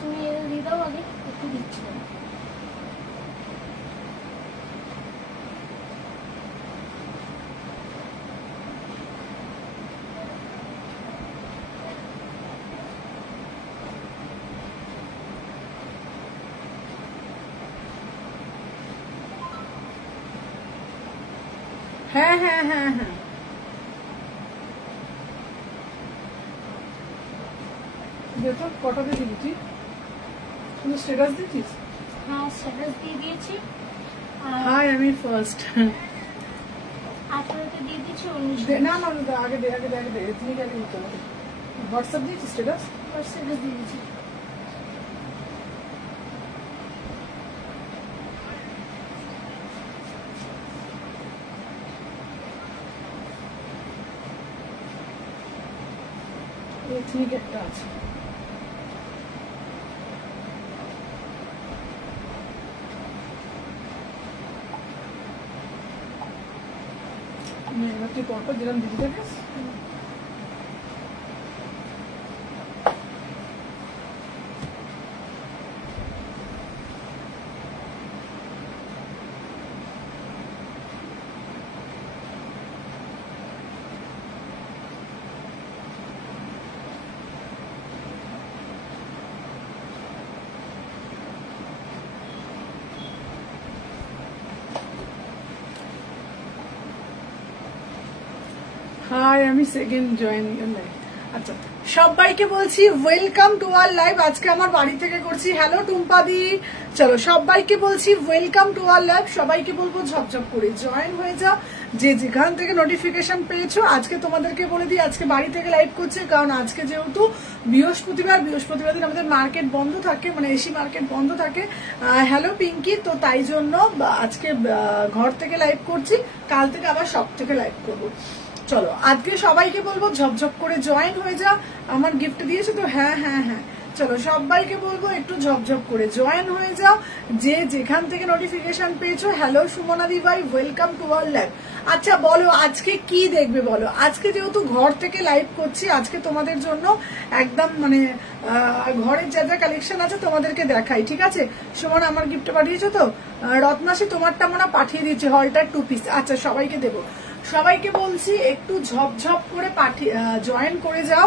তুমি দিয়ে দাও আগে, একটু দিচ্ছি। হ্যাঁ হ্যাঁ হ্যাঁ হ্যাঁ, বেতন কটাতে দিবি তুই? তুই স্ট্যাটাস দিচ্ছিস? হ্যাঁ স্ট্যাটাস দিয়ে দিয়েছি। হাই আমি ফার্স্ট 18তে দিয়ে দিয়েছি, 19 না না আগে দে আগে দে আগে দে, তুমি আগে দিতে হবে। হোয়াটসঅ্যাপ দিয়েছিস স্ট্যাটাস? স্ট্যাটাস দিয়ে দিয়েছি। ঠিক একটা আছে। তুই পরপর যেরকম দিদি থাকিস হাই আমি সেকেন্ড জয়েন। আচ্ছা সবাইকে বলছি ওয়েলকাম টু আওয়ার লাইভ। আজকে আমার বাড়ি থেকে করছি। হ্যালো টুম্পাদি, চলো সবাইকে বলছি ওয়েলকাম টু আওয়ার লাইভ। সবাইকে বলবো ঝপঝপ করে জয়েন হয়ে যাও, যে যেখান থেকে নোটিফিকেশন পেয়েছো। আজকে তোমাদেরকে বলে দিই আজকে বাড়ি থেকে লাইভ করছে, কারণ আজকে যেহেতু বৃহস্পতিবার দিন আমাদের মার্কেট বন্ধ থাকে, মানে এসি মার্কেট বন্ধ থাকে। হ্যালো পিঙ্কি, তো তাই জন্য আজকে ঘর থেকে লাইভ করছি, কাল থেকে আবার সব থেকে লাইভ করবো। চলো আজকে সবাইকে বলবো ঝপঝপ করে জয়েন হয়ে যা। আমার গিফট দিয়েছে তো? হ্যাঁ হ্যাঁ হ্যাঁ, চলো সবাইকে বলবো একটু ঝপঝপ করে জয়েন হয়ে যাও, যে যেখান থেকে নোটিফিকেশন পেয়েছো। হ্যালো সুমনা দি ভাই, ওয়েলকাম টু আওয়ার লাইভ। আচ্ছা বলো আজকে কি দেখবে বলো। আজকে যেহেতু ঘর থেকে লাইভ করছি, আজকে তোমাদের জন্য একদম মানে ঘরের যা যা কালেকশন আছে তোমাদেরকে দেখাই, ঠিক আছে? সুমনা আমার গিফট পাঠিয়েছো তো? রত্নাশী তোমারটা মনে পাঠিয়ে দিয়েছি, হলটার 2 পিস। আচ্ছা সবাইকে দেবো, সবাইকে বলছি একটু ঝপঝপ করে জয়েন করে যাও।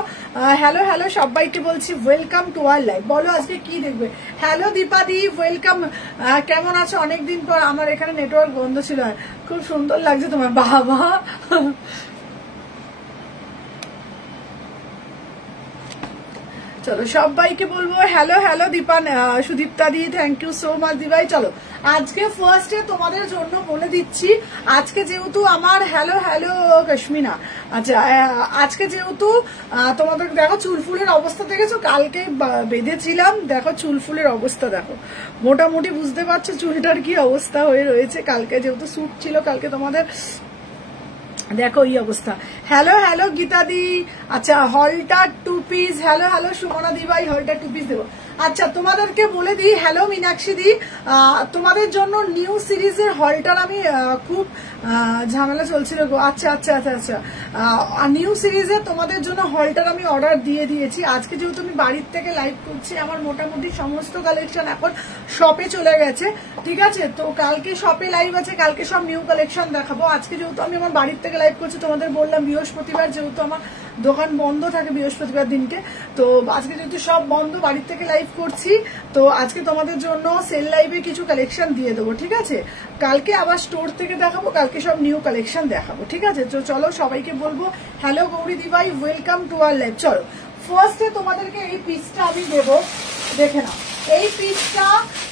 হ্যালো হ্যালো সবাইকে বলছি ওয়েলকাম টু আওয়ার লাইভ। বলো আজকে কি দেখবে। হ্যালো দীপাদি, ওয়েলকাম। কেমন আছো? অনেকদিন পর। আমার এখানে নেটওয়ার্ক বন্ধ ছিল, খুব সুন্দর লাগছে তোমার। বাবা চলো সবাইকে বলবো hello hello Dipa, Sudipta di, thank you so much দিভাই। চলো আজকে ফার্স্টে তোমাদের জন্য বলে দিচ্ছি, আজকে যেহেতু আমার হ্যালো হ্যালো কাশ্মীনা। আচ্ছা আজকে যেহেতু তোমাদের দেখো চুল ফুলের অবস্থা দেখেছো, কালকে বেঁধেছিলাম, দেখো চুল ফুলের অবস্থা দেখো, মোটামুটি বুঝতে পারছো চুলটার কি অবস্থা হয়ে রয়েছে। কালকে যেহেতু স্যুট ছিল, কালকে তোমাদের দেখো এই অবস্থা। হ্যালো হ্যালো গীতাদি, আচ্ছা হলটার 2 পিস। হ্যালো হ্যালো সুমনা দি ভাই, হলটার 2 পিস দেবো। আচ্ছা তোমাদেরকে বলে দিই, হ্যালো মীনাক্ষী দি, তোমাদের জন্য নিউ সিরিজের হলটার আমি খুব ঝামেলা চলছিল গো। আচ্ছা আচ্ছা আচ্ছা আচ্ছা, নিউ সিরিজের তোমাদের জন্য হলটার আমি অর্ডার দিয়ে দিয়েছি। আজকে যেহেতু আমি বাড়ির থেকে লাইভ করছি, আমার মোটামুটি সমস্ত কালেকশন এখন শপে চলে গেছে, ঠিক আছে? তো কালকে শপে লাইভ আছে, কালকে সব নিউ কালেকশন দেখাবো। আজকে যেহেতু আমি আমার বাড়ির থেকে লাইভ করছি, তোমাদের বললাম বৃহস্পতিবার যেহেতু আমার দোকান বন্ধ থাকে বৃহস্পতিবার দিনকে, তো আজকে যেহেতু সব বন্ধ, বাড়ির থেকে লাইভ করছি, তো আজকে তোমাদের জন্য সেল লাইভে কিছু কালেকশন দিয়ে দেবো, ঠিক আছে? কালকে আবার স্টোর থেকে দেখাবো, কালকে সব নিউ কালেকশন দেখাবো, ঠিক আছে? তো চলো সবাইকে বলবো হ্যালো গৌরী দিভাই, ওয়েলকাম টু আওয়ার লাইভ। চলো ফার্স্টে তোমাদেরকে এই পিসটা আমি দেবো, দেখে নাও এই পিসটা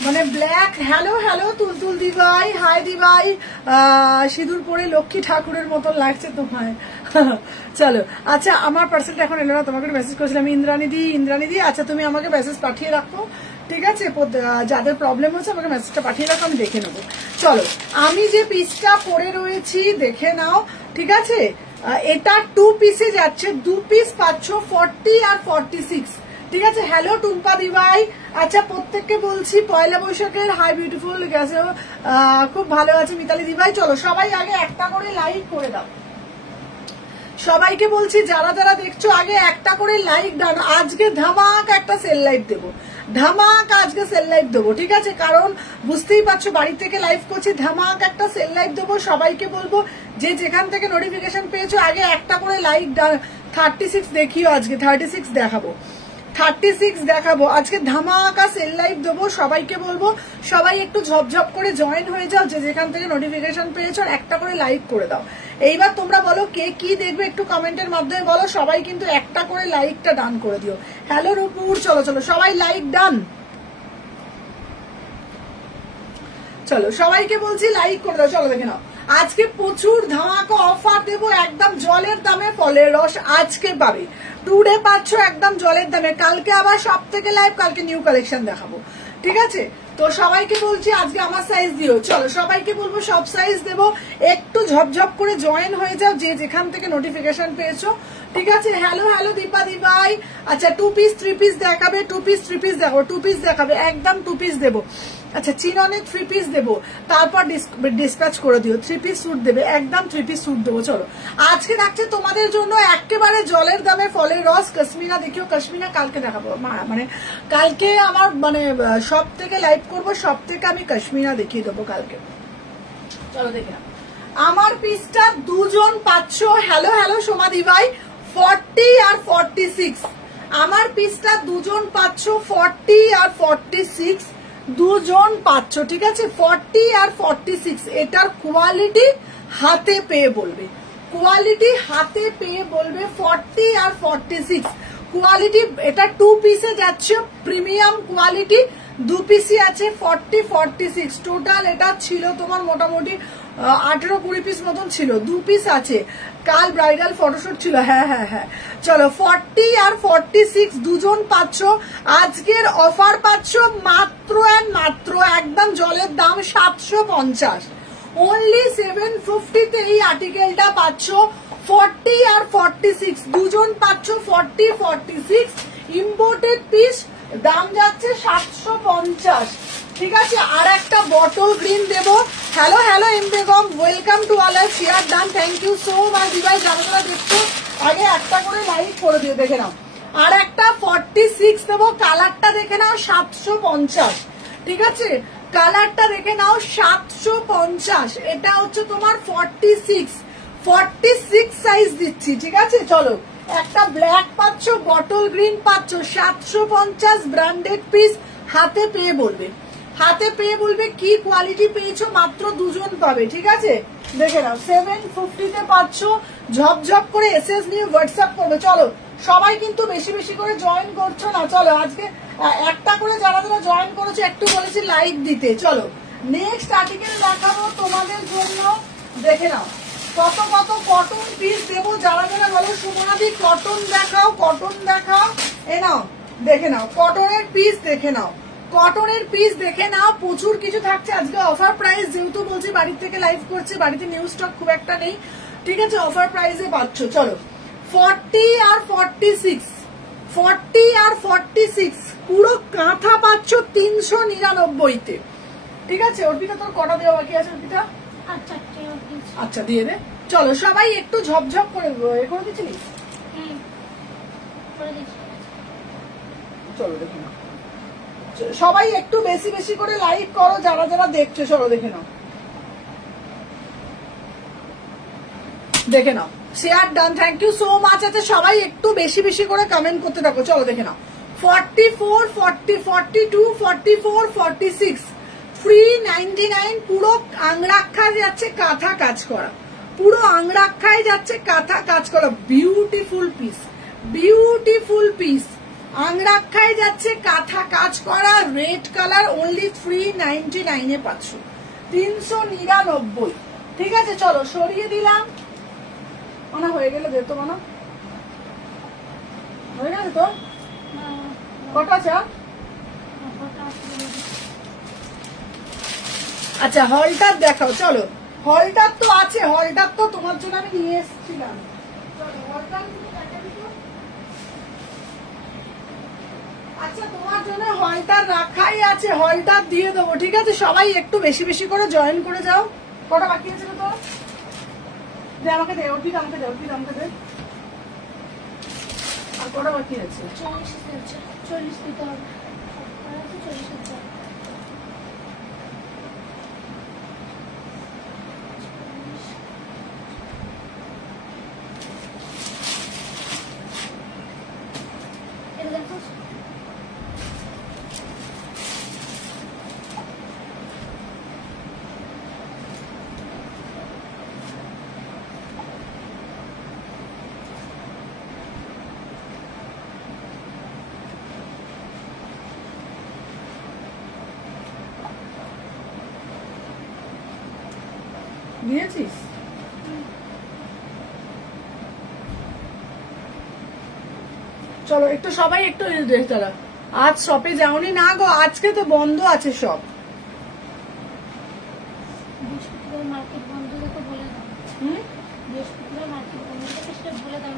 মানে ব্ল্যাক। হ্যালো হ্যালো তুলতুল দিভাই, হাই দিভাই, সিঁদুর পরে লক্ষ্মী ঠাকুরের মতন লাগছে তোমায়। চলো আচ্ছা আমার পার্সেলটা এখন এলো না, তোমাকে মেসেজ করেছিলাম ইন্দ্রাণী দি। আচ্ছা তুমি আমাকে মেসেজ পাঠিয়ে রাখো, ঠিক আছে? যাদের প্রবলেম হচ্ছে আমাকে মেসেজটা পাঠিয়ে রাখো, আমি দেখে নেবো। চলো আমি যে পিসটা পরে রয়েছি দেখে নাও, ঠিক আছে? এটা 2 পিসে যাচ্ছে, 2 পিস পাচ্ছ 40 আর 46, ঠিক আছে? হ্যালো টুম্পা দিভাই, আচ্ছা প্রত্যেককে বলছি পয়লা বৈশাখের হাই বিউটিফুল গেছে, খুব ভালো আছে মিতালি দিভাই। চলো সবাই আগে একটা করে লাইক করে দাও, সবাইকে বলছি যারা যারা দেখছো আগে একটা করে লাইক দাও। আজকে ধামাক একটা সেল লাইভ দেবো, ধামাকা আজকে সেল লাইভ দেবো, ঠিক আছে? কারণ বুঝতেই পারছো বাড়ি থেকে লাইভ করছি, ধামাকা একটা সেল লাইভ দেবো। সবাইকে বলবো যে যেখান থেকে নোটিফিকেশন পেয়েছো আগে একটা করে লাইক 36 দেখিও, আজকে 36 দেখাবো, 36 দেখাবো আজকে, ধামাকা সেল লাইভ দেবো। সবাইকে বলবো সবাই একটু ঝপঝপ করে জয়েন হয়ে যাও, যে যেখান থেকে নোটিফিকেশন পেয়েছো একটা করে লাইক করে দাও। এইবার তোমরা বলো কে কি দেখবে একটু কমেন্টের মাধ্যমে বলো। সবাই কিন্তু একটা করে লাইকটা ডান করে দিও। হ্যালো রূপুর, চলো চলো সবাই লাইক ডান, চলো সবাইকে বলছি লাইক করে দাও। চলো দেখে নাও আজকে প্রচুর ধামাকা অফার দেবো, একদম জলের দামে ফলের রস আজকে পাবে, টুডে পাচ্ছ একদম জলের দামে। কালকে আবার সব থেকে লাইভ, কালকে নিউ কালেকশন দেখাবো, ঠিক আছে? তো সবাইকে বলছি আজকে আমার সাইজ দিও। চলো সবাইকে বলবো সব সাইজ দেবো, একটু ঝপঝপ করে জয়েন হয়ে যাও যে যেখান থেকে নোটিফিকেশন পেয়েছো, ঠিক আছে? হ্যালো হ্যালো দীপা দিভাই। আচ্ছা 2 পিস 3 পিস দেখাবে, 2 পিস 3 পিস দেখাবো, 2 পিস দেখাবে, একদম 2 পিস দেবো। আচ্ছা চিননে 3 পিস দেবো, তারপর ডিসপ্যাচ করে দিও। 3 পিস স্যুট দেবে, একদম 3 পিস স্যুট দেবো। চলো আজকে রাখছে তোমাদের জন্য একেবারে জলের দামে ফলের রস কাশ্মীরা দেখিও। কাশ্মীরা কালকে দেখাবো, মানে কালকে আমার মানে সব থেকে লাইভ করবো, সব থেকে আমি কাশ্মীরা দেখিয়ে দেবো কালকে। চলো দেখে আমার পিসটা দুজন পাচ্ছ। হ্যালো হ্যালো সোমাদি ভাই, 40 আর 46 আমার পিসটা দুজন পাচ্ছ, 40 আর 46 দুজন পাচ্ছ, ঠিক আছে? 40 আর 46 এটার কোয়ালিটি হাতে পেয়ে বলবে, কোয়ালিটি হাতে পেয়ে বলবে। 40 আর 46 কোয়ালিটি, এটা 2 পিসে যাচ্ছে, প্রিমিয়াম কোয়ালিটি, 2 পিসই আছে। 40 46 টোটাল এটা ছিল তোমার মোটামুটি 18-20 পিস মতন ছিল, 2 পিস আছে। কাল ব্রাইডাল ফটোশুট ছিল, হ্যাঁ হ্যাঁ হ্যাঁ। চলো 40 আর 46 দুজন পাচ্ছ, আজকের অফার পাচ্ছ মাত্র এন্ড মাত্র একদম জলের দাম 750, অনলি 750 তে এই আর্টিকেলটা পাচ্ছ। 40 আর 46 দুজন পাচ্ছ, 40 46 ইম্পোর্টেড পিস, দাম যাচ্ছে 750, ঠিক আছে? আর একটা বটল গ্রিন দেবো। Hello hello M Begum, welcome to all আর share done, thank you so much দিভাই। যারা যারা দেখছো আগে একটা করে লাইক করে দিও, দেখে নাও। আর একটা 46 দেবো, কালারটা দেখে নাও 750, ঠিক আছে? কালারটা দেখে নাও 750, এটা হচ্ছে তোমার 46 সাইজ দিচ্ছি, ঠিক আছে? চলো একটা ব্ল্যাক পাচ্ছ, বটল গ্রিন পাচ্ছ, 750 ব্র্যান্ডেড পিস, হাতে পেয়ে বলবে, হাতে পেয়ে বলবে কি কোয়ালিটি পেয়েছো, মাত্র দুজন পাবে, ঠিক আছে? দেখে নাও 750 তে পাচ্ছ, ঝপঝপ করে এসএস নিয়ে হোয়াটসঅ্যাপ করবে। চলো সবাই কিন্তু বেশি বেশি করে জয়েন করছো না, চলো আজকে একটা করে যারা যারা জয়েন করেছে একটু বলেছি লাইক দিতে। চলো নেক্সট আর্টিকেল দেখাবো তোমাদের জন্য, দেখে নাও কত কত কটন পিস দেবো। যারা যারা বলো সুমনাদি কটন দেখাও, কটন দেখাও, এ নাও দেখে নাও কটনের পিস, দেখে নাও কটনের পিস, দেখে নাও প্রচুর কিছু থাকছে আজকে অফার প্রাইস, যেহেতু বলছি বাড়ির থেকে লাইভ করছি, বাড়িতে নিউ স্টক খুব একটা নেই, ঠিক আছে? অফার প্রাইসে পাচ্ছ। চলো 40 আর 46, 40 আর 46 পুরো কাঁথা পাচ্ছ 399 তে, ঠিক আছে? অর্পিতা তোর কটা দেওয়া বাকি আছে অর্পিতা? আচ্ছা দিয়ে দে। চলো সবাই একটু ঝপঝপ করে এ করে দিচ্ছিলিস, চলো দেখে নাও সবাই একটু বেশি বেশি করে লাইক করো যারা যারা দেখছো। চলো দেখে নাও, দেখে নাও share done, thank you so much. আছে সবাই একটু বেশি বেশি করে কমেন্ট করতে থাকো। চলো দেখে নাও 44 40 42 44 46 399, পুরো আংরাক্ষায় যাচ্ছে কাঁথা কাজ করা, পুরো আংরাক্ষায় যাচ্ছে কাঁথা কাজ করা, বিউটিফুল পিস, বিউটিফুল পিস, আংরাক্ষায় যাচ্ছে কাঁথা কাজ করা, রেড কালার, অনলি 399 এ পাচ্ছ, 399, ঠিক আছে? চলো সরিয়ে দিলাম, মানা হয়ে গেলে দে তো, মানা হয়ে গেছে তো, কটা চা? আচ্ছা হলটার দেখাও, চলো হলটার তো আছে, হলটার তো তোমার জন্য আমি নিয়ে এসেছিলাম। আচ্ছা তোমার জন্য হলটার রাখাই আছে, হলটার দিয়ে দেবো, ঠিক আছে? সবাই একটু বেশি বেশি করে জয়েন করে যাও। কটা বাকি আছে তো? দে আমাকে দে, অর্পিত আমাকে দে, অর্পিত আমাকে দে। আর কটা বাকি আছে? 40 দিতে হবে। দিয়েছিস? চলো একটু সবাই একটু চলো, আজ শপে যাওনি না গো? আজকে তো বন্ধ আছে সব।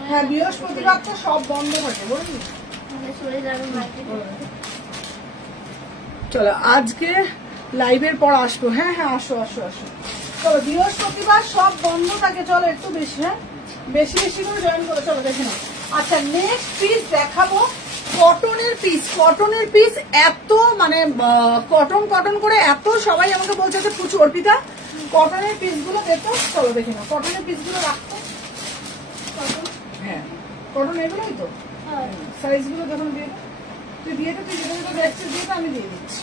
হ্যাঁ বৃহস্পতিবার তো সব বন্ধ থাকে বুঝলি। চলো আজকে লাইভের পর আসবো। হ্যাঁ হ্যাঁ আসো আসো আসো। চলো বৃহস্পতিবার সব বন্ধ থাকে। চলো একটু বেশি, হ্যাঁ বেশি বেশি করে জয়েন করো। চলো দেখে নাও। আচ্ছা নেক্সট পিস দেখাবো কটনের পিস। কটনের পিস এত মানে কটন কটন করে এত সবাই আমাকে বলছে যে প্রচুর অর্পিতা কটনের পিস গুলো দেখো। চলো দেখে নাও কটনের পিস গুলো রাখতো। হ্যাঁ কটন এগুলোই তো সাইজ গুলো যখন দিয়ে তুই দিয়ে তো, তুই যেটা দেখছিস দিয়ে তো আমি দিয়ে দিচ্ছি।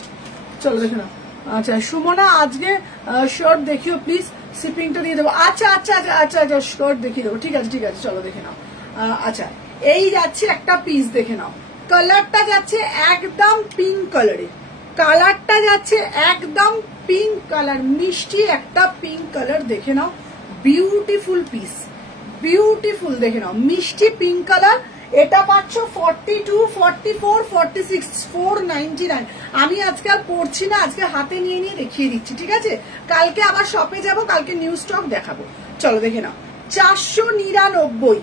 চলো দেখে নাও। আচ্ছা সুমনা আজকে শর্ট দেখিও প্লিজ, শিপিংটা দিয়ে দেবো। আচ্ছা আচ্ছা আচ্ছা আচ্ছা আচ্ছা শর্ট দেখিয়ে দেবো। ঠিক আছে ঠিক আছে চলো দেখে নাও। আচ্ছা এই যাচ্ছে একটা পিস দেখে নাও। কালারটা যাচ্ছে একদম পিঙ্ক কালারে, কালারটা যাচ্ছে একদম পিঙ্ক কালার, মিষ্টি একটা পিঙ্ক কালার দেখে নাও। বিউটিফুল পিস, বিউটিফুল দেখে নাও মিষ্টি পিঙ্ক কালার। এটা পাচ্ছ 42, 44, 46, 499। আমি আজকে আর পড়ছি না, আজকে হাতে নিয়ে নিয়ে দেখিয়ে দিচ্ছি। ঠিক আছে কালকে আবার শপে যাব, কালকে নিউ স্টক দেখাবো। চলো দেখে নাও 499,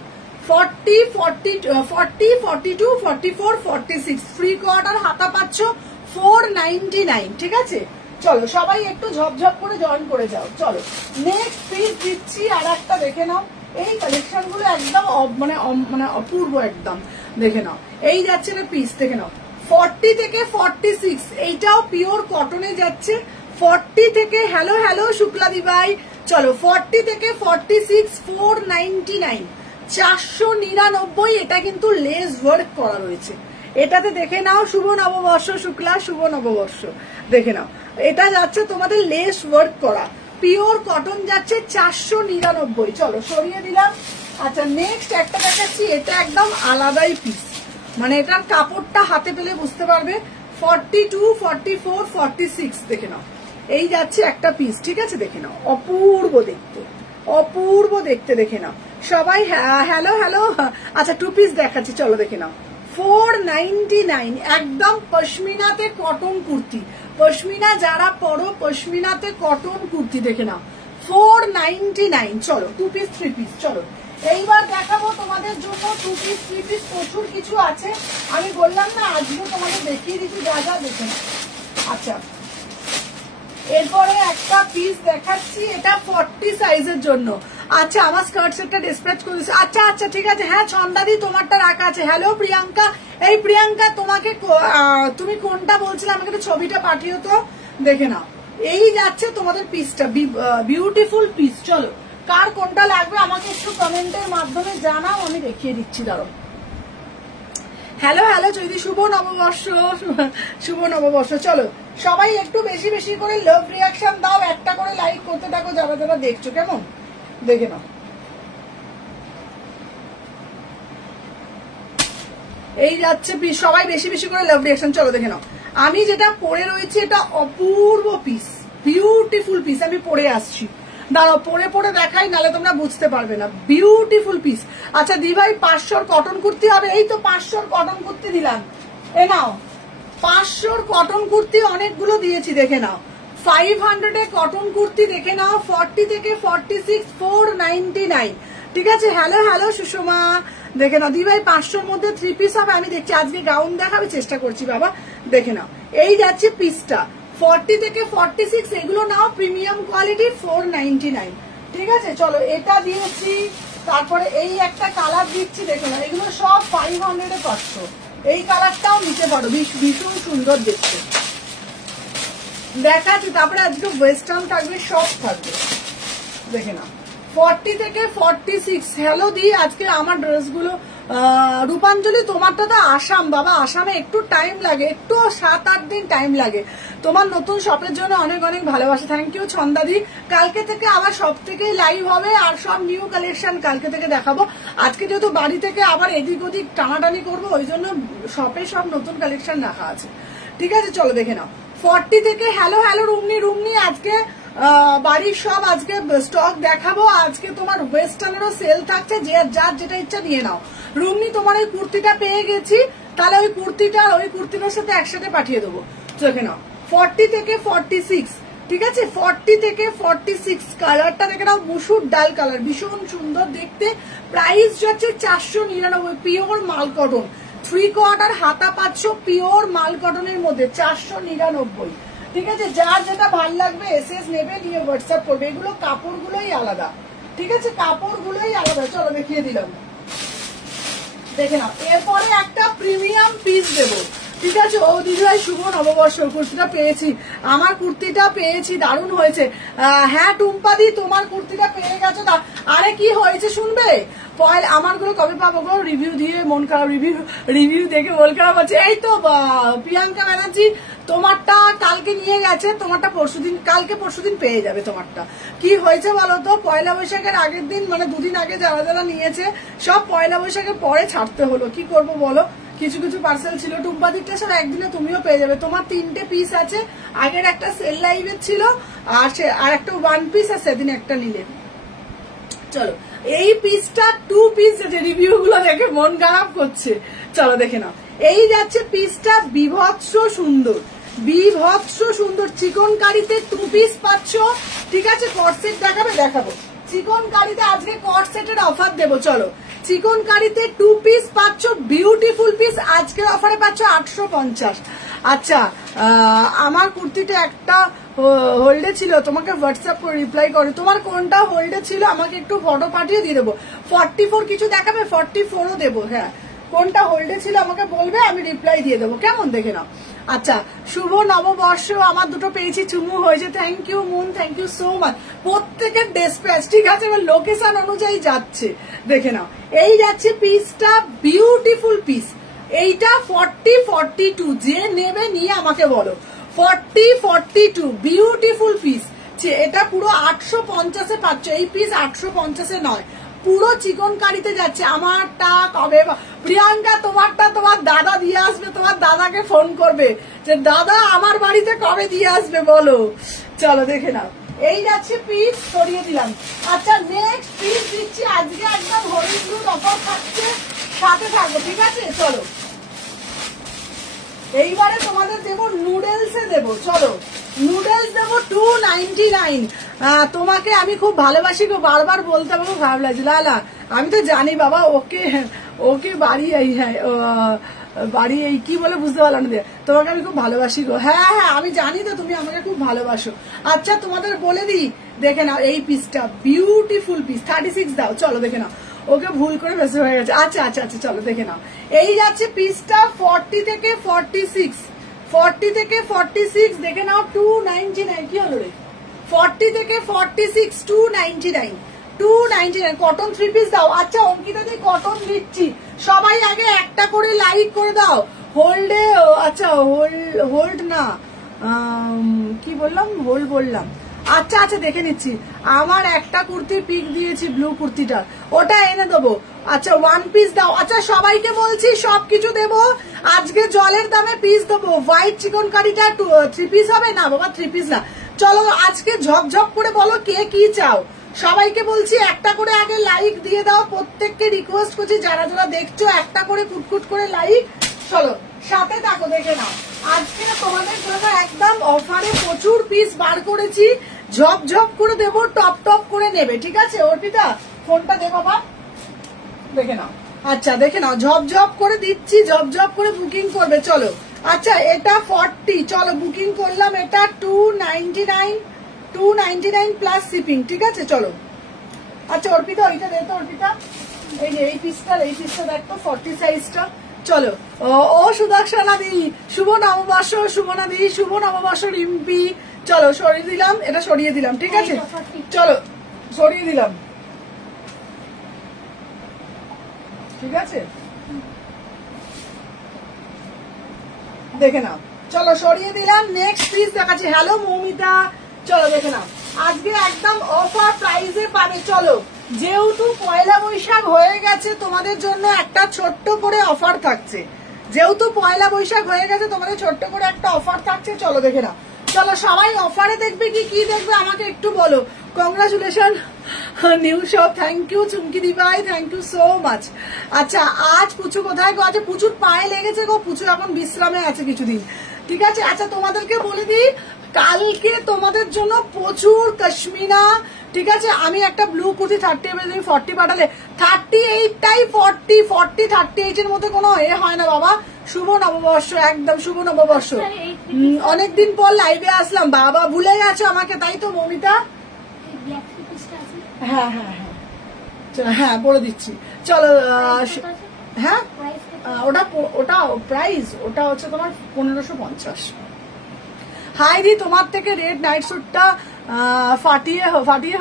40, 42, 44, 46 ফ্রি কোয়ার্টার হাতা পাচ্ছ 499। ঠিক আছে চলো সবাই একটু ঝপঝপ করে জয়েন করে যাও। চলো নেক্সট পিস দিচ্ছি আর একটা দেখে নাও। এই কালেকশন গুলো একদম মানে মানে অপূর্ব একদম দেখে নাও। এই যাচ্ছে না পিস দেখে নাও 40 থেকে 46, এইটাও পিওর কটনে যাচ্ছে 40 থেকে। হ্যালো হ্যালো শুক্লা দিবাই। চলো 40 থেকে 46, 499, 499। এটা কিন্তু লেস ওয়ার্ক করা রয়েছে এটাতে দেখে নাও। শুভ নববর্ষ শুক্লা, শুভ নববর্ষ দেখে নাও। এটা যাচ্ছে তোমাদের লেস ওয়ার্ক করা পিওর কটন যাচ্ছে 499। চলো সরিয়ে দিলাম। আচ্ছা নেক্সট একটা দেখাচ্ছি, এটা একদম আলাদাই পিস, মানে এটার কাপড়টা হাতে পেলে বুঝতে পারবে। 42, 44, 46 দেখে নাও। এই যাচ্ছে একটা পিস। ঠিক আছে দেখে নাও অপূর্ব দেখতে, অপূর্ব দেখতে দেখে নাও সবাই। Hello hello. আচ্ছা টু পিস দেখাচ্ছি চলো দেখে নাও 499 একদম পশমিনাতে কটন কুর্তি। পশমিনা যারা পরো পশমিনাতে কটন কুর্তি দেখে নাও 499। চলো টু পিস থ্রি পিস। চলো এইবার দেখাবো তোমাদের জন্য টু পিস থ্রি পিস প্রচুর কিছু আছে। আমি বললাম না আজকে তোমাদের দেখিয়ে দিচ্ছি যা যা দেখে নাও। আচ্ছা এরপরে একটা পিস দেখাচ্ছি, এটা 40 সাইজের জন্য। আচ্ছা আমার স্কার্ট সেটটা ডিসপ্যাচ করে দিচ্ছি। আচ্ছা আচ্ছা ঠিক আছে। হ্যাঁ ছন্দাদি তোমারটা রাখা আছে। হ্যালো প্রিয়াঙ্কা। এই প্রিয়াঙ্কা তোমাকে তুমি কোনটা বলছিলে আমাকে একটু ছবিটা পাঠিও তো দেখে নাও। এই যাচ্ছে তোমাদের পিসটা, বিউটিফুল পিস। চলো কার কোনটা লাগবে আমাকে একটু কমেন্টের মাধ্যমে জানাও, আমি দেখিয়ে দিচ্ছি। দাঁড়ো হ্যালো হ্যালো চৈতি, শুভ নববর্ষ, শুভ নববর্ষ। চলো সবাই একটু বেশি বেশি করে লাভ রিয়াকশন দাও, একটা করে লাইক করতে থাকো যারা যারা দেখছো। কেমন দেখে নাও। এই যাচ্ছে পিস, সবাই বেশি বেশি করে লাভ রিয়াকশন। চলো দেখে নাও। আমি যেটা পরে রয়েছি এটা অপূর্ব পিস, বিউটিফুল পিস। আমি পরে আসছি, দাঁড়াও পরে পরে দেখাই, নাহলে তোমরা বুঝতে পারবে না। Beautiful piece. আচ্ছা দি ভাই 500 কটন কুর্তি হবে। এই তো 500 কটন কুর্তি দিলাম। এ নাও 500 কটন কুর্তি অনেকগুলো দিয়েছি দেখে নাও। 500 কটন কুর্তি দেখে নাও। 40 থেকে 46, 499। ঠিক আছে হ্যালো হ্যালো সুষমা দেখে নাও। দি ভাই 500-র মধ্যে 3 পিস হবে। আমি দেখছি আজকে গাউন দেখাবে, চেষ্টা করছি বাবা। দেখে নাও এই যাচ্ছে পিসটা 40 থেকে 46, এগুলো নাও প্রিমিয়াম কোয়ালিটি 499। ঠিক আছে চলো এটা দিয়েছি। তারপরে এই একটা কালার দিচ্ছি দেখো না, এগুলো সব 500-এ পাচ্ছ। এই কালারটাও নিতে পারো, ভীষণ সুন্দর দেখতে। দেখাচ্ছি। তারপরে আজকে ওয়েস্টার্ন থাকবে, সব থাকবে, দেখে না। 40 থেকে 46। হ্যালো দি, আজকে আমার ড্রেসগুলো রূপাঞ্জলি তোমারটা তো আসাম বাবা, আসামে একটু টাইম লাগে, একটু 7-8 দিন টাইম লাগে। তোমার নতুন শপের জন্য অনেক অনেক ভালোবাসা, থ্যাংক ইউ ছন্দাদি। কালকে থেকে আবার সব থেকেই লাইভ হবে আর সব নিউ কালেকশন কালকে থেকে দেখাবো। আজকে যেহেতু বাড়ি থেকে আবার এদিক ওদিক টানাটানি করবো, ওই জন্য শপে সব নতুন কালেকশন রাখা আছে, ঠিক আছে? চলো দেখে নাও। 40 থেকে হ্যালো হ্যালো রুমনি, আজকে বাড়ির সব আজকে স্টক দেখাবো। আজকে তোমার ওয়েস্টার্নেরও সেল থাকছে, যে যার যেটা ইচ্ছা নিয়ে নাও। রুমনি তোমার ওই কুর্তিটা পেয়ে গেছি, তাহলে ওই কুর্তিটার সাথে একসাথে পাঠিয়ে দেবো, দেখে নাও। 40 থেকে 46, ঠিক আছে? 40 থেকে 46 কালারটা দেখে নাও, মুসুর ডাল কালার, ভীষণ সুন্দর দেখতে। প্রাইস যাচ্ছে 499, পিওর মাল কটন, 3/4 হাতা পাচ্ছ পিওর মাল কটনের মধ্যে 499, ঠিক আছে? যার যেটা ভাল লাগবে এসএস নেবে, নিয়ে হোয়াটসঅ্যাপ করবে। এগুলো কাপড়গুলোই আলাদা, ঠিক আছে? কাপড়গুলোই আলাদা। চলো দেখিয়ে দিলাম, দেখে নাও। এরপরে একটা প্রিমিয়াম পিস দেবো, ঠিক আছে? ও দিদিভাই শুভ নববর্ষ, কুর্তিটা পেয়েছি, আমার কুর্তিটা পেয়েছি, দারুণ হয়েছে। হ্যাঁ টুম্পাদি, তোমার কুর্তিটা পেয়ে গেছো। আরে কি হয়েছে শুনবে? আমার গুলো কবে পাবো গো? রিভিউ দিয়ে মন খারাপ, রিভিউ দেখে মন খারাপ আছে। এই তো প্রিয়াঙ্কা ব্যানার্জি তোমারটা কালকে নিয়ে গেছে, তোমারটা কালকে পরশুদিন পেয়ে যাবে তোমারটা। কি হয়েছে বলো তো, পয়লা বৈশাখের আগের দিন, মানে দুদিন আগে যারা যারা নিয়েছে সব পয়লা বৈশাখের পরে ছাড়তে হলো, কি করবো বলো? কিছু কিছু পার্সেল ছিল। টুম্পাদিকটা স্যার একদিনে তুমিও পেয়ে যাবে। তোমার 3টে পিস আছে, আগের একটা সেল লাইভের ছিল, আর একটা 1 পিস আছে, সেদিন একটা নিলে। চলো এই পিসটা 2 পিস আছে, রিভিউ গুলো দেখে মন খারাপ করছে। চলো দেখে নাও, এই যাচ্ছে পিসটা, বিভৎস সুন্দর চিকন কারিতে 2 পিস পাচ্ছ, ঠিক আছে? কর্সেট দেখাবো চিকন কারিতে, আজকে কর্সেটের অফার দেবো। চলো, চিকন কারিতে 2 পিস পাচ্ছ, বিউটিফুল পিস, আজকের অফারে পাচ্ছ 850। আচ্ছা, আমার কুর্তিটা একটা হোল্ডে ছিল, তোমাকে হোয়াটসঅ্যাপ করে রিপ্লাই করে, তোমার কোনটা হোল্ডে ছিল আমাকে একটু ফটো পাঠিয়ে দিয়ে দেবো। 44 কিছু দেখাবে, 44ও দেবো। হ্যাঁ, কোনটা হোল্ডে ছিল আমাকে বলবে, আমি রিপ্লাই দিয়ে দেবো, কেমন? দেখে নাও। আচ্ছা, শুভ নববর্ষ, আমার দুটো পেয়েছি, চুমু হয়েছে, thank you Moon, thank you so much. প্রত্যেকের ডেসপ্যাচ, ঠিক আছে? এবার লোকেশন অনুযায়ী যাচ্ছে, দেখে নাও। এই যাচ্ছে পিসটা, বিউটিফুল পিস। এইটা 40-42, যে নেবে নিয়ে আমাকে বলো। 40-42 বিউটিফুল পিস, এটা পুরো 850-এ পাচ্ছ। এই পিস 850-এ নয়, পুরো চিকন কারিতে যাচ্ছে। আমারটা কবে? প্রিয়াঙ্কা তোমারটা তোমার দাদা দিয়ে আসবে, তোমার দাদাকে ফোন করবে যে দাদা আমার বাড়িতে কবে দিয়ে আসবে বলো। চলো দেখে নাও, এই যাচ্ছে পিস, সরিয়ে দিলাম। আচ্ছা, নেক্সট পিস দিচ্ছি, আজকে একদম হরিদ্রুত অফার থাকছে, সাথে থাকবো, ঠিক আছে? চলো এইবারে তোমাদের দেবো নুডলসে দেবো। চলো, নুডলস দেবো 299। তোমাকে আমি খুব ভালোবাসি গো, বারবার বলতে আমাকে খারাপ লাগছে। লালা, আমি তো জানি বাবা, ওকে বাড়ি এই কি বলে বুঝতে পারলাম না, তোমাকে আমি খুব ভালোবাসি গো। হ্যাঁ, আমি জানি তো তুমি আমাকে খুব ভালোবাসো। আচ্ছা, তোমাদের বলে দিই, দেখে নাও এই পিসটা, বিউটিফুল পিস, 36 দাও। চলো দেখে নাও, ওকে ভুল করে বেশি হয়ে গেছে। আচ্ছা, চলো দেখে নাও, এই যাচ্ছে পিসটা 40 থেকে 46, দেখে নাও, 299। কি হলো রে? 40 থেকে 46, 299, কটন 3 পিস দাও। আচ্ছা অঙ্কিতা দি, কটন দিচ্ছি, সবাই আগে একটা করে লাইক করে দাও। হোল্ডে, আচ্ছা হোল্ড না, কি বললাম, হোল্ড বললাম। আচ্ছা, দেখে নিচ্ছি। আমার একটা কুর্তি পিক দিয়েছি, ব্লু কুর্তিটা, ওটা এনে দেবো। আচ্ছা 1 পিস দাও। আচ্ছা সবাইকে বলছি সবকিছু দেবো, আজকে জলের দামে পিস দেবো। হোয়াইট চিকন কারিটা 3 পিস হবে না বাবা, 3 পিস না। চলো আজকে ঝপঝপ করে বলো কে কি চাও। সবাইকে বলছি একটা করে আগে লাইক দিয়ে দাও, প্রত্যেককে রিকোয়েস্ট করছি যারা যারা দেখছো একটা করে কুটকুট করে লাইক। চলো সাথে থাকো, দেখে নাও। আজকে তোমাদের জন্য একদম অফারে প্রচুর পিস বার করেছি, ঝপঝপ করে দেবো, টপ করে নেবে, ঠিক আছে? অর্পিতা ফোনটা দে বাবা, দেখে নাও। আচ্ছা দেখে নাও, ঝপঝপ করে দিচ্ছি, ঝপঝপ করে বুকিং করবে। চলো আচ্ছা, এটা 40, চলো বুকিং করলাম, এটা 299 প্লাস শিপিং, ঠিক আছে? চলো আচ্ছা অর্পিতা, ওইটা দে তো অর্পিতা, এই যে এই পিসটা দেখতো 40 সাইজটা। চলো ও সুদর্শনা দি, শুভ নববর্ষ, শুভনা দি, শুভ নববর্ষ রিম্পি, চলো সরিয়ে দিলাম, এটা সরিয়ে দিলাম, ঠিক আছে? চলো সরিয়ে দিলাম, ঠিক আছে? দেখে নাও, চলো সরিয়ে দিলাম। নেক্সট পিস দেখাচ্ছি। হ্যালো মৌমিতা, চলো দেখে নাও, আজকে একদম অফার প্রাইসে পাবে। চলো, যেহেতু পয়লা বৈশাখ হয়ে গেছে তোমাদের জন্য একটা ছোট্ট করে অফার থাকছে। যেহেতু পয়লা বৈশাখ হয়ে গেছে তোমাদের ছোট্ট করে একটা অফার থাকছে। চলো দেখে নাও। চলো সবাই অফারে দেখবে কি কি দেখবে আমাকে একটু বলো। Congratulation new shop, thank you Chumki দিভাই, থ্যাংক ইউ সো মাচ। আচ্ছা, আজ পুচু কোথায় গো? আচ্ছা, পুচুর পায়ে লেগেছে গো, পুচু এখন বিশ্রামে আছে কিছুদিন, ঠিক আছে? আচ্ছা, তোমাদেরকে বলে দিই, কালকে তোমাদের জন্য প্রচুর কাশ্মীরা, ঠিক আছে? আমি একটা ব্লু কুর্তি 30 40 পাঠালে 38টাই 40 38 এর মধ্যে কোনো এ হয় না বাবা। শুভ নববর্ষ, একদম শুভ নববর্ষ। অনেকদিন পর লাইভে আসলাম, বাবা ভুলে গেছো আমাকে, তাই তো মৌমিতা? হ্যাঁ হ্যাঁ হ্যাঁ, হ্যাঁ বলে দিচ্ছি। চলো, হ্যাঁ ওটা ওটা প্রাইস ওটা হচ্ছে তোমার 1550। হাই দি, তোমার থেকে রেড নাইট স্যুটটা ফাটিয়ে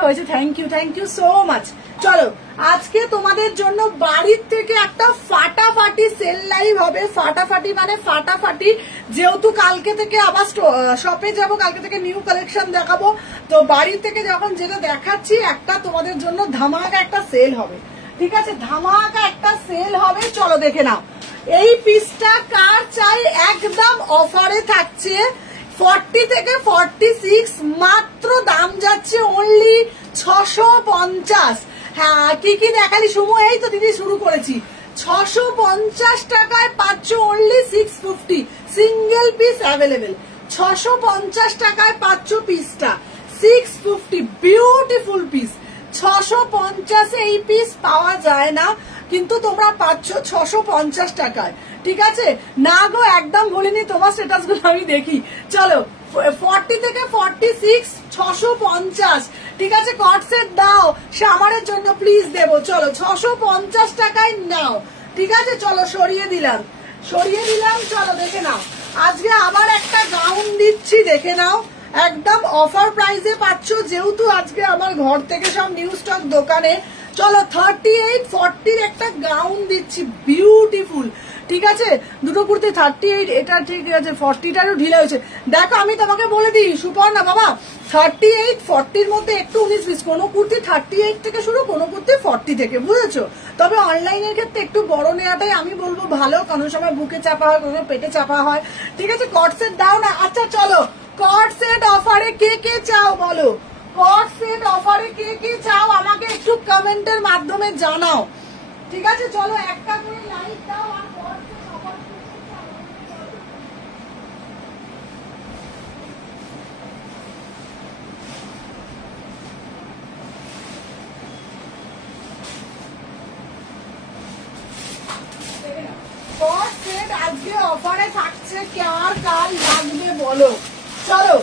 হয়েছে, থ্যাংক ইউ সো মাচ। চলো, আজকে তোমাদের জন্য বাড়ির থেকে একটা ফাটাফাটি সেল লাইভ হবে। ফাটাফাটি মানে ফাটাফাটি, যেহেতু কালকে থেকে আবার শপে যাব, কালকে থেকে নিউ কালেকশন দেখাবো, তো বাড়ি থেকে যখন যেটা দেখাচ্ছি একটা তোমাদের জন্য ধামাকা একটা সেল হবে, ঠিক আছে? ধামাকা একটা সেল হবে, চলো দেখে নাও। এই পিসটা কার চাই, একদম অফারে থাকছে 40 থেকে 46, মাত্র দাম যাচ্ছে অনলি 650। হ্যাঁ, কি কি দেখালি সুমু? এই তো দিদি শুরু করেছি। 650 টাকায় পাচ্ছ অনলি 650, সিঙ্গেল পিস অ্যাভেলেবেল। 650 টাকায় পাচ্ছ পিসটা 650, বিউটিফুল পিস। 650 এই পিস পাওয়া যায় না, কিন্তু তোমরা পাচ্ছ 650 টাকায়, ঠিক আছে? না গো, একদম বলিনি, তোমার স্ট্যাটাস গুলো আমি দেখি। চলো, 40 থেকে 46 650, ঠিক আছে? কট সেট দাও, সামারের জন্য প্লিজ দেবো। চলো 650 টাকায় নাও, ঠিক আছে? চলো সরিয়ে দিলাম। চলো দেখে নাও, আজকে আবার একটা গাউন দিচ্ছি, দেখে নাও, একদম অফার প্রাইসে পাচ্ছ। যেহেতু আজকে আমার ঘর থেকে সব নিউ স্টক দোকানে। চলো 38 40 একটা গাউন দিচ্ছি, বিউটিফুল, ঠিক আছে? দুটো কুর্তি 38, এটা ঠিক আছে, 40টারও ঢিলে হয়েছে। দেখো, আমি তোমাকে বলে দিই সুপর্ণা বাবা, 38 40-র মধ্যে একটু 19 পিস, কোনো কুর্তি 38 থেকে শুরু, কোনো কুর্তি 40 থেকে, বুঝেছো? তবে অনলাইনের ক্ষেত্রে একটু বড় নেওয়াটাই আমি বলবো ভালো, কোনো সময় বুকে চাপা হয়, কোনো পেটে চাপা হয়, ঠিক আছে? কট সেট দাও না। আচ্ছা চলো, কট সেট অফারে কে কে চাও বলো? কট সেট অফারে কে কে চাও আমাকে একটু কমেন্টের মাধ্যমে জানাও, ঠিক আছে? চলো একটা করে লাইক দাও আর কট সেট অফার কট সেট আজকে অফারে থাকছে, কার কার লাগবে বলো? চলো,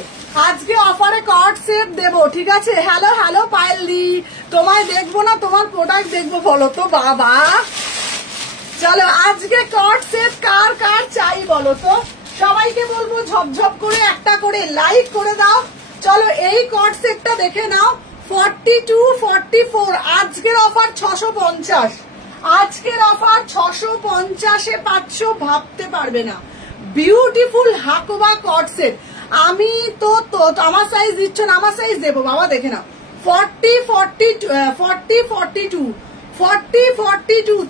আজকে অফারে কট সেট দেবো, ঠিক আছে? হ্যালো পায়েল দি, তোমায় দেখবো না তোমার প্রোডাক্ট দেখবো বলো তো বাবা। চলো, আজকে কট সেট কার কার চাই বলো তো? সবাইকে বলবো ঝপঝপ করে একটা করে লাইক করে দাও। চলো, এই কট সেটটা দেখে নাও, 42 44, আজকের অফার 650, আজকের অফার 650-এ পাচ্ছ, ভাবতে পারবে না। বিউটিফুল হাকোবা কট সেট। আমি তো আমার সাইজ দিচ্ছ না, আমার সাইজ দেবো বাবা, দেখে নাও। 40 42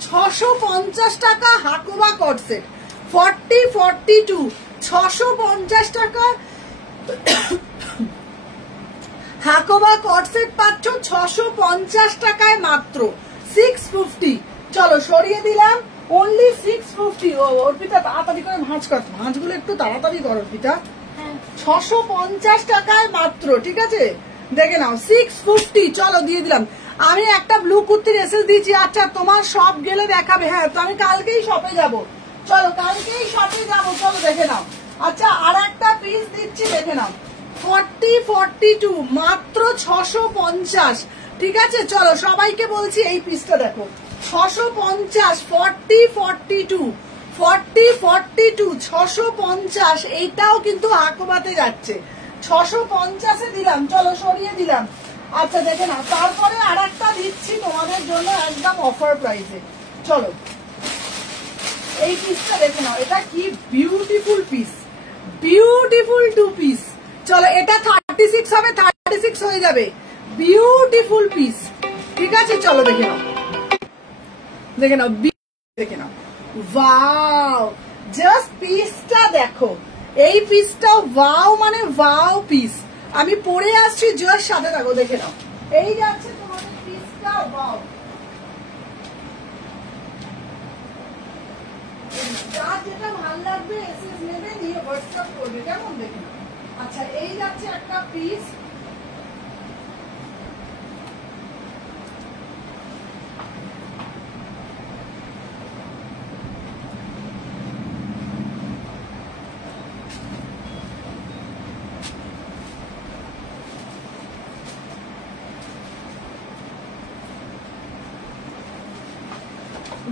650 টাকা হাকোবা কট সেট, 40 42 650 টাকা হাকোবা কট সেট পাচ্ছ 650 টাকায় মাত্র 650। চলো সরিয়ে দিলাম, অনলি 650। ও অর্পিতা তাড়াতাড়ি করে ভাঁজগুলো একটু তাড়াতাড়ি করো অর্পিতা। 650 টাকায় মাত্র, ঠিক আছে? দেখে নাও 650। চলো দিয়ে দিলাম। আমি একটা ব্লু কুর্তির এসএস দিয়েছি। আচ্ছা, তোমার শপ গেলে দেখাবে? হ্যাঁ, তো আমি কালকেই শপে যাব। চলো কালকেই শপে যাব, চলো দেখে নাও। আচ্ছা, আর একটা পিস দিচ্ছি, দেখে নাও, 40 42 মাত্র 650, ঠিক আছে? চলো সবাইকে বলছি এই পিসটা দেখো, 650 40 42 40 42 650, এইটাও কিন্তু হাকোবাতে যাচ্ছে, 650 দিলাম, চলো সরিয়ে দিলাম। আচ্ছা দেখে নাও, তারপরে আর একটা দিচ্ছি তোমাদের জন্য একদম অফার প্রাইসে। চলো এই পিসটা দেখে নাও, এটা কি বিউটিফুল পিস, বিউটিফুল 2 পিস। চলো এটা 36 হবে, 36 হয়ে যাবে, বিউটিফুল পিস। ঠিক আছে চলো দেখে নাও, দেখে নাও, দেখে নাও, ওয়াও জাস্ট পিসটা দেখো, এই পিসটা ওয়াও মানে ওয়াও পিস। আমি পরে আসছি, জাস্ট সাথে থাকো, দেখে নাও, এই যাচ্ছে তোমাদের পিসটা, ওয়াও। যার যেটা ভালো লাগবে এসএস নেবে, নিয়ে হোয়াটসঅ্যাপ করবে, কেমন দেখে নাও। আচ্ছা এই যাচ্ছে একটা পিস,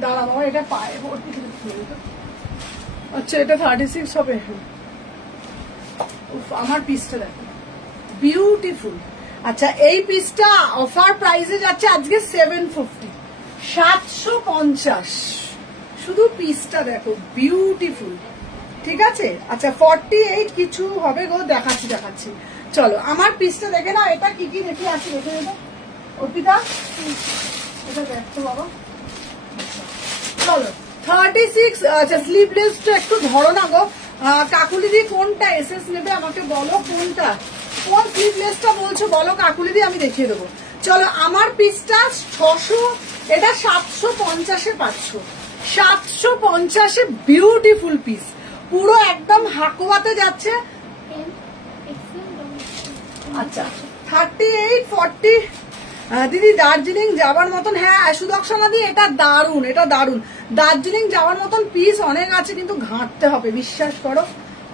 দাঁড়াবো এটা পায়ে ভর্তি। আচ্ছা এটা 36 হবে। আমার পিসটা দেখো বিউটিফুল। আচ্ছা এই পিসটা অফার প্রাইসে যাচ্ছে আজকে 750, 750, শুধু পিসটা দেখো বিউটিফুল। ঠিক আছে আচ্ছা 48 কিছু হবে গো, দেখাচ্ছি দেখাচ্ছি। চলো আমার পিসটা দেখে না, এটা কি কি দেখে আসি, দেখে দেবো অর্পিতা, এটা দেখো বাবা। চলো 36, আচ্ছা স্লিভলেসটা একটু ধরো না গো কাকুলিদি, কোনটা এসএস নেবে আমাকে বলো, কোনটা কোন স্লিভলেসটা বলছো বলো কাকুলিদি, আমি দেখিয়ে দেবো। চলো আমার পিসটা 600, এটা 750-এ পাচ্ছ, 750-এ বিউটিফুল পিস, পুরো একদম হাকুয়াতে যাচ্ছে। আচ্ছা 38, 40 দিদি দার্জিলিং যাবার মতন, হ্যাঁ সুদর্শনা দি এটা দারুন, এটা দারুন। দার্জিলিং যাওয়ার মতন পিস অনেক আছে, কিন্তু ঘাঁটতে হবে, বিশ্বাস করো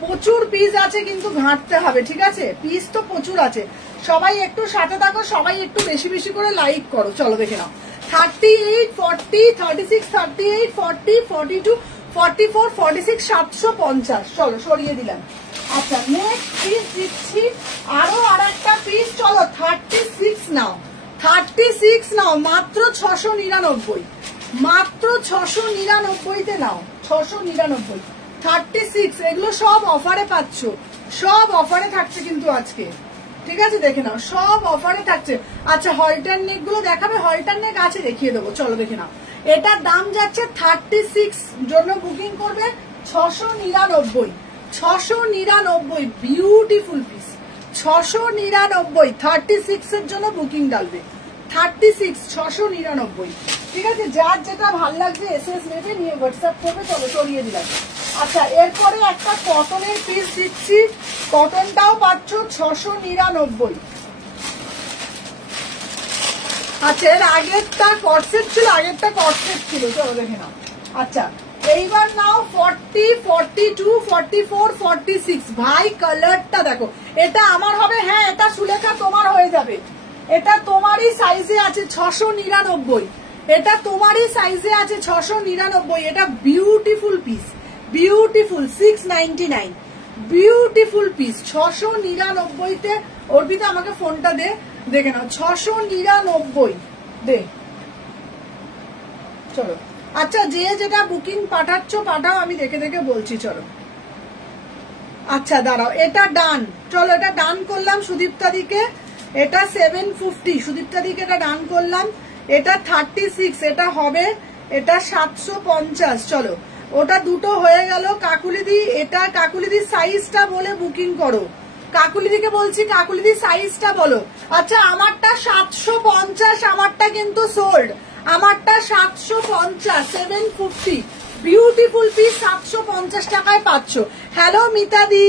প্রচুর পিস আছে, কিন্তু ঘাঁটতে হবে। ঠিক আছে পিস তো প্রচুর আছে, সবাই একটু সাথে থাকো, সবাই একটু বেশি বেশি করে লাইক করো। চলো দেখে নাও 38, 40, 36, 38, 40, 42, 44, 46, 750। চলো সরিয়ে দিলাম। আচ্ছা নেক্সট পিস দিচ্ছি, আরো আর একটা পিস। চলো 36 নাও, 36 নাও, মাত্র 699, মাত্র 699-তে নাও, 699, 36। এগুলো সব অফারে পাচ্ছ, সব অফারে থাকছে কিন্তু আজকে। ঠিক আছে দেখে নাও, সব অফারে থাকছে। আচ্ছা হলটার নেক গুলো দেখাবে, হলটার নেক আছে দেখিয়ে দেবো, চলো দেখে নাও। এটার দাম যাচ্ছে 36, জন্য বুকিং করবে 699, 699, বিউটিফুল পিস, 699, 36-এর জন্য বুকিং ডালবে, 36, 699। ঠিক আছে যার যেটা ভাল লাগবে এসএস নেবে, নিয়ে হোয়াটসঅ্যাপ করবে। চলো সরিয়ে দিলাম। আচ্ছা এরপরে একটা কটনের পিস দিচ্ছি, কটনটাও পাচ্ছ 699। আচ্ছা এর আগেরটা কটসেট ছিল, আগেরটা কটসেট ছিল, চলো দেখে নাও। আচ্ছা এইবার নাও 40, 42, 44, 46। ভাই কালারটা দেখো, এটা আমার হবে, হ্যাঁ এটা সুলেখা তোমার হয়ে যাবে, এটা তোমারই সাইজে আছে 699, এটা তোমারই সাইজে আছে 699। এটা beautiful piece, beautiful, 699, beautiful piece, 699-তে। অর্পিতা আমাকে ফোনটা দে, দেখে নাও 699 দে। চলো আচ্ছা যে যেটা বুকিং পাঠাচ্ছ পাঠাও, আমি দেখে দেখে বলছি। চলো আচ্ছা দাঁড়াও, এটা ডান, চলো এটা ডান করলাম সুদীপ্তা দিকে, এটা 750, সুদীপ্তা দিকে এটা ডান করলাম। এটা 36, এটা হবে, এটা 750। চলো ওটা দুটো হয়ে গেল। কাকুলিদি এটা কাকুলিদি সাইজটা বলে বুকিং করো, কাকুলিদিকে বলছি কাকুলিদি সাইজটা বলো। আচ্ছা আমারটা 750, আমারটা কিন্তু সোল্ড, আমারটা 750, 750, বিউটিফুল পিস, 750 টাকায় পাচ্ছ। হ্যালো মিতাদি,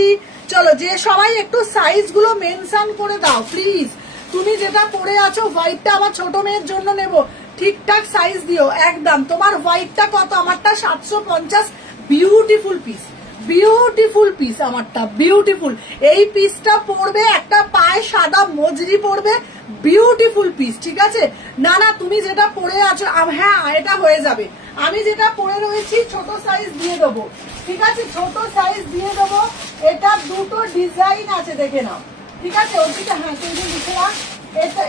চলো যে সবাই একটু সাইজ গুলো মেনশন করে দাও প্লিজ। তুমি যেটা পরে আছো হোয়াইটটা আমার ছোট মেয়ের জন্য নেব, ঠিকঠাক সাইজ দিও একদম। তোমার হোয়াইটটা কত? আমারটা 750, বিউটিফুল পিস, বিউটিফুল পিস, আমারটা বিউটিফুল। এই পিসটা পড়বে, একটা পায়ে সাদা মজরি পড়বে, বিউটিফুল পিস। ঠিক আছে না না তুমি যেটা পরে আছো, হ্যাঁ এটা হয়ে যাবে, আমি যেটা পরে রয়েছি ছোট সাইজ দিয়ে দেবো, ঠিক আছে, ছোট সাইজ দিয়ে দেবো। এটা দুটো ডিজাইন আছে, দেখে নাও, ঠিক আছে, ওদিকে হ্যাঁ তুই লিখে রাখ।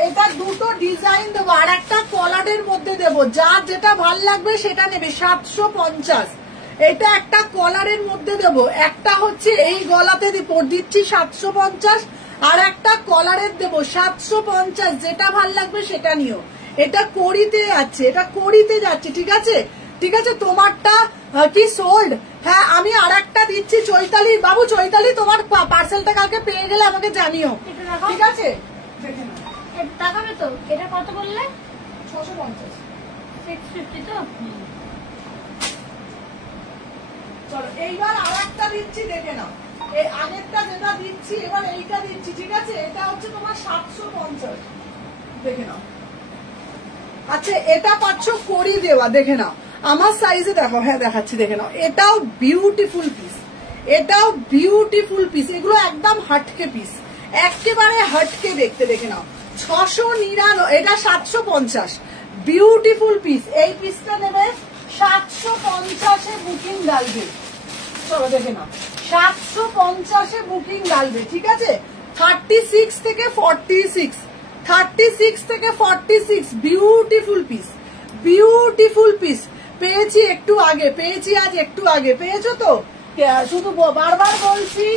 এটা দুটো ডিজাইন দেবো, আর একটা কলারের মধ্যে দেবো, যার যেটা ভাল লাগবে সেটা নেবে। 750। এটা একটা কলারের মধ্যে দেবো, একটা হচ্ছে এই গলাতে দিচ্ছি 750, আর একটা কলারের দেবো 750, যেটা ভাল লাগবে সেটা নিও। এটা করিতে যাচ্ছে, এটা করিতে যাচ্ছে, ঠিক আছে, ঠিক আছে। তোমারটা কি সোল্ড? হ্যাঁ আমি আর একটা দিচ্ছি চৈতালি বাবু, চৈতালি তোমার পার্সেলটা কালকে পেয়ে গেলে আমাকে জানিও, ঠিক আছে। দেখাবে তো, এটা কত বললে? 650, 650 তো। চলো এইবার আর একটা দিচ্ছি, দেখে নাও, এই আগেরটা যেটা দিচ্ছি এবার এইটা দিচ্ছি, ঠিক আছে। এটা হচ্ছে তোমার 750, দেখে নাও। আচ্ছা এটা পাচ্ছ করি দেওয়া, দেখে নাও আমার সাইজে দেখো, হ্যাঁ দেখাচ্ছি, দেখে নাও। এটাও বিউটিফুল পিস, এটাও বিউটিফুল পিস, এগুলো একদম হটকে পিস, একেবারে হটকে দেখতে, দেখে নাও। 699, এটা 750, বিউটিফুল পিস। এই পিসটা নেবে 750-এ বুকিং ডালবে, চলো দেখে নাও, 750-এ বুকিং ডালবে, ঠিক আছে। 36 থেকে 46, 36 থেকে 46, বিউটিফুল পিস, বিউটিফুল পিস। পেয়েছি একটু আগে, পেয়েছি আজ একটু আগে, পেয়েছো তো? শুধু বারবার বলছি,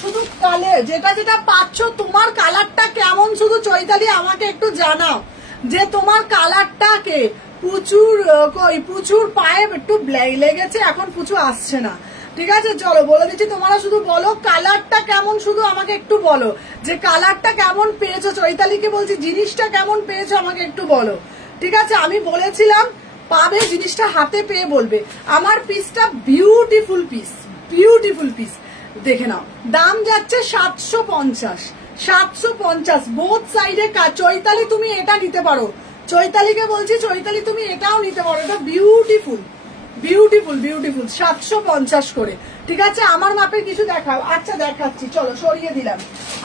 শুধু কালে যেটা যেটা পাচ্ছ, তোমার কালারটা কেমন শুধু চৈতালি আমাকে একটু জানাও, যে তোমার কালারটাকে প্রচুর পায়ে একটু লেগেছে, এখন পুচু আসছে না, ঠিক আছে। চলো বলে দিচ্ছি, তোমরা শুধু বলো কালারটা কেমন, শুধু আমাকে একটু বলো যে কালারটা কেমন পেয়েছো। চৈতালিকে বলছি জিনিসটা কেমন পেয়েছো আমাকে একটু বলো, ঠিক আছে। আমি বলেছিলাম পাবে, জিনিসটা হাতে পেয়ে বলবে। আমার পিসটা বিউটিফুল পিস, বিউটিফুল পিস, দেখে নাও। দাম যাচ্ছে 750, 750 বোথ সাইডে কাজ। চৈতালি তুমি এটা নিতে পারো, চৈতালিকে বলছি, চৈতালি তুমি এটাও নিতে পারো, এটা বিউটিফুল, বিউটিফুল, বিউটিফুল, 750 করে, ঠিক আছে। আমার মাপের কিছু দেখাও, আচ্ছা দেখাচ্ছি, চলো সরিয়ে দিলাম।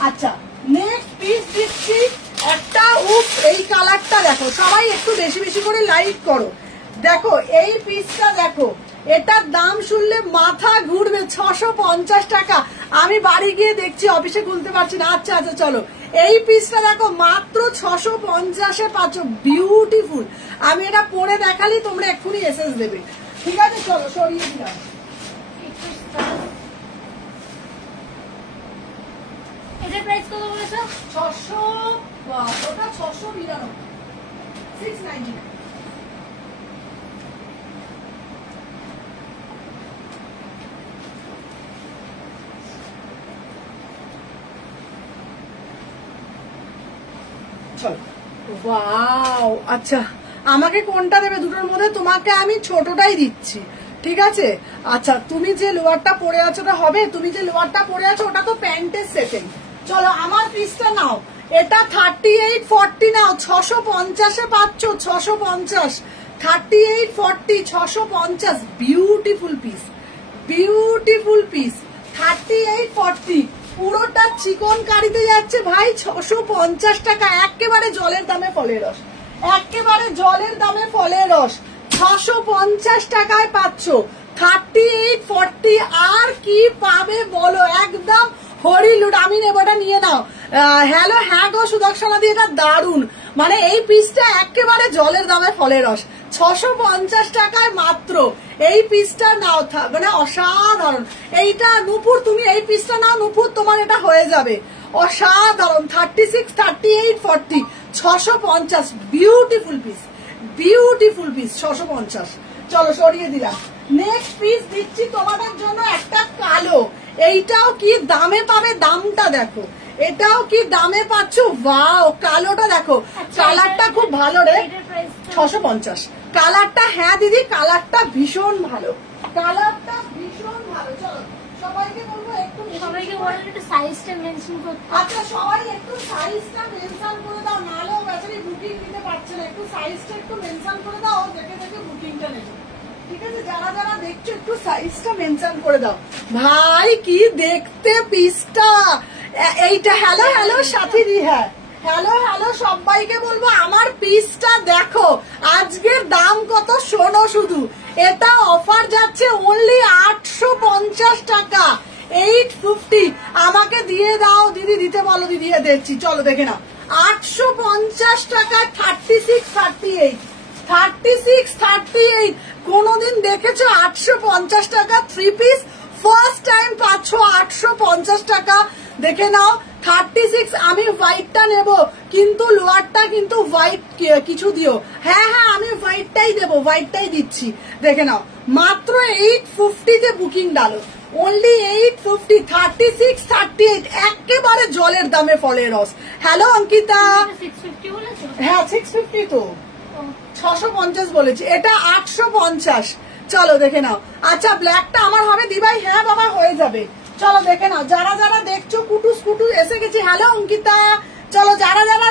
আচ্ছা নেক্সট পিস দিচ্ছি একটা, এই কালারটা দেখো, সবাই একটু বেশি বেশি করে লাইক করো। দেখো এই পিসটা দেখো, এটার দাম শুনলে মাথা ঘুরবে, 650 টাকা। আমি বাড়ি গিয়ে দেখছি, অফিসে খুলতে পারছি না। আচ্ছা আচ্ছা চলো, এই পিসটা দেখো মাত্র 650-এ পাচ্ছ, বিউটিফুল। আমি এটা পরে দেখালি তোমরা এক্ষুনি এসএস দেবে, ঠিক আছে। চলো সরিয়ে দিলাম। এটার প্রাইস কত বলেছো? 600, ওটা 699, 699। ওয়াও, আচ্ছা আমাকে কোনটা দেবে দুটোর মধ্যে? তোমাকে আমি ছোটটাই দিচ্ছি, ঠিক আছে। আচ্ছা তুমি যে লোয়ারটা পরে আছো ওটা হবে? তুমি যে লোয়ারটা পরে আছো ওটা তো প্যান্টের সেটিং। চলো আমার পিসটা নাও, এটা 3840 নাও, 650-এ পাচ্ছ, 650, 3840, 650, বিউটিফুল পিস, বিউটিফুল পিস, 3840, পুরোটা চিকন কারিতে যাচ্ছে ভাই, 650 টাকা, একেবারে জলের দামে ফলের রস, একেবারে জলের দামে ফলের রস, 650 টাকায় পাচ্ছ, 3840। আর কি পাবে বলো, একদম হরিলুট। আমি নেবো, এটা নিয়ে নাও। হ্যালো, হ্যাঁ গো সুদর্শনা দিয়ে, এটা দারুন, মানে এই পিসটা একেবারে জলের দামে ফলের রস, 650 টাকায় মাত্র এই পিসটা নাও, মানে অসাধারণ। এইটা নূপুর, তুমি এই পিসটা নাও নূপুর, তোমার এটা হয়ে যাবে, অসাধারণ। 36, 3840, 650, বিউটিফুল পিস, বিউটিফুল পিস, 650। চলো সরিয়ে দিলাম। নেক্সট পিস দিচ্ছি তোমাদের জন্য একটা কালো, এইটাও কি দামে পাবে, দামটা দেখো, এটাও কি দামে পাচ্ছ, ওয়াও। কালোটা দেখো, কালারটা খুব ভালো রে, 650 কালারটা। হ্যাঁ দিদি কালারটা ভীষণ ভালো, কালারটা ভীষণ ভালো। চলো সবাইকে বলবো একটু, সবাইকে বলবো একটু সাইজটা মেনশন করতে। আচ্ছা সবাই একটু সাইজটা মেনশন করে দাও, নাহলে বেচারি বুকিং নিতে পারছে না। একটু সাইজটা একটু মেনশন করে দাও, দেখে দেখে বুকিংটা নেবে, ঠিক আছে। যারা যারা দেখছো একটু সাইজটা মেনশন করে দাও। ভাই কি দেখতে পিসটা, এইটা। হ্যালো হ্যালো সাথী দি, হ্যাঁ হ্যালো হ্যালো সবাইকে বলবো আমার পিসটা দেখো, আজকের দাম কত শোনো শুধু। এটা অফার যাচ্ছে অনলি 850 টাকা, 850। আমাকে দিয়ে দাও দিদি, দিতে বলো দিদি, দিচ্ছি। চলো দেখে নাও, 850 টাকা 36, 38, 36, 38। কোনদিন দেখেছো 850 টাকা 3 পিস? ফার্স্ট টাইম পাচ্ছ 850 টাকা। দেখে নাও 36। আমি হোয়াইটটা নেব, কিন্তু লোয়ারটা কিন্তু হোয়াইট কিছু দিও। হ্যাঁ হ্যাঁ আমি হোয়াইটটাই দেবো, হোয়াইটটাই দিচ্ছি। দেখে নাও মাত্র 850 তে বুকিং ডালো, অনলি 850, 36, 38। একেবারে জলের দামে ফলের রস। হ্যালো অঙ্কিতা। 650 বলেছো? হ্যাঁ 650 তো, 650 বলেছি, এটা 850। চলো দেখে নাও। আচ্ছা ব্ল্যাকটা আমার হবে দিভাই? হ্যাঁ বাবা হয়ে যাবে। চলো দেখে নাও, যারা যারা দেখছো কুটুস কুটুস এসে গেছি। হ্যালো অঙ্কিতা। চলো যারা যারা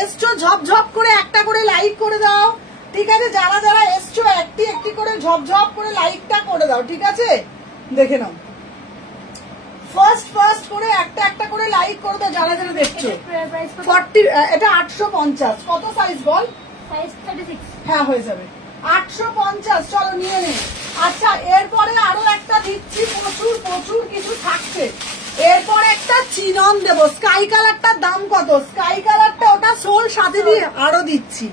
এসছো ঝপঝপ করে একটা করে লাইক করে দাও, ঠিক আছে? যারা যারা এসছো একটি একটি করে ঝপঝপ করে লাইকটা করে দাও, ঠিক আছে? দেখে নাও, ফার্স্ট করে একটা একটা করে লাইক করে দাও যারা যারা দেখছো। 40, এটা 850। কত সাইজ বল? সাইজ 36। হ্যাঁ হয়ে যাবে 850। চলো নিয়ে নে। আচ্ছা এরপরে আরো একটা দিচ্ছি, প্রচুর প্রচুর কিছু থাকছে। এরপর একটা চিনন দেবো, স্কাই কালারটার দাম কত? স্কাই কালারটা ওটা সোল সাথে দিয়ে আরো দিচ্ছি।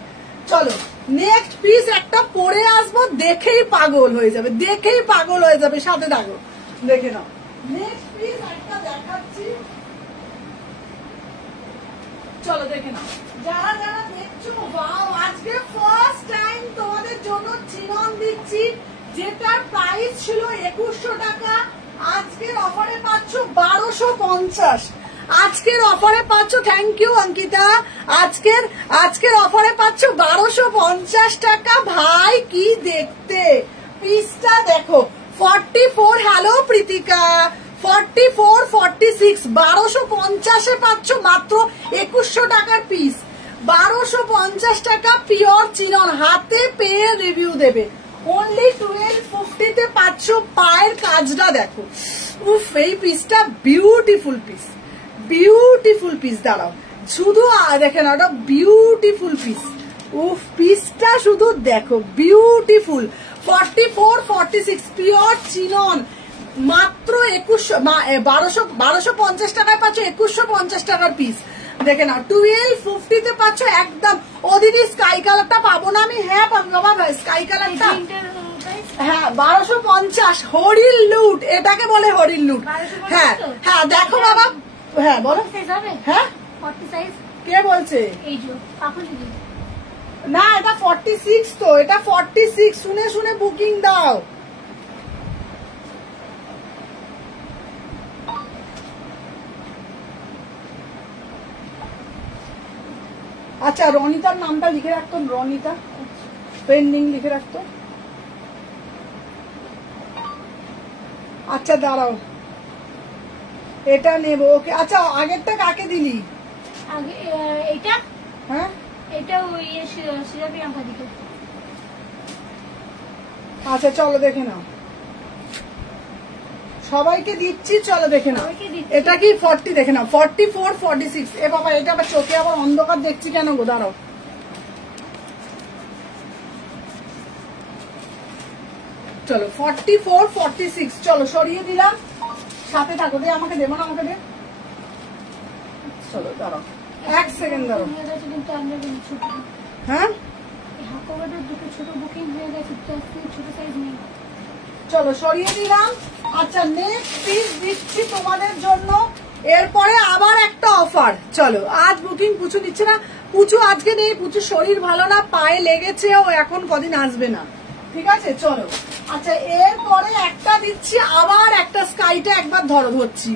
চলো নেক্সট পিস একটা পরে আসবো, দেখেই পাগল হয়ে যাবে, দেখেই পাগল হয়ে যাবে। সাথে থাকো, দেখে নাও। নেক্সট পিস একটা দেখাচ্ছি, চলো দেখে নাও। যারা যারা দেখছো ওয়াও, আজকে ফার্স্ট টাইম তোমাদের জন্য চিনন দিচ্ছি, যেটার প্রাইস ছিল 2100 টাকা। আজকের অফারে পাচ্ছ 1250। আজকের অফারে পাচ্ছ, থ্যাংক ইউ অঙ্কিতা। আজকের অফারে পাচ্ছ 1250 টাকা। ভাই কি দেখতে, পিসটা দেখো। 44, হ্যালো প্রীতিকা। 44, 46, 1250 পাচ্ছ মাত্র 2100 টাকার পিস। 1250 টাকা পিওর চিনন, হাতে পেয়ে রিভিউ দেবে। অনলি 1250 তে পাচ্ছ। পায়ের কাজটা দেখো, উফ এই পিসটা বিউটিফুল পিস, বিউটিফুল পিস। দাঁড়াও শুধু দেখে না, ওটা বিউটিফুল পিস। উফ পিসটা শুধু দেখো, বিউটিফুল। 44, 46 পিওর চিনন, মাত্র 1250 টাকায় পাচ্ছ 2150 টাকার পিস। দেখে নাও 1250 তে পাচ্ছ একদম। ও দিদি স্কাই কালারটা পাবো না আমি? হ্যাঁ পাবো বাবা, স্কাই কালারটা। হ্যাঁ 1250। হরিল লুট, এটাকে বলে হরিল লুট। হ্যাঁ হ্যাঁ দেখো বাবা। হ্যাঁ বলো। হ্যাঁ 40 সাইজ কে বলছে? এই যে এখন দিদি না এটা 46 তো, এটা 46। শুনে শুনে বুকিং দাও। আচ্ছা রনিতার নামটা লিখে রাখতো, রনিতা পেন্ডিং লিখে রাখতো। আচ্ছা দাঁড়াও, এটা নেবো। ওকে আচ্ছা আগেরটা কাকে দিলি? আগে এটা, হ্যাঁ এটা ওই সিরাপি আঁকা দিকে। আচ্ছা চলো দেখে নাও, সবাইকে দিচ্ছি। চলো দেখে নাও, এটা কি 40? দেখে নাও 44, 46। এ বাবা এটা আবার চোখে আবার অন্ধকার দেখছি কেন গো? দাঁড়াও চলো 44, 46। চলো সরিয়ে দিলাম, সাথে থাকো। দে আমাকে, দেবো না আমাকে, দে। চলো দাঁড়াও 1 সেকেন্ড দাঁড়াও। কিন্তু আমরা ছোট, হ্যাঁ হাকোভারের দুটো ছোট বুকিং হয়ে গেছে, তো ছোট সাইজ নেই। চলো সরিয়ে দিলাম। আচ্ছা নেক্সট পিস দিচ্ছি তোমাদের জন্য। এরপরে আবার একটা অফার। চলো আজ বুকিং পুচু দিচ্ছে না, পুচু আজকে নেই, পুচু শরীর ভালো না, পায়ে লেগেছে, ও এখন কদিন আসবে না, ঠিক আছে? চলো আচ্ছা এরপরে একটা দিচ্ছি, আবার একটা স্কাইটা একবার ধরছি,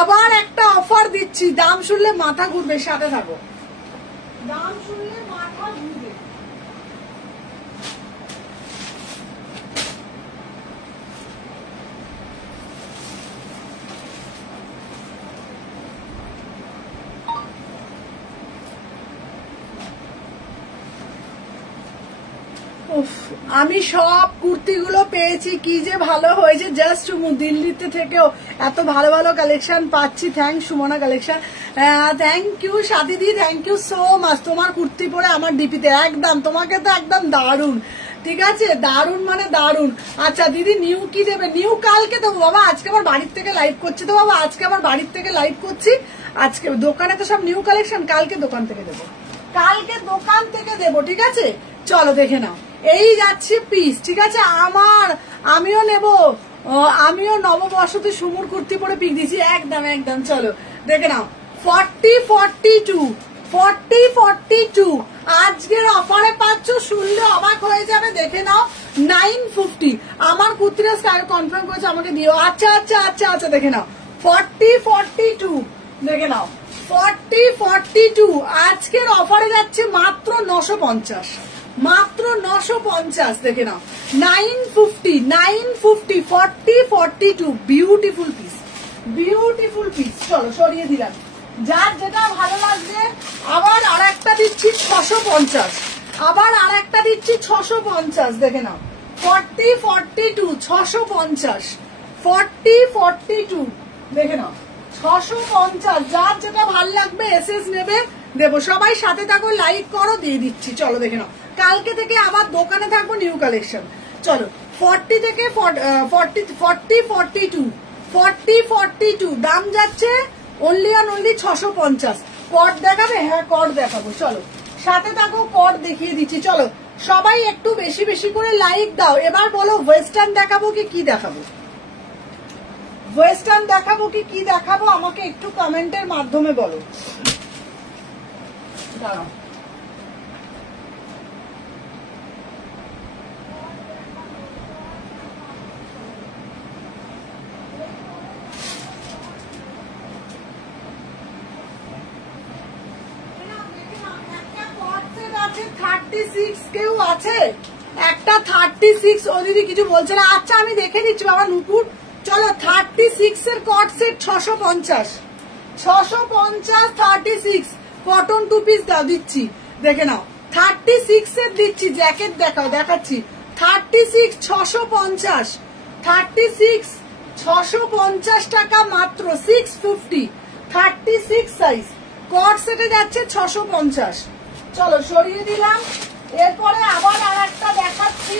আবার একটা অফার দিচ্ছি। দাম শুনলে মাথা ঘুরবে, সাথে থাকো। দাম শুনলে মাথা ঘুরবে। আমি সব কুর্তিগুলো পেয়েছি, কি যে ভালো হয়েছে। জাস্ট দিল্লিতে থেকেও এত ভালো ভালো কালেকশন পাচ্ছি। Thank Sumana collection, thank you সাদিদি, থ্যাংক ইউ সো মাচ। তোমার কুর্তি পরে আমার ডিপিতে একদম, তোমাকে তো একদম দারুণ, ঠিক আছে, দারুণ মানে দারুণ। আচ্ছা দিদি নিউ কি দেবে? নিউ কালকে দেবো বাবা, আজকে আমার বাড়ির থেকে লাইভ করছি তো বাবা, আজকে আমার বাড়ির থেকে লাইভ করছি। আজকে দোকানে তো সব নিউ কালেকশন, কালকে দোকান থেকে দেবো, কালকে দোকান থেকে দেবো, ঠিক আছে। চলো দেখে নাও, এই যাচ্ছে পিস, ঠিক আছে। আমিও নেবো, আমিও নববর্ষতে সুমুর কুর্তি পরে পিক দিচ্ছি, একদম একদম। চলো দেখে নাও, 40-42 আজকের অফারে পাচ্ছ, শুনলে অবাক হয়ে যাবে। দেখে নাও 950। আমার কুর্তিটা স্টাইল কনফার্ম করেছে, আমাকে দিও। আচ্ছা আচ্ছা আচ্ছা আচ্ছা, দেখে নাও 40-42, দেখে নাও 40-42 আজকের অফারে যাচ্ছে মাত্র 950, মাত্র 950। দেখে নাও 950, 40-42 বিউটিফুল পিস, বিউটিফুল পিস। চলো সরিয়ে দিলাম, যার যেটা ভালো লাগবে। আবার আর একটা দিচ্ছি 650, আবার আর একটা দিচ্ছি 650। দেখে নাও 40-42 650, 40-42 দেখে নাও 650। যার যেটা ভালো লাগবে এসএস নেবে, দেবো। সবাই সাথে থাকো, লাইক করো, দিয়ে দিচ্ছি। চলো দেখে নাও, কালকে থেকে আবার দোকানে থাকবো নিউ কালেকশন। চলো 40 থেকে 40-42 দাম যাচ্ছে অনলি অন অনলি 650। কট দেখাবে? হ্যাঁ কট দেখাবো, চলো সাথে থাকো, কট দেখিয়ে দিচ্ছি। চলো সবাই একটু বেশি বেশি করে লাইক দাও। এবার বলো ওয়েস্টার্ন দেখাবো কি কি দেখাবো, ওয়েস্টার্ন দেখাবো কি কি দেখাবো, আমাকে একটু কমেন্টের মাধ্যমে বলো। দাঁড়াও, আছে 36 কেউ আছে, একটা 36। ও দিদি কিছু বলছে না, আচ্ছা আমি দেখে দিচ্ছি বাবা নুপুর। চলো 36 এর কট সেট 650, 36 কটন 2 পিস দাও, দিচ্ছি। দেখে নাও 36 এর দিচ্ছি, জ্যাকেট দেখাও, দেখাচ্ছি। 36 650, 36 650 টাকা মাত্র, 650, 36 সাইজ কট সেটে যাচ্ছে 650। চলো সরিয়ে দিলাম। এরপরে আবার আর একটা দেখাচ্ছি,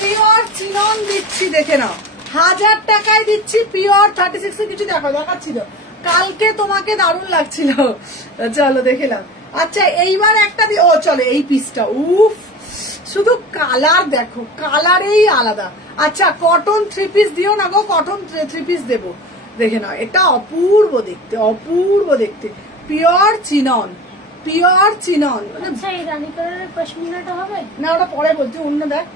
পিওর চিনন দিচ্ছি। দেখে নাও 1000 টাকায় দিচ্ছি পিওর 36 এর কিছু দেখো, দেখাচ্ছি তো, কালকে তোমাকে দারুণ লাগছিল। চলো দেখলাম। আচ্ছা এইবার একটা ও চলো এই পিসটা, উফ শুধু কালার দেখো, কালারেই আলাদা। আচ্ছা কটন 3 পিস দিও না গো, কটন 3 পিস দেবো। দেখে নাও এটা অপূর্ব দেখতে, অপূর্ব দেখতে, পিওর চিনন, পিওর চিনন। আচ্ছা এই রানী কালারের পশমিনাটা হবে না, ওটা পরে বলছি, অন্য দেখ।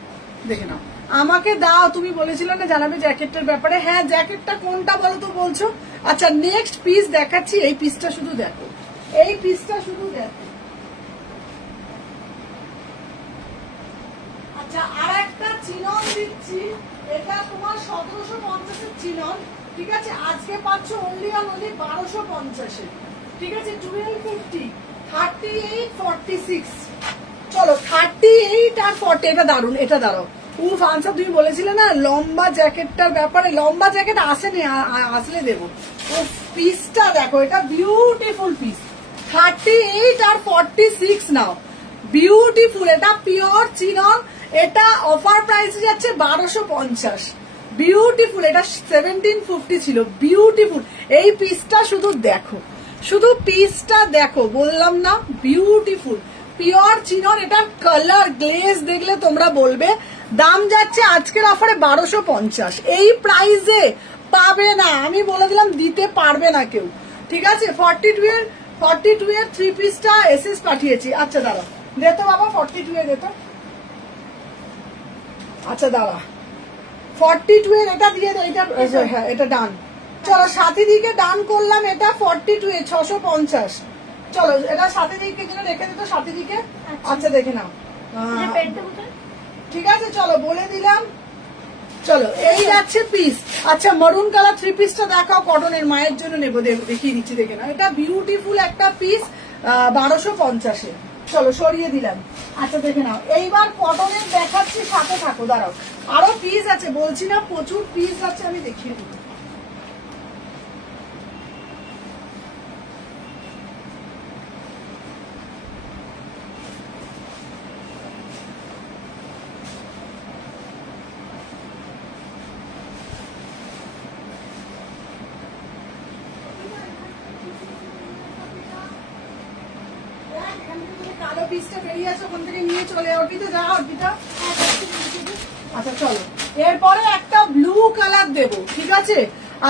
দেখে নাও, আমাকে দাও, তুমি বলেছিলে না জানাবে জ্যাকেটের ব্যাপারে। হ্যাঁ জ্যাকেটটা কোনটা বলো তো বলছো। আচ্ছা নেক্সট পিস দেখাচ্ছি, এই পিসটা শুধু দেখো, এই পিসটা শুধু দেখো। আচ্ছা আর একটা চিনন দিচ্ছি, এটা তোমার 1750 এর চিনন, ঠিক আছে। আজকে পাচ্ছ অনলি অন অনলি 1250 এর, ঠিক আছে। 1250, 38, 46। চলো 38 আর 40, এটা দারুন, এটা দাঁড়াও। উফ আনসার তুমি বলেছিলে না লম্বা জ্যাকেটটার ব্যাপারে, লম্বা জ্যাকেট আসেনি, আসলে দেবো। ও পিসটা দেখো, এটা বিউটিফুল পিস, 38 আর 46 নাও, বিউটিফুল। এটা পিওর চিনন, এটা অফার প্রাইসে যাচ্ছে 1250, বিউটিফুল। এটা 1750 ছিল, বিউটিফুল। এই পিসটা শুধু দেখো, শুধু পিসটা দেখো, বললাম না বিউটিফুল পিওর চিনন। এটার কালার গ্লেজ দেখলে তোমরা বলবে। দাম যাচ্ছে আজকের অফারে 1250, এই প্রাইসে পাবে না, আমি বলে দিলাম, দিতে পারবে না কেউ, ঠিক আছে। 42 এর 3 পিসটা এসএস পাঠিয়েছি। আচ্ছা দাঁড়া, দে তো বাবা 42 এর দে তো। আচ্ছা দাঁড়া, 42 এর এটা দিয়ে দে, এটা হ্যাঁ এটা ডান। চলো সাথী দিকে ডান করলাম, এটা 42 এ 650। চলো এটা সাথী দিকে জন্য রেখে দিত, সাথী দিকে। আচ্ছা দেখে নাও, ঠিক আছে। চলো বলে দিলাম। চলো এই যাচ্ছে পিস। আচ্ছা মারুন কালার 3 পিসটা দেখাও, কটনের, মায়ের জন্য নেবো, দেখিয়ে দিচ্ছি। দেখে নাও, এটা বিউটিফুল একটা পিস, 1250 এ, চলো সরিয়ে দিলাম। আচ্ছা দেখে নাও, এইবার কটনের দেখাচ্ছি, সাথে থাকো, দাঁড়াও আরো পিস আছে, বলছি না প্রচুর পিস আছে, আমি দেখিয়ে দেবো। কালো পিসটা বেরিয়ে আছে, ওখান থেকে নিয়ে চলে অর্পিতা, যা অর্পিতা। আচ্ছা চলো, এরপরে একটা ব্লু কালার দেবো, ঠিক আছে?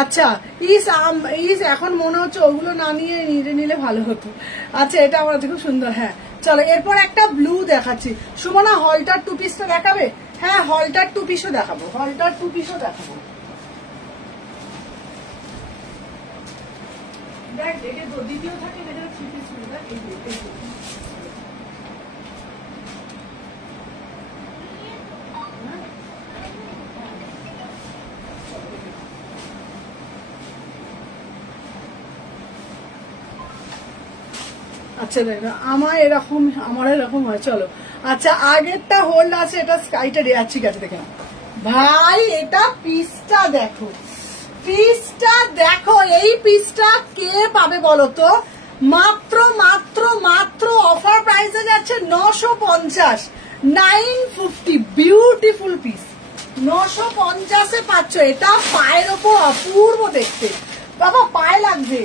আচ্ছা ইস এখন মনে হচ্ছে ওগুলো না নিয়ে নিলে ভালো হতো। আচ্ছা এটা আমার খুব সুন্দর। হ্যাঁ চলো, এরপর একটা ব্লু দেখাচ্ছি। সুমনা হলটার টু পিসটা দেখাবে? হ্যাঁ হলটার টু পিসও দেখাবো, হলটার টু পিসও দেখাবো। দেখ দেখে তো দ্বিতীয় থাকে, এটা থ্রি পিস দেখ। আচ্ছা দেখো আমার এরকম হয়। চলো আচ্ছা, আগেরটা হোল্ড আছে, এটা স্কাইটা দেওয়া, ঠিক আছে দেখে নাও ভাই। এটা পিসটা দেখো, পিসটা দেখো, এই পিসটা কে পাবে বলো তো? মাত্র মাত্র মাত্র অফার প্রাইসে যাচ্ছে 950, 950, বিউটিফুল পিস 950-এ পাচ্ছ। এটা পায়ের ওপর অপূর্ব দেখতে বাবা, পায়ে লাগবে।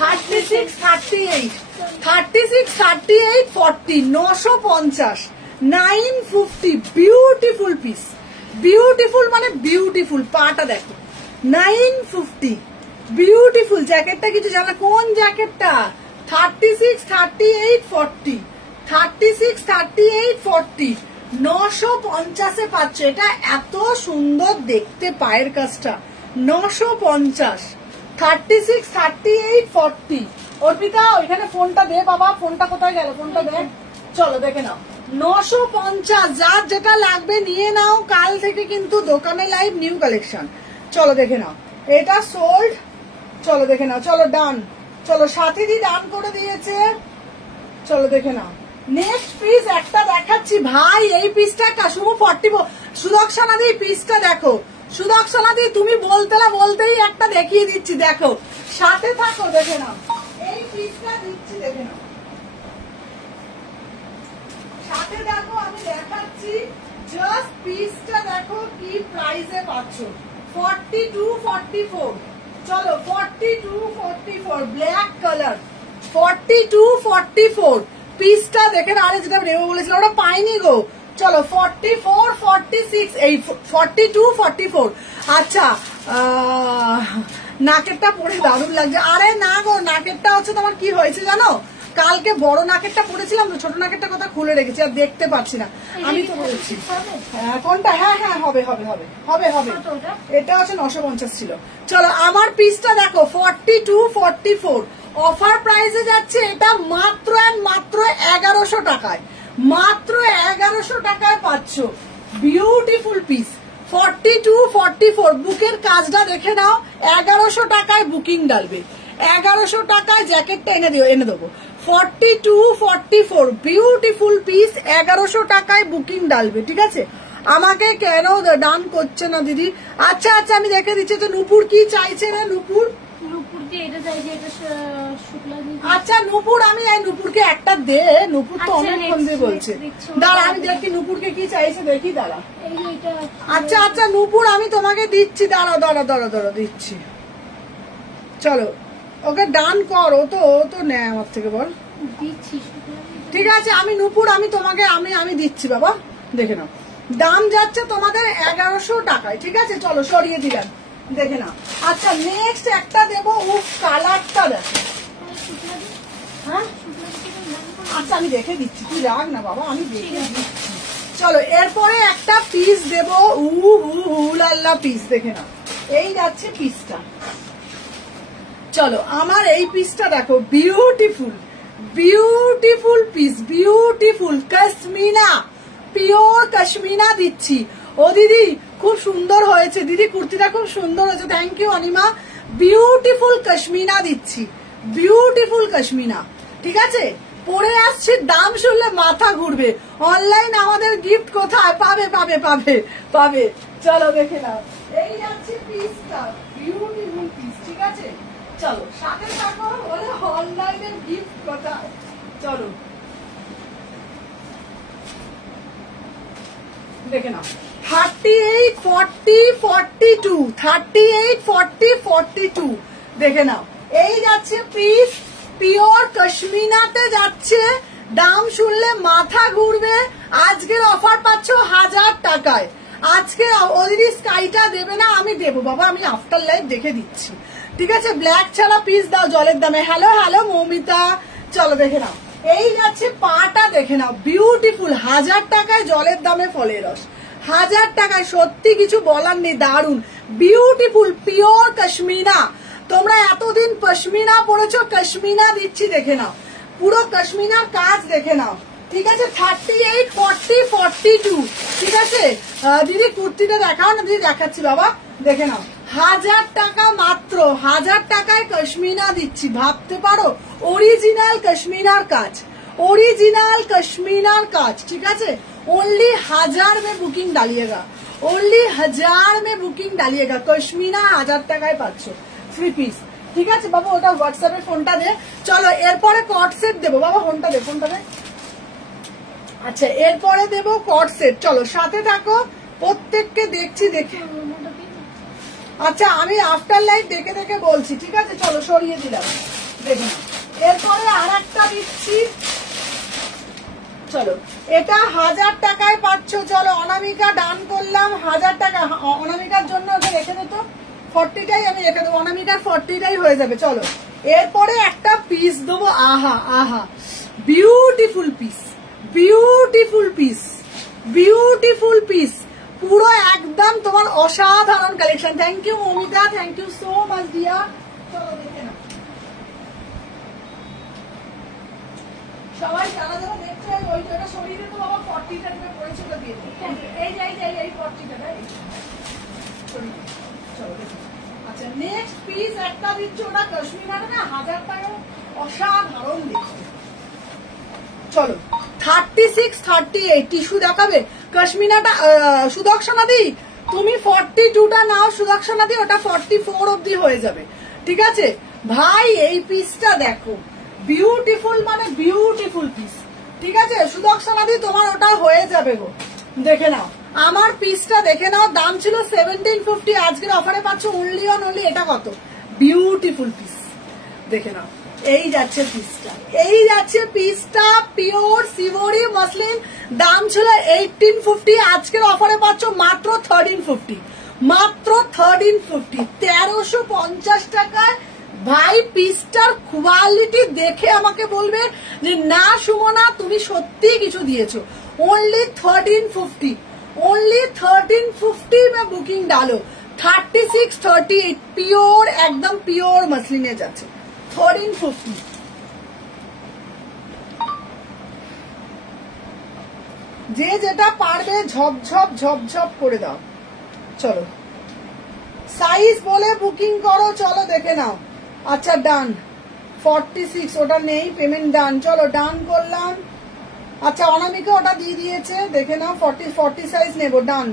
36, 38, 36, 38, 40, 950, 950, বিউটিফুল পিস, বিউটিফুল মানে বিউটিফুল। পাটা দেখো 950, বিউটিফুল। জ্যাকেটটা কিছু জানা কোন জ্যাকেটটা? 36, 38, 40, 36, 38, 40, 950-এ পাচ্ছ। এটা এত সুন্দর দেখতে, পায়ের কাজটা 950, 36, 38, 40। অর্পিতা ওইখানে ফোনটা দে বাবা, ফোনটা কোথায় গেল? ফোনটা দে। চলো দেখে নাও 950, যার যেটা লাগবে নিয়ে নাও। কাল থেকে কিন্তু দোকানে লাইভ নিউ কালেকশন। চলো দেখে নাও, এটা সোল্ড। চলো দেখে নাও, চলো ডান। চলো সাথীদি ডান করে দিয়েছে। চলো দেখে নাও, নেক্সট পিস একটা দেখাচ্ছি ভাই। এই পিসটা কাশুমু 40। সুদর্শনা দি পিসটা দেখো, সুদর্শনা দি তুমি বলতেই একটা দেখিয়ে দিচ্ছি, দেখো সাথে থাকো, দেখে নাও এই পিসটা দিচ্ছি, দেখে নাও সাথে দেখো, আমি দেখাচ্ছি জাস্ট পিসটা দেখো কি প্রাইসে পাচ্ছ। 42, 44। চলো 42, 44 ব্ল্যাক কালার, 42, 44 পিসটা দেখে না। আরে যেটা রেবো বলেছিল ওটা পাইনি গো। চলো 44, 46, এই 42, 44। আচ্ছা নাকেরটা পরে দারুণ লাগছে। আরে না গো, নাকেরটা হচ্ছে তোমার কি হয়েছে জানো? কালকে বড় নাকেরটা পরেছিলাম তো, ছোট নাকেরটা কথা খুলে রেখেছি, আর দেখতে পাচ্ছি না। আমি তো বলছি কোনটা? হ্যাঁ হ্যাঁ হবে হবে হবে হবে হবে। এটা হচ্ছে 950 ছিল। চলো আমার পিসটা দেখো 42, 44 অফার প্রাইসে যাচ্ছে। এটা মাত্র মাত্র 1100 টাকায়, মাত্র 1100 টাকায় পাচ্ছ। Beautiful piece 42, 44। বুকের কাজটা দেখে নাও। 1100 টাকায় বুকিং ডালবে, 1100 টাকায় জ্যাকেটটা এনে দেবো। 42, 44 বিউটিফুল পিস, 1100 টাকায় বুকিং ডালবে, ঠিক আছে? আমাকে কেন ডান করছে না দিদি? আচ্ছা আচ্ছা আমি দেখে দিচ্ছি। তো নুপুর কি চাইছে রে? নুপুর আচ্ছা নুপুর, আমি নুপুরকে একটা দে। নুপুর তো অনেকক্ষণ দিয়ে বলছে। দাঁড়া আমি দেখি নুপুরকে কি চাইছে, দেখি দাঁড়া। আচ্ছা আচ্ছা নুপুর আমি তোমাকে দিচ্ছি, দাঁড়া দাঁড়া দাঁড়া দাঁড়া দিচ্ছি। চলো ওকে ডান কর, ও তো নেয় আমার থেকে, বল। ঠিক আছে আমি নুপুর, আমি তোমাকে আমি দিচ্ছি বাবা, দেখে নাও। দাম যাচ্ছে তোমাদের 1100 টাকায়, ঠিক আছে? চলো সরিয়ে দিলাম, দেখে নাও। আচ্ছা নেক্সট একটা দেবো, কালারটা দেখো। হ্যাঁ আচ্ছা আমি দেখে দিচ্ছি, তুই রাখ না বাবা, আমি দেখে দিচ্ছি। চলো এরপরে একটা পিস দেবো, হুলাল্লা পিস, দেখে নাও। এই যাচ্ছে পিসটা। চলো আমার এই পিসটা দেখো, বিউটিফুল বিউটিফুল পিস, বিউটিফুল কাশ্মীনা, পিওর কাশ্মীনা দিচ্ছি। ও দিদি খুব সুন্দর হয়েছে, দিদি কুর্তিটা খুব সুন্দর হয়েছে, থ্যাংক ইউ অনিমা। বিউটিফুল কাশ্মীনা দিচ্ছি, বিউটিফুল কাশ্মীনা, ঠিক আছে? পরে আসছি, দাম শুনলে মাথা ঘুরবে। অনলাইন আমাদের গিফট কোথায় পাবে? পাবে পাবে পাবে। চলো দেখে নাও, এই যাচ্ছে পিসটা, বিউটিফুল পিস। ঠিক আছে, চলো সাথে থাকো। বলে অনলাইনের গিফট কোথায়? চলো দেখে নাও, 38, 40, 42, 38, 40, 42 দেখে নাও। এই যাচ্ছে পিস, পিওর কাশ্মীনাতে যাচ্ছে, দাম শুনলে মাথা ঘুরবে। আজকের অফার পাচ্ছ 1000 টাকায়। আজকে ওদিনই স্কাইটা দেবে না, আমি দেবো বাবা, আমি আফটার লাইফ দেখে দিচ্ছি। ঠিক আছে, ব্ল্যাক ছাড়া পিস দাও জলের দামে। হ্যালো হ্যালো মৌমিতা, চলো দেখে নাও। এই যাচ্ছে পাটা দেখে নাও, বিউটিফুল। 1000 টাকায় জলের দামে ফলের রস, 1000 টাকায়, সত্যি কিছু বলার নেই, দারুন বিউটিফুল পিওর কাশ্মীনা। তোমরা এতদিন পশমিনা পড়েছো, কাশ্মীনা দিচ্ছি দেখে নাও, পুরো কাশ্মীনার কাজ দেখে নাও। ঠিক আছে, 38, 40, 42 ঠিক আছে। দিদি কুর্তিটা দেখাও না। দিদি দেখাচ্ছি বাবা, দেখে নাও। 1000 টাকা মাত্র, 1000 টাকায় কাশ্মীনা দিচ্ছি। ভাবতে পারো, অরিজিনাল কাশ্মীনার কাজ, ओरिजिनल कश्मीर काज। ठीक है, ओनली 1000 में बुकिंग डालिएगा, ओनली 1000 में बुकिंग डालिएगा। कश्मीरा 1000 টাকায় পাচ্ছ থ্রি পিস। ঠিক আছে বাবা, ওটা হোয়াটসঅ্যাপে ফোনটা দে। চলো এরপরে কট সেট দেবো বাবা, ফোনটা দে, ফোনটা দে। আচ্ছা এরপরে দেবো কট সেট, চলো সাথে থাকো, প্রত্যেককে দেখছি দেখে। আচ্ছা আমি আফটার লাইফ দেখে দেখে বলছি। ঠিক আছে চলো সরিয়ে দিলাম, দেখুন এরপরে আর একটা দিচ্ছি। চলো এটা 1000 টাকায় পাচ্ছ। চলো অনামিকা ডান করলাম, 1000 টাকা। অনামিকার জন্য ওকে রেখে দিত, 40টাই আমি রেখে দেবো, অনামিকার 40টাই হয়ে যাবে। চলো এরপরে একটা পিস দেবো। আহা আহা, beautiful piece, beautiful piece, beautiful piece, পুরো একদম তোমার অসাধারণ collection. Thank you Mamita, thank you so much Dia. চলো দেখে নাও সবাই, যারা যারা দেখছো ওইটা সরিয়ে দিতে বাবা, 40টা টাকা পড়েছে, ওটা দিয়ে দিই। এই যাই যাই এই 40 টাকা সরিয়ে দিই। চলো দেখো। আচ্ছা নেক্সট পিস একটা দিচ্ছি, ওটা কাশ্মীরাটা না 1000 টাকা, অসাধারণ দেখো। চলো 36, 38 টিস্যু দেখাবে কাশ্মীরাটা। সুদর্শনা দি তুমি 42টা নাও, সুদর্শনা দি ওটা 44 অব্দি হয়ে যাবে। ঠিক আছে ভাই, এই পিসটা দেখো, বিউটিফুল মানে বিউটিফুল পিস। ঠিক আছে সুদর্শনা দি তোমার ওটা হয়ে যাবে গো, দেখে নাও। আমার পিসটা দেখে নাও, দাম ছিল 1750, আজকের অফারে পাচ্ছ অনলি অন অনলি এটা কত, বিউটিফুল পিস দেখে নাও। এই যাচ্ছে পিসটা, এই যাচ্ছে পিসটা, পিওর সিভোরি মসলিন, দাম ছিল 1850, আজকের অফারে পাচ্ছ মাত্র 1350, মাত্র 1350, 1350 টাকায়। ভাই পিসটার কোয়ালিটি দেখে আমাকে বলবে যে না সুমনা তুমি সত্যি কিছু দিয়েছো। ओनली 1350, ओनली 1350 में बुकिंग डालो। 36, 38 प्योर एकदम प्योर मसलिने যাচ্ছে 1350। যে যেটা পারবে ঝপঝপ ঝপঝপ করে দাও। চলো সাইজ বলে বুকিং করো, চলো দেখে নাও। আচ্ছা ডান, 46 ওটা নেই, পেমেন্ট ডান। চলো ডান করলাম। আচ্ছা অনামিকা ওটা দিয়ে দিয়েছে, দেখে নাও। 40 সাইজ নেব, ডান।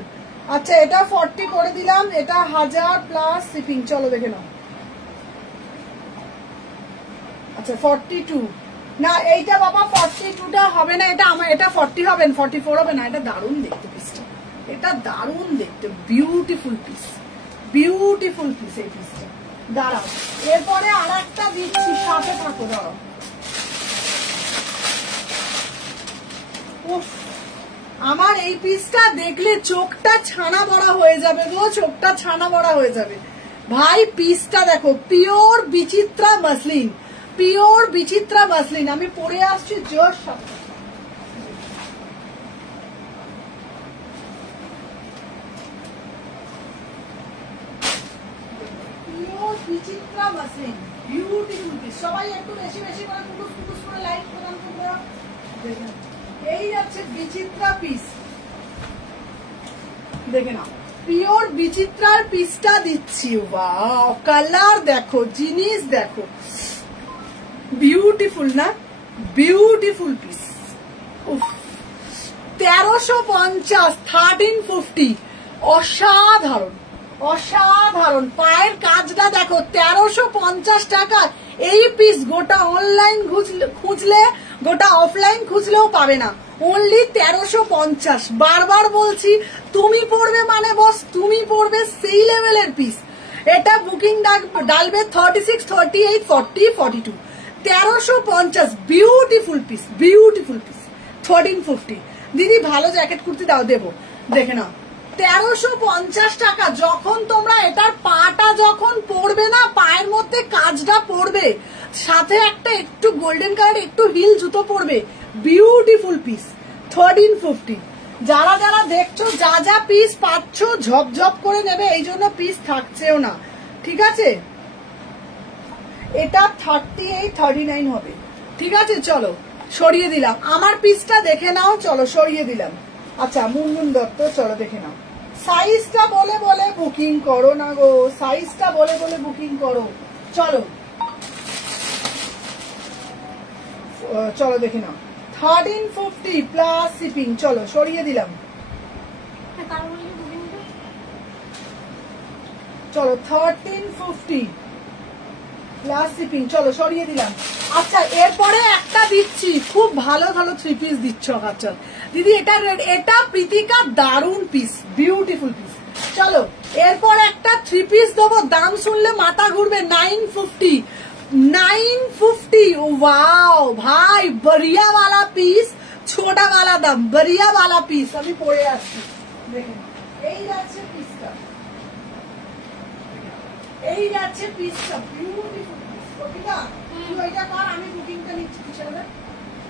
আচ্ছা এটা 40 করে দিলাম, এটা 1000 প্লাস শিপিং। চলো দেখে নাও। আচ্ছা 42 না, এইটা বাবা 42টা হবে না, এটা আমার, এটা 40 হবে, 44 হবে না। এটা দারুণ দেখতে পিসটা, এটা দারুণ দেখতে, বিউটিফুল পিস, বিউটিফুল পিস এই পিসটা। দাঁড়াও এরপরে আর একটা দিচ্ছি, সাথে থাকো, দাঁড়াও। উফ, আমার এই পিসটা দেখলে চোখটা ছানা বড়া হয়ে যাবে গো, চোখটা ছানা বড়া হয়ে যাবে। ভাই পিসটা দেখো, পিওর বিচিত্রা মসলিন, পিওর বিচিত্রা মসলিন। আমি পরে আসছি জোর সাথে। বিচিত্রা মসলিন, বিউটিফুল পিস। সবাই একটু বেশি বেশি করে কুটুস কুটুস করে লাইক প্রদান করবে। দেখেন এই যাচ্ছে বিচিত্রা পিস, দেখে নাও। পিওর বিচিত্রার পিসটা দিচ্ছি। ওয়াও, কালার দেখো, জিনিস দেখো, বিউটিফুল না? Beautiful piece. 1350, 1350, অসাধারণ অসাধারণ। পায়ের কাজটা দেখো, 1350 টাকা এই পিস। গোটা অনলাইন খুঁজলে, গোটা অফলাইন খুঁজলেও পাবে না, অনলি 1350। বারবার বলছি, তুমি পড়বে মানে বস তুমি পড়বে সেই লেভেলের পিস। এটা বুকিং ডালবে 36, 38, 40, 42, 1350। Beautiful piece, beautiful piece. 1350। দিদি ভালো জ্যাকেট কুর্তি দাও, দেবো, দেখে নাও। 1350 টাকা। যখন তোমরা এটার পাটা যখন পড়বে না, পায়ের মধ্যে কাজটা পড়বে, সাথে একটা একটু গোল্ডেন কালার একটু হিল জুতো পড়বে, বিউটিফুল পিস। 1350। যারা যারা দেখছো, যা যা পিস পাচ্ছ ঝপঝপ করে নেবে, এই জন্য পিস থাকছেও না, ঠিক আছে? এটা 38, 39 হবে, ঠিক আছে? চলো সরিয়ে দিলাম। আমার পিসটা দেখে নাও, চলো সরিয়ে দিলাম। আচ্ছা মুনমুন দত্ত, চলো দেখে নাও। সাইজটা বলে বলে বুকিং করো না গো, সাইজটা বলে বলে বুকিং করো। চলো চলো দেখে নাও। 1350 প্লাস শিপিং। চলো সরিয়ে দিলাম। চলো 1350 প্লাস শিপিং। চলো সরিয়ে দিলাম। আচ্ছা এরপরে একটা দিচ্ছি, খুব ভালো ভালো 3 পিস দিচ্ছ। আচ্ছা দিদি এটা প্রীতিকা দারুন পিস, বিউটিফুল পিস। চলো এরপর একটা 3 পিস দেবো, দাম শুনলে মাথা ঘুরবে। 950, 950। ওয়াও ভাই, বড়িয়া वाला পিস, ছোটা वाला দাম, বড়িয়া वाला পিস। আমি পরে আসছি, দেখেন এই যাচ্ছে পিসটা, এই যাচ্ছে পিসটা, বিউটিফুল পিস। প্রীতিকা তুই ওইটা কর, আমি বুকিংটা নিচ্ছি।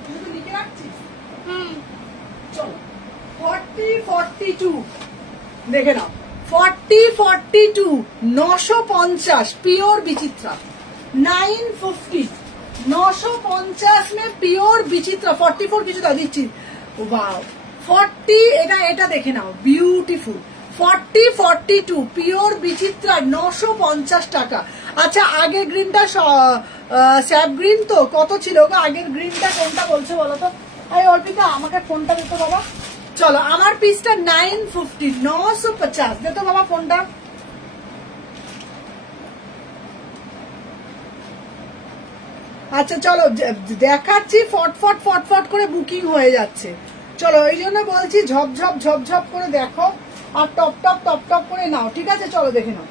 তুই তো লিখে রাখছিস। চলো 40, 42 দেখে নাও। 40, 42, 950 পিওর বিচিত্রা। 950, 950 में পিওর বিচিত্রা। 44 কিছু দাও দিচ্ছি। ওয়াও 40, এটা দেখে নাও, বিউটিফুল। 40, 42 পিওর বিচিত্রা, 950 টাকা। আচ্ছা আগের গ্রিনটা স্যাপ গ্রিন তো কত ছিল গো? আগের গ্রিনটা কোনটা বলছো বলো তো? আরে অর্পিতা আমাকে ফোনটা দিতো বাবা। চলো আমার পিসটা 950, 950 দে তো বাবা ফোনটা। আচ্ছা চলো দেখাচ্ছি, ফটফট ফটফট করে বুকিং হয়ে যাচ্ছে। চলো এই জন্য বলছি ঝপঝপ ঝপঝপ করে দেখো, আর টপ টপ টপ টপ করে নাও, ঠিক আছে? চলো দেখে নাও।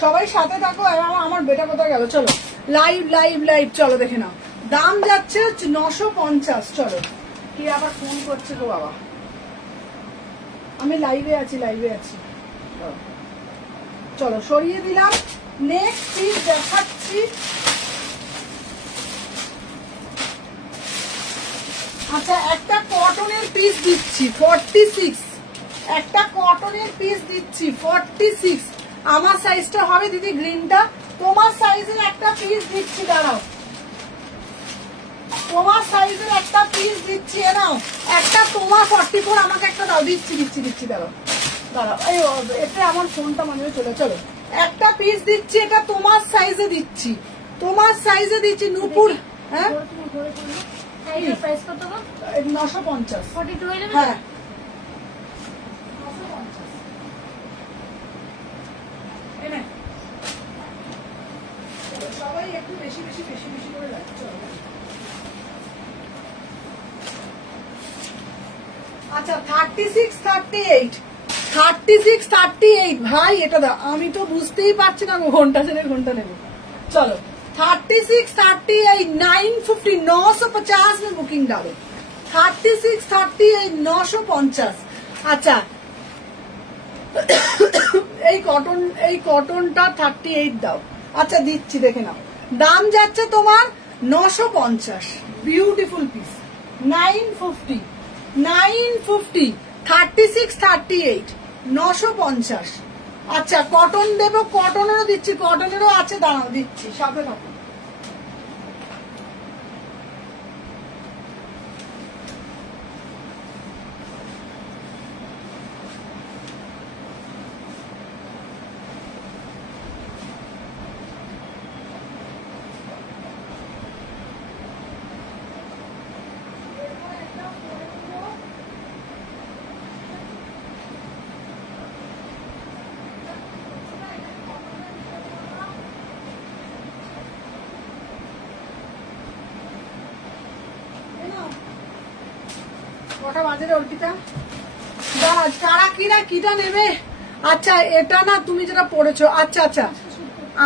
সবাই সাথে থাকো। আমার বেটা কোথায় গেল? চলো লাইভ লাইভ লাইভ, চলো দেখে নাও। দাম যাচ্ছে 950। চলো কি আবার ফোন করছে গো বাবা, আমি লাইভে আছি, লাইভে আছি। চলো সরিয়ে দিলাম। নেক্সট পিস দেখাচ্ছি। আচ্ছা একটা কটনের পিস দিচ্ছি 46, একটা কটনের পিস দিচ্ছি 46। আমার সাইজটা হবে দিদি গ্রিনটা, তোমার সাইজের একটা পিস দিচ্ছি। দাঁড়াও, তোমার সাইজের একটা পিস দিচ্ছি। নাও একটা, তোমার 44 আমাকে একটা দাও। দিচ্ছি দিচ্ছি দিচ্ছি, দাঁড়াও দাঁড়াও। এই এটা আমার ফোনটা মনে হয় চলে। চলো একটা পিস দিচ্ছি, এটা তোমার সাইজে দিচ্ছি, তোমার সাইজে দিচ্ছি। নূপুর হ্যাঁ 950, হ্যাঁ সবাই একটু বেশি বেশি বেশি বেশি করে লাগছে। আচ্ছা 36, 38, 36, 38 ভাই এটা দাও। আমি তো বুঝতেই পারছি না ঘন্টা ছেড়ে ঘন্টা নেবো। চলো 36, 38, 950, 950 में बुकिंग डालो। 36, 38, 950। আচ্ছা এই কটনটা 38 দাও। আচ্ছা দিচ্ছি, দেখে নাও। দাম যাচ্ছে তোমার 950। Beautiful piece. 950, 950, 36, 38, 950। আচ্ছা কটন দেবো, কটনেরও দিচ্ছি, কটনেরও আছে, দাঁড়াও দিচ্ছি, সাথে থাকো। কটা বাজে রে অর্পিতা? কারা কিটা নেবে? আচ্ছা এটা না তুমি যেটা পড়েছো, আচ্ছা আচ্ছা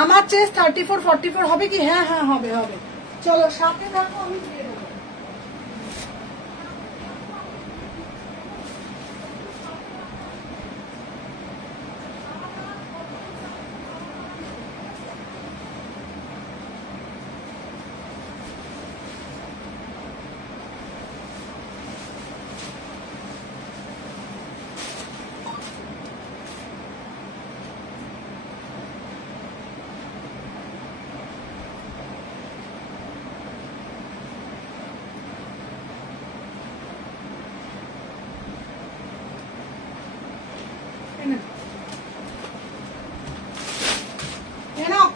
আমার চেয়ে 34-44 হবে কি? হ্যাঁ হ্যাঁ হবে হবে। চলো সাথে থাকো, আমি দিয়ে দেবো।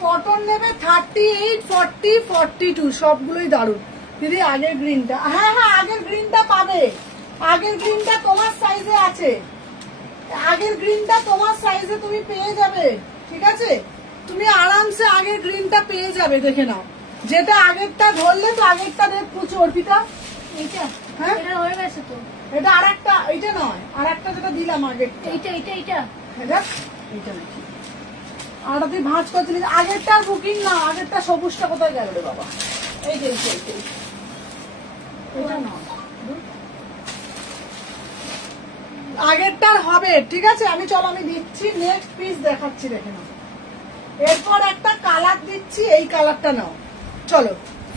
কটন নেবে 38-40-42 সবগুলোই দারুন দিদি। আগের গ্রিনটা, হ্যাঁ হ্যাঁ আগের গ্রিনটা পাবে, আগের গ্রিনটা তোমার সাইজে আছে, আগের গ্রিনটা তোমার সাইজে তুমি পেয়ে যাবে, ঠিক আছে? তুমি আরামসে আগের গ্রিনটা পেয়ে যাবে, দেখে নাও। যেটা আগেরটা ধরলে তো আগেরটা দেখ পুচো অর্পিতা, এইটা হ্যাঁ এটা হয়ে গেছে তো, এটা আরেকটা, এইটা নয় আরেকটা যেটা দিলাম আগের, এইটা এইটা এইটা এইটা নাকি আর তুই ভাঁজ করছিলিস? আগেরটার বুকিং না, আগেরটা সবুজটা কোথায় গেল রে বাবা? এই যে এটা না, আগেরটার হবে, ঠিক আছে? আমি চলো আমি দিচ্ছি, নেক্সট পিস দেখাচ্ছি, দেখে নাও। এরপর একটা কালার দিচ্ছি, এই কালারটা নাও। চলো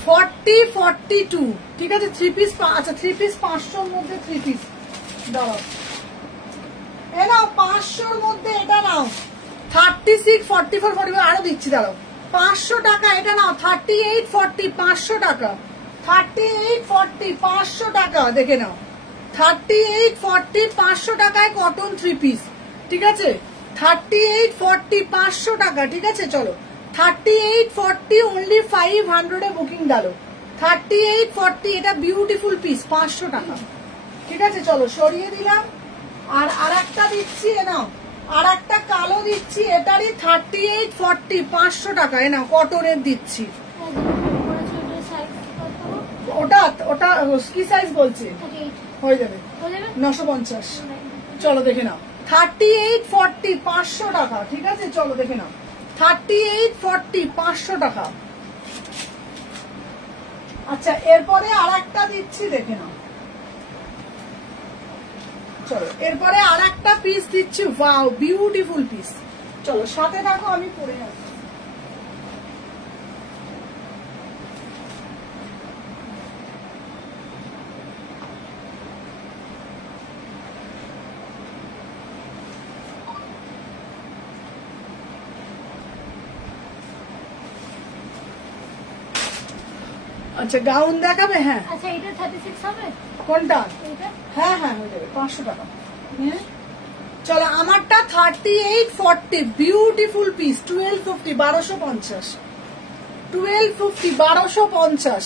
40-42, ঠিক আছে? 3 পিস, আচ্ছা 3 পিস 500-র মধ্যে 3 পিস দাও। এ নাও 500-র মধ্যে এটা নাও, 36-44-45 আরো দিচ্ছি, দাঁড়াও 500 টাকা এটা নাও। 38-40 500 টাকা, 38-40 500 টাকা, দেখে নাও। 38-40 500 টাকায় কটন 3 পিস, ঠিক আছে? 38-40 500 টাকা, ঠিক আছে? চলো 38-40 অনলি 500 বুকিং ডালো। 38-40 এটা বিউটিফুল পিস, 500 টাকা, ঠিক আছে? চলো সরিয়ে দিলাম। আর আরেকটা দিচ্ছি, এ নাও আর একটা কালো দিচ্ছি, এটারই 38-40 500 টাকা, এ নাও কটনের দিচ্ছি। ওটা ওটা কি সাইজ বলছি? হয়ে যাবে 950। চলো দেখে নাও 38-40 500 টাকা, ঠিক আছে? চলো দেখে নাও 38-40 500 টাকা। আচ্ছা এরপরে আর একটা দিচ্ছি, দেখে নাও। চলো এরপরে আর একটা পিস দিচ্ছি, ওয়াও বিউটিফুল পিস। চলো সাথে থাকো, আমি পরে যাবো। আচ্ছা গাউন দেখাবে? হ্যাঁ আচ্ছা এটা 36 হবে কোনটা? এটা হ্যাঁ হ্যাঁ হয়ে যাবে 500 টাকা। চলো আমারটা 38-40 বিউটিফুল পিস, 1250 1250, 1250 1250।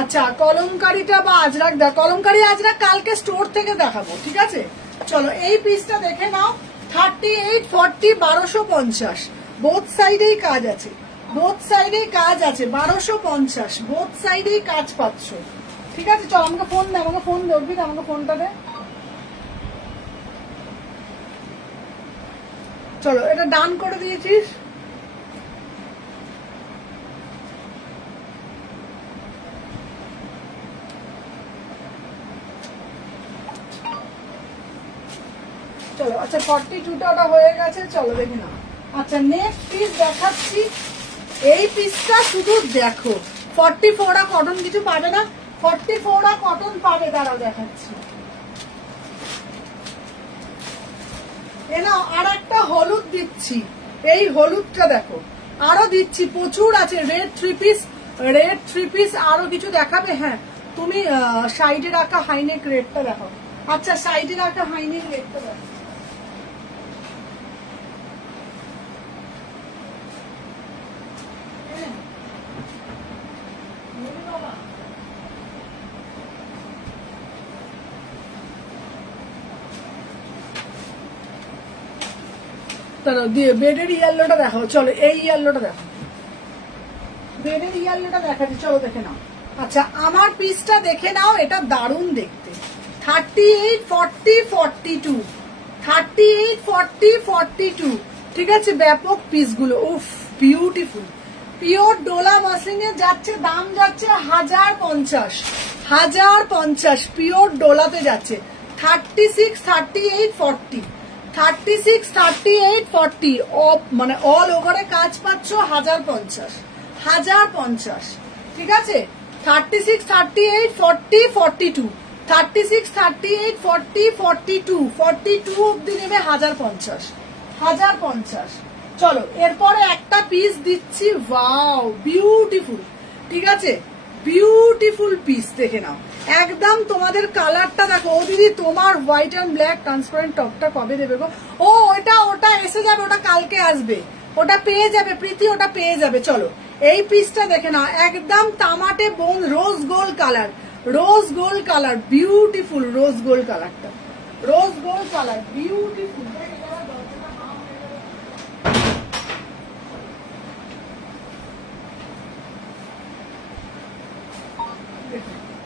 আচ্ছা কলমকারিটা বা আজরাক দেখ, কলমকারি আজরাক কালকে স্টোর থেকে দেখাবো, ঠিক আছে? চলো এই পিসটা দেখে নাও, 38-40 1250, বোথ সাইডেই কাজ আছে, বোথ সাইডেই কাজ আছে, 1250 বোথ সাইডেই কাজ পাচ্ছ, ঠিক আছে? চলো আমাকে ফোন দে, আমাকে ফোন দে অর্পিত, আমাকে ফোনটা দে। চলো এটা ডান করে দিয়েছিস। চলো আচ্ছা 42টা ওটা হয়ে গেছে, চলো দেখে নাও। আচ্ছা নেক্সট পিস দেখাচ্ছি, এই পিসটা শুধু দেখো। 44 কটন কিছু পাবে না, 44 কটন পাবে, দাঁড়াও দেখাচ্ছি। এ নাও আর একটা হলুদ দিচ্ছি, এই হলুদটা দেখো, আরো দিচ্ছি প্রচুর আছে। রেড 3 পিস, রেড 3 পিস আরো কিছু দেখাবে? হ্যাঁ তুমি সাইডে রাখা হাইনেক রেডটা দেখো। আচ্ছা সাইডে রাখা হাইনেক রেডটা দেখো। বেডের ইয়েলোটা দেখো, চলো এই ইয়েলোটা দেখো, বেডের ইয়েলোটা দেখাচ্ছি, চলো দেখে নাও। আচ্ছা আমার পিসটা দেখে নাও, এটা দারুণ দেখতে। 38, 40, 42, 38, 40, 42, ঠিক আছে, ব্যাপক পিসগুলো। উফ বিউটিফুল, পিওর ডোলা মসলিনে যাচ্ছে, দাম যাচ্ছে 1050, 1050 পিওর ডোলাতে যাচ্ছে। 36, 38, 40, 36, 38, 40 মানে অল ওভারে কাজ পাচ্ছ 1050, 1050, ঠিক আছে। 36, 38, 40, 42, 36, 38, 40, 42, 42 অব্দি নেবে 1050, 1050। চলো এরপরে একটা পিস দিচ্ছি, ওয়াও বিউটিফুল, ঠিক আছে, বিউটিফুল পিস দেখে নাও। একদম তোমাদের কালারটা দেখো। ও দিদি তোমার হোয়াইট অ্যান্ড ব্ল্যাক ট্রান্সপারেন্ট টপটা কবে দেবে গো? ও ওটা এসে যাবে, ওটা কালকে আসবে, ওটা পেয়ে যাবে প্রীতি, ওটা পেয়ে যাবে। চলো এই পিসটা দেখে নাও, একদম তামাটে বোন rose gold colour, rose gold colour, beautiful rose gold কালারটা, rose gold colour beautiful.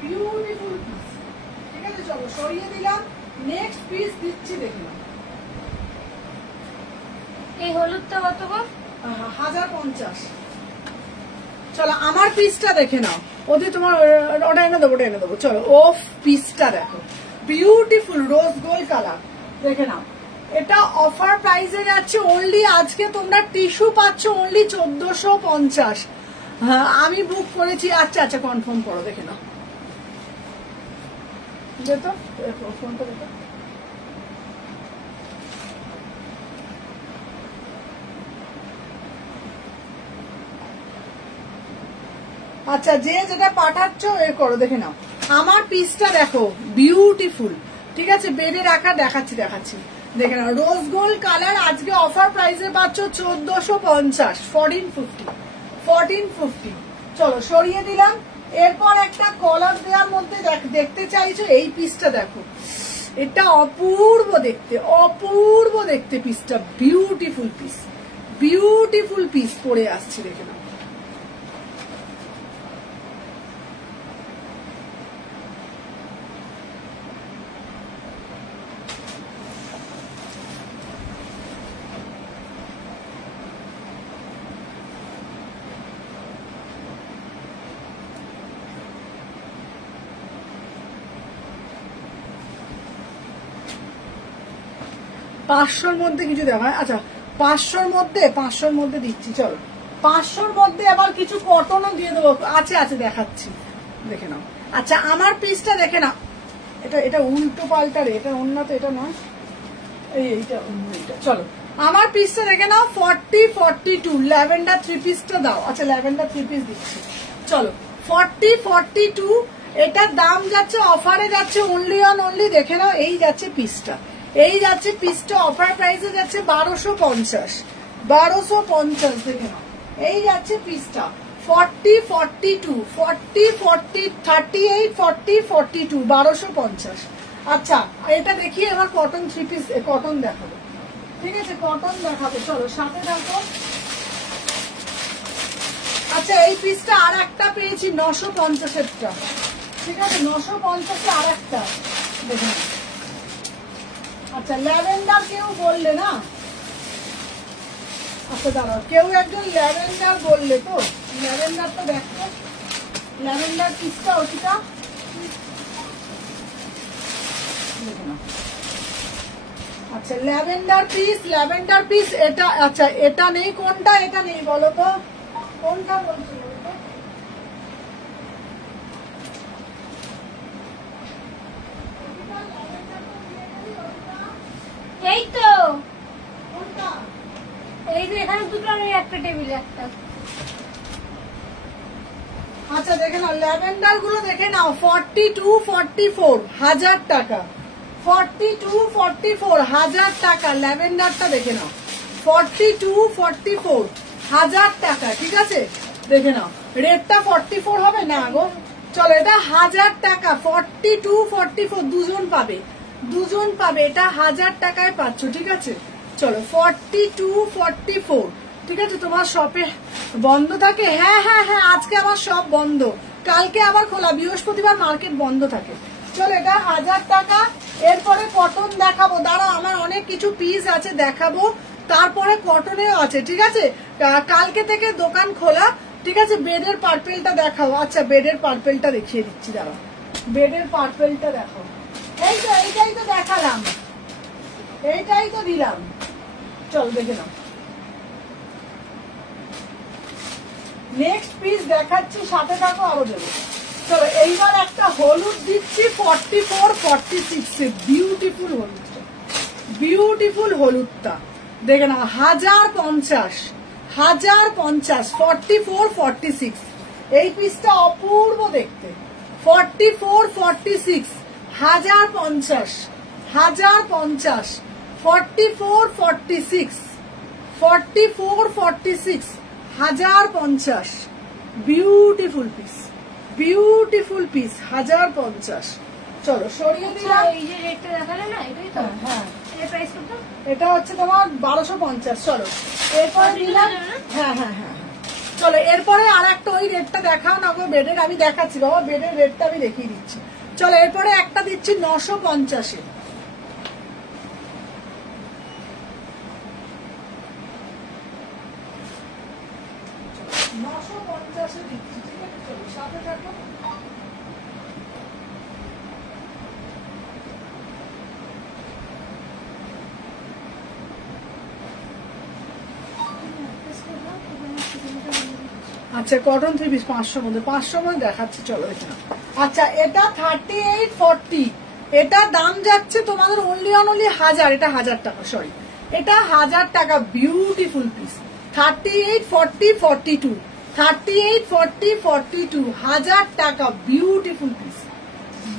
Beautiful piece, ঠিক আছে। চলো সরিয়ে দিলাম, নেক্সট পিস দিচ্ছি দেখে নাও। এই হলুদটা কত গো? 1050। চলো আমার পিসটা দেখে নাও। ওদের তোমার ওটা এনে দেবো, ওটা এনে দেবো। চলো ওফ পিসটা দেখো, বিউটিফুল রোজ গোল্ড কালার দেখে নাও। এটা অফার প্রাইসে যাচ্ছে অনলি, আজকে তোমরা টিস্যু পাচ্ছ অনলি 1450। হ্যাঁ আমি বুক করেছি। আচ্ছা আচ্ছা কনফার্ম করো, দেখে নাও। যেত ফোনটা দেখো। আচ্ছা যে যেটা পাঠাচ্ছ এ করো, দেখে নাও। আমার পিসটা দেখো বিউটিফুল, ঠিক আছে, বেডে রাখা, দেখাচ্ছি দেখে নাও। রোজ গোল্ড কালার আজকে অফার প্রাইসে পাচ্ছ 1450, 1450, 1450। চলো সরিয়ে দিলাম। এরপর একটা কলার দেওয়ার মধ্যে দেখতে চাইছো, এই পিসটা দেখো, এটা অপূর্ব দেখতে, অপূর্ব দেখতে পিসটা, বিউটিফুল পিস, বিউটিফুল পিস পরে আসছি, দেখে নাও। পাঁচশোর মধ্যে কিছু দেওয়া হয়। আচ্ছা 500-র মধ্যে দিচ্ছি। চলো 500-র মধ্যে আবার কিছু কটনও দিয়ে দেবো। আছে দেখাচ্ছি, দেখে নাও। আচ্ছা আমার পিসটা দেখে নাও, এটা উল্টো পাল্টা রে, এটা অন্য তো, এটা নয়, এইটা। চলো আমার পিসটা দেখে নাও, 40, 42 ল্যাভেন্ডার 3 পিসটা দাও। আচ্ছা ল্যাভেন্ডার 3 পিস দিচ্ছি। চলো 40, 42 এটার দাম যাচ্ছে, অফারে যাচ্ছে অনলি অন অনলি, দেখে নাও। এই যাচ্ছে পিসটা, এই যাচ্ছে পিসটা অফার প্রাইসে যাচ্ছে 1250, 1250 দেখে নাও। এই যাচ্ছে পিসটা 40, 42, 40, 40, 38, 40, 42, 1250। আচ্ছা এটা দেখিয়ে এবার কটন 3 পিস, কটন দেখাবো, ঠিক আছে, কটন দেখাবো। চলো সাথে দেখো। আচ্ছা এই পিসটা আর একটা পেয়েছি 950-এরটা, ঠিক আছে, 950-এ আর একটা দেখে নাও। আচ্ছা ল্যাভেন্ডার কেউ বললে না? আচ্ছা দাঁড়াও, কেউ একজন ল্যাভেন্ডার বললে তো, ল্যাভেন্ডারটা দেখো, ল্যাভেন্ডার পিসটা ওটা দেখে নাও। আচ্ছা ল্যাভেন্ডার পিস এটা। আচ্ছা এটা নেই, কোনটা এটা নেই বলো তো, কোনটা বলছো? এই তো কোনটা? এই যে এখানে দুটো, আর একটা টেবিলে একটা। আচ্ছা দেখে নাও ল্যাভেন্ডার গুলো, দেখে নাও। 42, 44 1000 টাকা, 42, 44 1000 টাকা ল্যাভেন্ডারটা দেখে নাও। 42, 44 1000 টাকা, ঠিক আছে, দেখে নাও। রেটটা 44 হবে না গো। চলো এটা 1000 টাকা, 42, 44 দুজন পাবে, এটা 1000 টাকায় পাচ্ছ, ঠিক আছে। চলো 42, 44, ঠিক আছে। তোমার শপে বন্ধ থাকে? হ্যাঁ আজকে আমার সব বন্ধ, কালকে আবার খোলা, বৃহস্পতিবার মার্কেট বন্ধ থাকে। চলো এটা 1000 টাকা। এরপরে কটন দেখাবো, দাঁড়াও আমার অনেক কিছু পিস আছে দেখাবো, তারপরে কটনেও আছে, ঠিক আছে। কালকে থেকে দোকান খোলা, ঠিক আছে। বেডের পার্পেলটা দেখাও। আচ্ছা বেডের পার্পেলটা দেখিয়ে দিচ্ছি, দাঁড়াও বেডের পার্পেলটা দেখাও। এই তো এইটাই তো দেখালাম, এইটাই তো দিলাম, চল দেখে নাও। নেক্সট পিস দেখাচ্ছি, সাথে থাকো আরো দেবো। চলো এইবার একটা হলুদ দিচ্ছি 44-46 বিউটিফুল হলুদটা, বিউটিফুল হলুদটা দেখে নাও। 1050 44-46 এই পিসটা অপূর্ব দেখতে। 44-46 1050 44-46 44-46 1050 বিউটিফুল পিস, বিউটিফুল পিস 1050। চলো সরিয়ে দিলাম। এই যে রেটটা দেখালে না, এটাই তো? হ্যাঁ এর প্রাইস কত? এটা হচ্ছে তোমার 1250। চলো এরপরে দিলাম, হ্যাঁ হ্যাঁ হ্যাঁ চলো এরপরে আর একটা ওই রেটটা দেখাও না গো বেডের, আমি দেখাচ্ছি বাবা বেডের রেটটা আমি দেখিয়ে দিচ্ছি। চলো এরপরে একটা দিচ্ছি 950-এ। দিচ্ছি, ঠিক আছে। চলো সাথে থাকো। আচ্ছা কটন 3 পিস 500 মধ্যে, 500 মধ্যে দেখাচ্ছি, চলো দেখে নাও। আচ্ছা এটা 38-40, এটা দাম যাচ্ছে তোমাদের অনলি অন অনলি 1000, এটা 1000 টাকা, সরি এটা 1000 টাকা। বিউটিফুল পিস 38-40-42 38-40-42 1000 টাকা, বিউটিফুল পিস,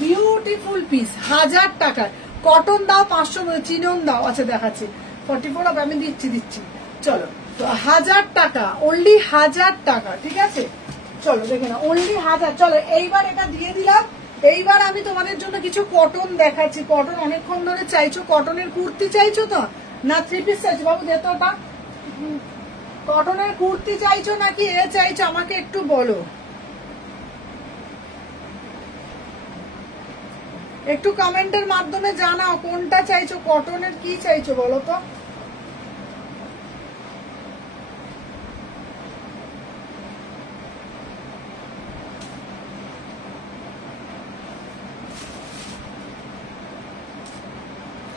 বিউটিফুল পিস 1000 টাকা। কটন দাও 500 মধ্যে, চিনন দাও। আচ্ছা দেখাচ্ছি 44 হবে, আমি দিচ্ছি। চলো তো 1000 টাকা, অনলি 1000 টাকা, ঠিক আছে। চলো দেখে না অনলি 1000। চলো এইবার এটা দিয়ে দিলাম। এইবার আমি তোমাদের জন্য কিছু কটন দেখাচ্ছি। কটন অনেকক্ষণ ধরে চাইছো, কটনের কুর্তি চাইছো তো না 3 পিস চাইছো? বাবু দেতোটা, কটনের কুর্তি চাইছো নাকি এ চাইছো আমাকে একটু বলো, একটু কমেন্টের মাধ্যমে জানাও কোনটা চাইছো, কটনের কি চাইছো বলো তো।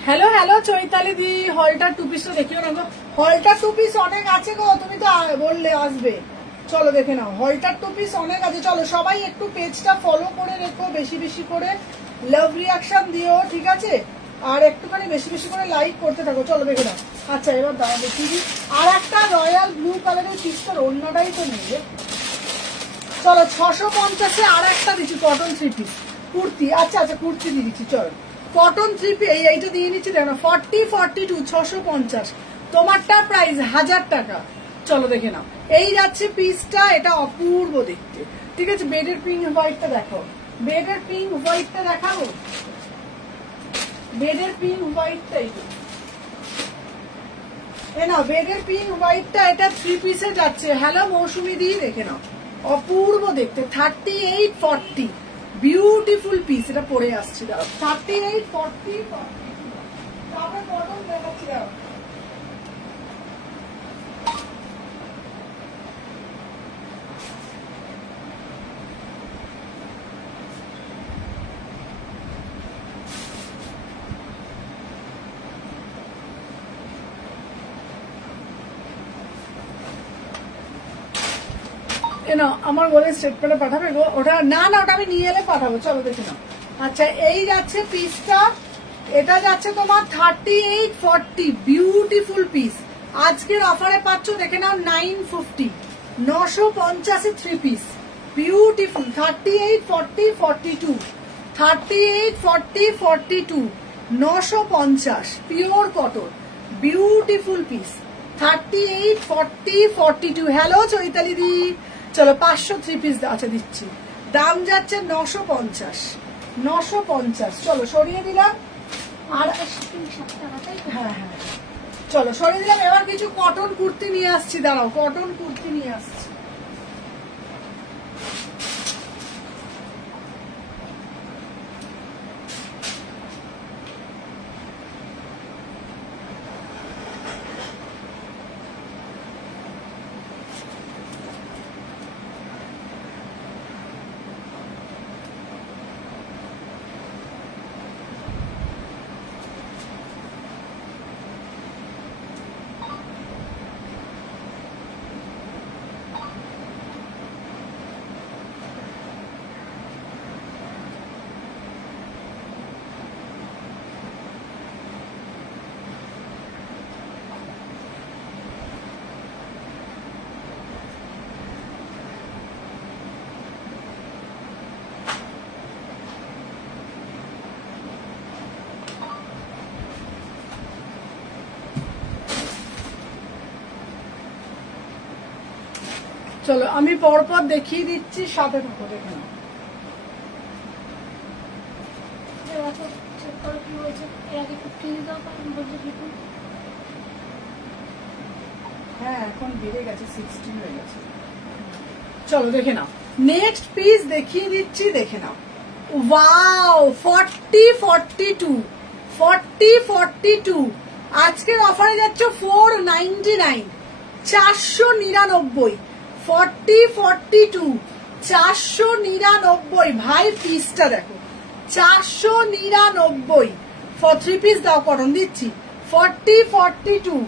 হ্যালো হ্যালো চৈতালি দি, হলটার 2 পিসটা দেখিও না গো। হলটার 2 পিস অনেক আছে গো, তুমি তো বললে আসবে। চলো দেখে নাও হলটার 2 পিস অনেক আছে। চলো সবাই একটু পেজটা ফলো করে রেখো, বেশি বেশি করে লাভ রিয়াকশন দিও, ঠিক আছে। আর একটুখানি বেশি বেশি করে লাইক করতে থাকো। চলো দেখে নাও। আচ্ছা এবার দাঁড়া দেখি, আর একটা রয়্যাল ব্লু কালারের পিসটার অন্যটাই তো নেই। চলো 650-এ আর একটা দিচ্ছি কটন 3 পিস কুর্তি। আচ্ছা আচ্ছা কুর্তি দিয়ে দিচ্ছি, চলো কটন 3 পিস এইটা দিয়ে নিচ্ছি, দেখো 40-42 650, তোমারটা প্রাইস 1000 টাকা। চলো দেখে নাও, এই যাচ্ছে পিসটা, এটা অপূর্ব দেখতে, ঠিক আছে। বেডের পিঙ্ক হোয়াইটটা দেখো, বেডের পিঙ্ক হোয়াইটটা দেখাবো, বেডের পিঙ্ক হোয়াইটটা এই নাও, বেডের পিঙ্ক হোয়াইটটা, এটা 3 পিসে যাচ্ছে। হ্যালো মৌসুমি দিয়ে দেখে নাও, অপূর্ব দেখতে 38-40 বিউটিফুল পিস, এটা পরে আসছি। দাও 38-40 তারপরে কটন দেখাচ্ছি। দাও না আমার বলে স্টেট পেলে পাঠাবে গো, ওটা না না ওটা আমি নিয়ে এলে পাঠাবো। চলো দেখে নাও। আচ্ছা এই যাচ্ছে পিসটা, এটা যাচ্ছে তোমার 38-40 বিউটিফুল পিস। আজকের অফারে পাচ্ছ দেখে নাও 950, 950-এ 3 piece beautiful 38-40-42 38-40-42 950 pure cotton beautiful piece 38-40-42। Hello Chaitali di, চলো 500 3 পিস আচ্ছা দিচ্ছি, দাম যাচ্ছে 950 950। চলো সরিয়ে দিলাম। আর হ্যাঁ হ্যাঁ চলো সরিয়ে দিলাম। এবার কিছু কটন কুর্তি নিয়ে আসছি, দাঁড়াও কটন কুর্তি নিয়ে আসছি। চলো আমি পরপর দেখিয়ে দিচ্ছি, সাথে থাকো। দেখে নাও হ্যাঁ এখন বেড়ে গেছে, 16 হয়ে গেছে। চলো দেখে নাও, নেক্সট পিস দেখিয়ে দিচ্ছি, দেখে নাও। ওয়াও, 40-42 আজকের অফারে যাচ্ছে 499, 499। 40-42 499 ভাই, পিসটা দেখো 499। 3 পিস দাও, করণ দিচ্ছি। 40-42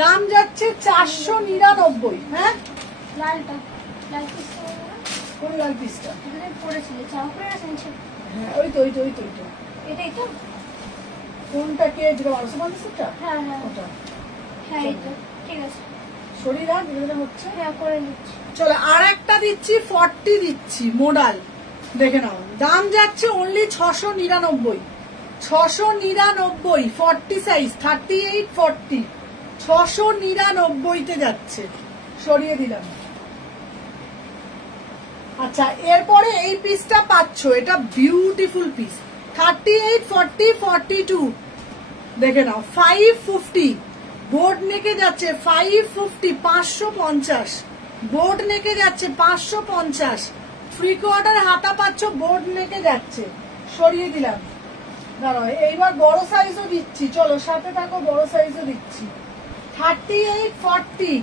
দাম যাচ্ছে 499। হ্যাঁ লালটা, লাল পিসটা কোন লাল পিসটা? পড়েছিল চাপড়ে আছেন। হ্যাঁ ওই তো এটাই তো। কোনটা কে যেটা 1250টা? হ্যাঁ হ্যাঁ ওটা। হ্যাঁ এই তো, ঠিক আছে। শরীর আর যেটা হচ্ছে। হ্যাঁ করে নিচ্ছি। চলো আর একটা দিচ্ছি, 40 দিচ্ছি মোডাল। দেখে নাও, দাম যাচ্ছে অনলি 699। 699 40 সাইজ, 38-40 699 তে যাচ্ছে। সরিয়ে দিলাম। আচ্ছা এরপরে এই পিসটা পাচ্ছ, এটা বিউটিফুল পিস। 38-40-42 দেখে নাও, 550 বোর্ড নেকে যাচ্ছে, 550 550 বোর্ড নেকে যাচ্ছে, 550 ফ্রি কোয়ার্টার হাতা পাচ্ছ, বোর্ড নেকে যাচ্ছে। সরিয়ে দিলাম। দাঁড়াও এইবার বড় সাইজও দিচ্ছি, চলো সাথে থাকো, বড় সাইজও দিচ্ছি। 38-40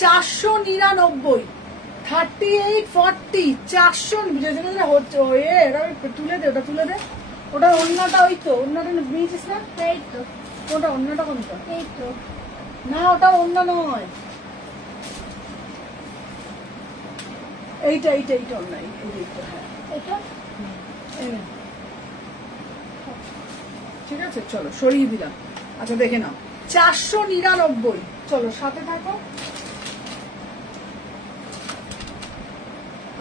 499। 38-40 400 হচ্ছে। তুলে দে, ওটা তুলে দে। ওটা অন্যটা, ওই তো অন্যটা নিয়েছিস না? এই তো, ওটা অন্যটা কোনটা? এই তো না ওটা অন্য নয়, এইটা অন্য। হ্যাঁ এটা ঠিক আছে, চলো সরিয়ে দিলাম। আচ্ছা দেখে নাও, 499। চলো সাথে থাকো।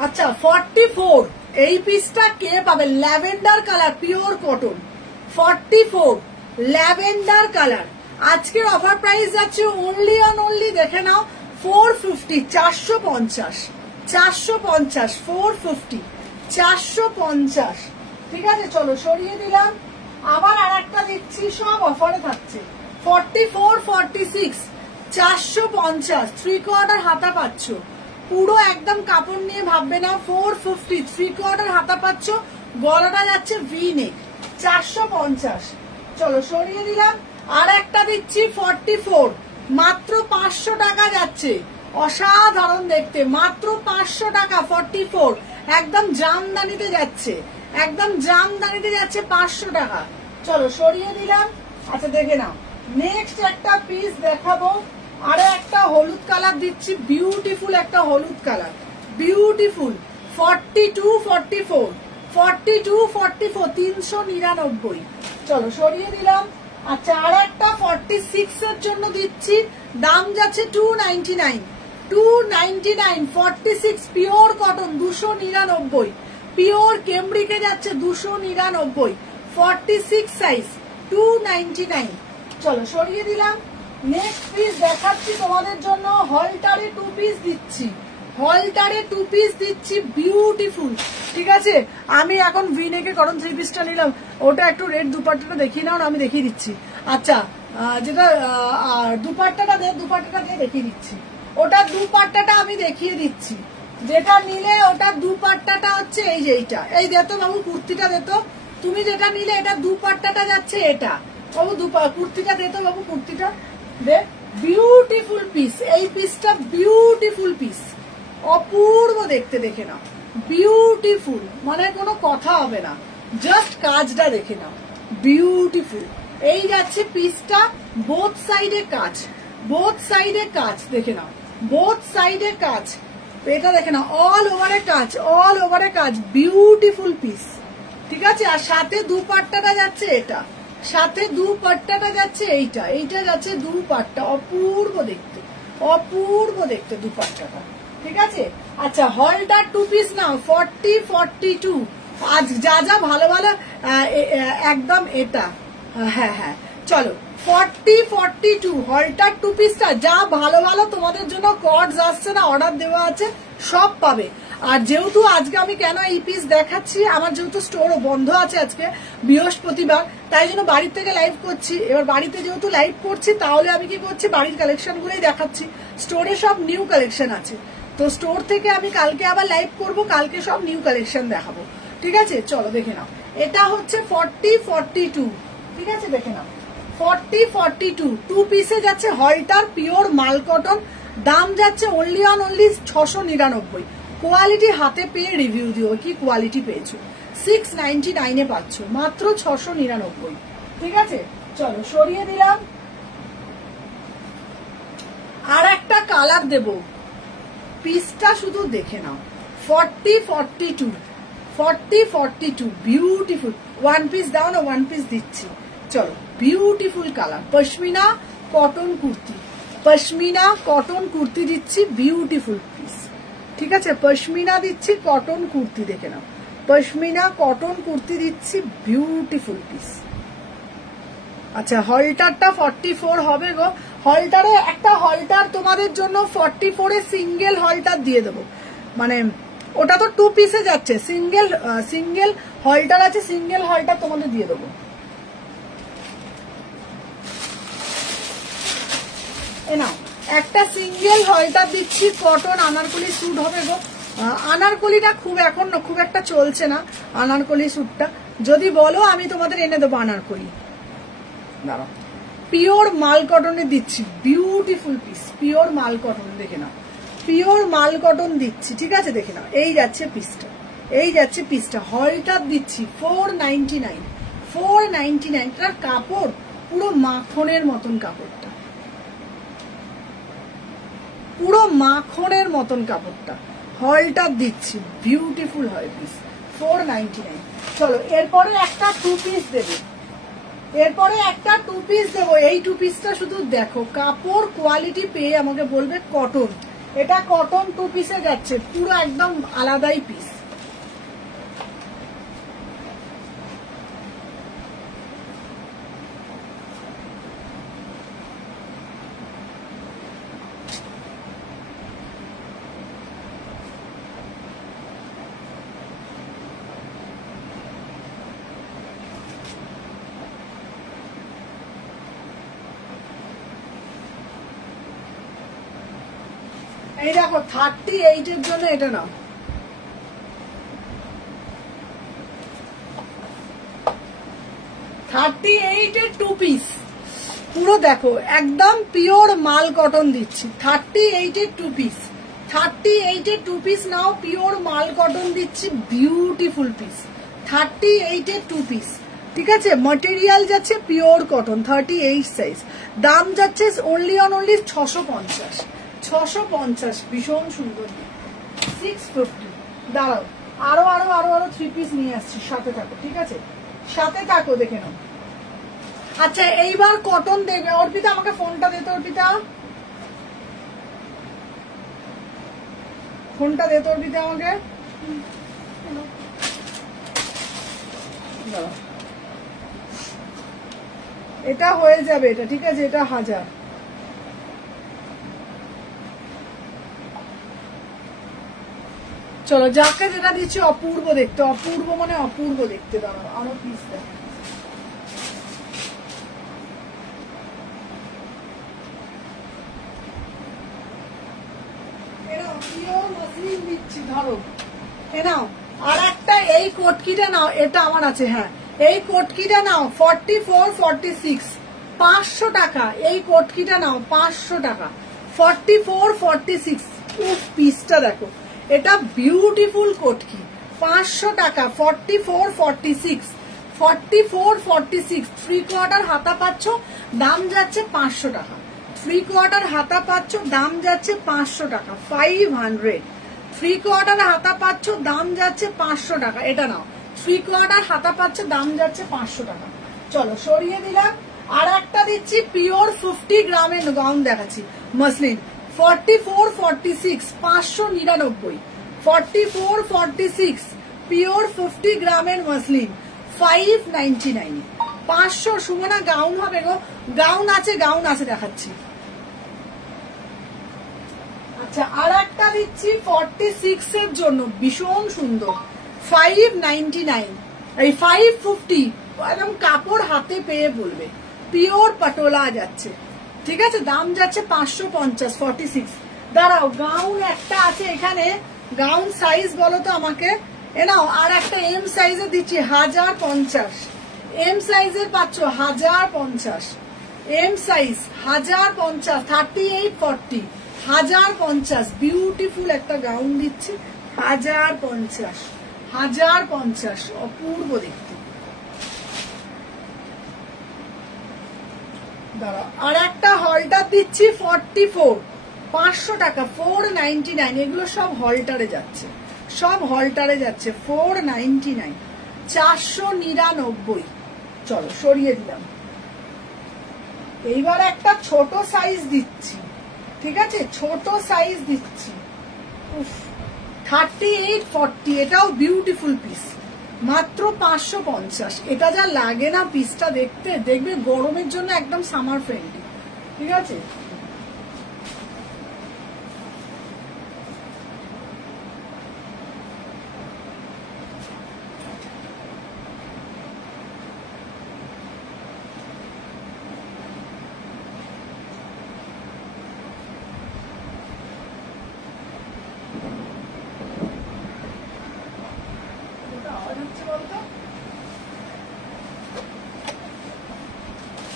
আচ্ছা 44 এই পিসটা কে পাবে? Lavender colour, pure cotton. 44 lavender colour. আজকের অফার প্রাইস যাচ্ছে অনলি অন অনলি, দেখে নাও, 450 450 450 450 450। ঠিক আছে চলো সরিয়ে দিলাম। আবার আর একটা দিচ্ছি, সব অফারে থাকছে। 44-46 450 3 কোয়ার্টার হাতা পাচ্ছ, পুরো একদম কাপড় নিয়ে ভাববে না। 450 3 কোয়ার্টার হাতা পাচ্ছ, গলাটা যাচ্ছে ভি নেক, 450। চলো সরিয়ে দিলাম। আর একটা দিচ্ছি 44 মাত্র 500 টাকা যাচ্ছে, অসাধারণ দেখতে, মাত্র 500 টাকা। 44 একদম জামদানিতে যাচ্ছে, একদম জামদানিতে যাচ্ছে, 500 টাকা। চলো সরিয়ে দিলাম। আচ্ছা দেখে নাও, নেক্সট একটা পিস দেখাবো। আরে একটা হলুদ কালার দিচ্ছি, বিউটিফুল একটা হলুদ কালার, বিউটিফুল। 42-44 42-44 399। চলো সরিয়ে দিলাম। আচ্ছা আর একটা 46 এর জন্য দিচ্ছি, দাম যাচ্ছে 299 299। 46 পিওর কটন 299, পিওর কেমব্রিকে যাচ্ছে 299। 46 সাইজ 299। চলো সরিয়ে দিলাম। নেক্সট পিস দেখাচ্ছি তোমাদের জন্য, হলটারে 2 পিস দিচ্ছি, হলটারে 2 পিস দিচ্ছি, বিউটিফুল। ঠিক আছে আমি এখন ভিনেকে করণ 3 পিসটা নিলাম, ওটা একটু রেড দুপাট্টাটা দেখিয়ে নাও, আমি দেখিয়ে দিচ্ছি। আচ্ছা যেটা দুপাট্টাটা দিয়ে দেখিয়ে দিচ্ছি, ওটা দুপাট্টাটা আমি দেখিয়ে দিচ্ছি। যেটা নিলে ওটা দুপাট্টাটা হচ্ছে এই যে এইটা, এই দে তো বাবু কুর্তিটা দে তো, তুমি যেটা নিলে এটা দুপাট্টাটা যাচ্ছে এটা। বাবু কুর্তিটা দে তো বাবু, কুর্তিটা দে। বিউটিফুল পিস, এই পিসটা বিউটিফুল পিস, অপূর্ব দেখতে, দেখে নাও, বিউটিফুল, মানে কোনো কথা হবে না, জাস্ট কাজটা দেখে নাও, বিউটিফুল। এই যাচ্ছে পিসটা, বোথ সাইডে কাজ, বোথ সাইডে কাজ, দেখে নাও, বোথ সাইডে কাজ, এটা দেখে নাও, অল ওভারে কাজ, অল ওভারে কাজ, বিউটিফুল পিস। ঠিক আছে আর সাথে দুপাট্টাটা যাচ্ছে এটা, সাথে দুপাট্টাটা যাচ্ছে এইটা, এইটা যাচ্ছে দুপাট্টা, অপূর্ব দেখতে, অপূর্ব দেখতে দুপাট্টাটা। ঠিক আছে আচ্ছা হলটার 2 পিস নাও, 40-42। আজ যা যা ভালো ভালো একদম এটা, হ্যাঁ হ্যাঁ চলো 40-42 হলটার 2 পিসটা যা ভালো ভালো তোমাদের জন্য কর্ডস আসছে না, অর্ডার দেওয়া আছে, সব পাবে। আর যেহেতু আজকে আমি কেন এই পিস দেখাচ্ছি, আমার যেহেতু স্টোরও বন্ধ আছে আজকে বৃহস্পতিবার, তাই জন্য বাড়ির থেকে লাইভ করছি। এবার বাড়িতে যেহেতু লাইভ করছি, তাহলে আমি কি করছি, বাড়ির কালেকশন গুলোই দেখাচ্ছি। স্টোরে সব নিউ কালেকশন আছে, তো স্টোর থেকে আমি কালকে আবার লাইভ করব, কালকে সব নিউ কালেকশন দেখাবো। ঠিক আছে, চলো দেখে নাও। এটা হচ্ছে 40-42, ঠিক আছে, দেখে নাও 40-42 2 পিসে যাচ্ছে হলটার পিওর মাল কটন। দাম যাচ্ছে অনলি 699। কোয়ালিটি হাতে পেয়ে রিভিউ দিও, কি কোয়ালিটি পেয়েছো। 699 পাচ্ছ, মাত্র 699। ঠিক আছে, চলো সরিয়ে দিলাম। আর একটা কালার দেব, পিসটা শুধু দেখে নাও। 40-42 বিউটিফুল। 1 পিস দাও না, 1 পিস দিচ্ছি। চলো, beautiful colour, pashmina cotton kurti, pashmina cotton kurti দিচ্ছি, বিউটিফুল পিস। ঠিক আছে, পশমিনা দিচ্ছি, কটন কুর্তি দেখে নাও, পশমিনা কটন কুর্তি দিচ্ছি, বিউটিফুল পিস। আচ্ছা, হলটারটা 44 হবে গো। হলটারে একটা হলটার তোমাদের জন্য 44 এ সিঙ্গেল হলটার দিয়ে দেবো, মানে ওটা তো 2 পিসে যাচ্ছে, সিঙ্গেল হলটার আছে, সিঙ্গেল হলটার তোমাদের দিয়ে দেবো। নাও একটা সিঙ্গেল হলটার দিচ্ছি, কটন আনারকলি স্যুট হবে গো। আনারকলিটা খুব এখন খুব একটা চলছে না, আনারকলি স্যুটটা যদি বলো আমি তোমাদের এনে দেবো আনারকলি। দাঁড়াও, পিওর মাল কটনে দিচ্ছি, বিউটিফুল পিস, পিওর মাল কটন দেখে নাও, পিওর মাল কটন দিচ্ছি। ঠিক আছে, দেখে নাও, এই যাচ্ছে পিসটা, এই যাচ্ছে পিসটা। হলটার দিচ্ছি 499। তার কাপড় পুরো মাখনের মতন, কাপড়টা পুরো মাখনের মতন কাপড়টা। হলটার দিচ্ছি, বিউটিফুল হয় পিস, 499। চলো, এরপরে একটা 2 পিস দেবে, এরপরে একটা 2 পিস দেবো। এই 2 পিসটা শুধু দেখো, কাপড় কোয়ালিটি পেয়ে আমাকে বলবে কটন। এটা কটন 2 পিসে যাচ্ছে, পুরো একদম আলাদাই পিস। এই দেখো 38 এর জন্য এটা নাও, 38 এর 2 পিস, পুরো দেখো একদম পিওর মাল কটন দিচ্ছি। 38 এর 2 পিস, 38 এর 2 পিস নাও, পিওর মাল কটন দিচ্ছি, বিউটিফুল পিস। 38 এর 2 পিস, ঠিক আছে। ম্যাটেরিয়াল যাচ্ছে পিওর কটন, 38 সাইজ। দাম যাচ্ছে অনলি 650, ভীষণ সুন্দর। 650। দাঁড়াও, আরো 3 পিস নিয়ে আসছি, সাথে থাকো, ঠিক আছে, সাথে থাকো, দেখে নাও। আচ্ছা, এইবার কটন দেবে। অর্পিতা আমাকে ফোনটা দে তো, অর্পিতা ফোনটা দে তো, অর্পিতা আমাকে। এটা হয়ে যাবে, এটা ঠিক আছে, এটা 1000। চলো, যাকে যেটা দিচ্ছি অপূর্ব দেখতে, অপূর্ব মানে অপূর্ব দেখতে। দাঁড়াও, আরো পিস দেখ। দিচ্ছি, ধরো, এ নাও। আর একটা এই কোটকিটা নাও, এটা আমার আছে, হ্যাঁ, এই কোটকিটা নাও 44-46, 500 টাকা। এই কোটকিটা নাও 500 টাকা, 44-46। পিসটা দেখো, এটা বিউটিফুল কোটকি, 500 টাকা, 44-46, 44-46। 3/4 হাতা পাচ্ছ, দাম যাচ্ছে 500 টাকা। 3/4 হাতা পাচ্ছ, দাম যাচ্ছে 500 টাকা, 500। 3/4 হাতা পাচ্ছ, দাম যাচ্ছে 500 টাকা। এটা নাও, 3/4 হাতা পাচ্ছ, দাম যাচ্ছে 500 টাকা। চলো, সরিয়ে দিলাম। আর একটা দিচ্ছি পিওর 50 গ্রামের গাউন দেখাচ্ছি, মসলিন, 44-46, 599। 44-46 পিওর 50 গ্রামের মসলিন, 599। 500 সুমনা গাউন হবে গো, গাউন আছে দেখাচ্ছি। আচ্ছা আর একটা দিচ্ছি 46 এর জন্য, ভীষণ সুন্দর, 599 এই 550, একদম কাপড় হাতে পেয়ে বলবে, পিওর পাটোলা যাচ্ছে, ঠিক আছে, দাম যাচ্ছে 550, 46। দাঁড়াও গাউন একটা আছে এখানে, গাউন সাইজ বলো তো আমাকে, এ নাও আর একটা এম সাইজের দিচ্ছি 1050, এম সাইজের পাচ্ছ 1050, এম সাইজ 1050, 38, 40, 1050, বিউটিফুল একটা গাউন দিচ্ছি 1050, 1050, অপূর্ব দেখতে। দাঁড়া আর একটা হলটার দিচ্ছি 44, 500 টাকা, 499, এগুলো সব হলটারে যাচ্ছে, সব হলটারে যাচ্ছে, 499, 499। চলো সরিয়ে দিলাম। এইবার একটা ছোট সাইজ দিচ্ছি, ঠিক আছে, ছোট সাইজ দিচ্ছি, 38, 40, এটাও বিউটিফুল পিস, মাত্র 550। এটা যা লাগে না পিসটা দেখতে, দেখবে গরমের জন্য একদম সামার ফ্রেন্ডলি, ঠিক আছে।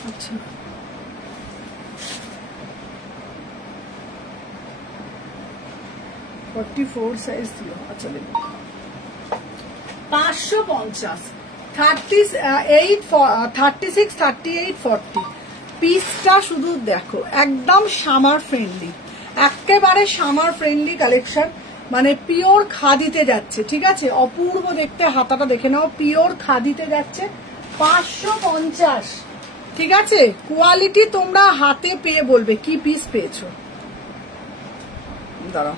আচ্ছা 44 সাইজ দিও, আচ্ছা দেখো 550, 38, 36, 38, 40, পিসটা শুধু দেখো, একদম সামার ফ্রেন্ডলি, একেবারে সামার ফ্রেন্ডলি কালেকশন, মানে পিওর খাদিতে যাচ্ছে, ঠিক আছে, অপূর্ব দেখতে, হাতাটা দেখে নাও, পিওর খাদিতে যাচ্ছে 550, ঠিক আছে। কোয়ালিটি তোমরা হাতে পেয়ে বলবে কি পিস পেয়েছো। দাঁড়াও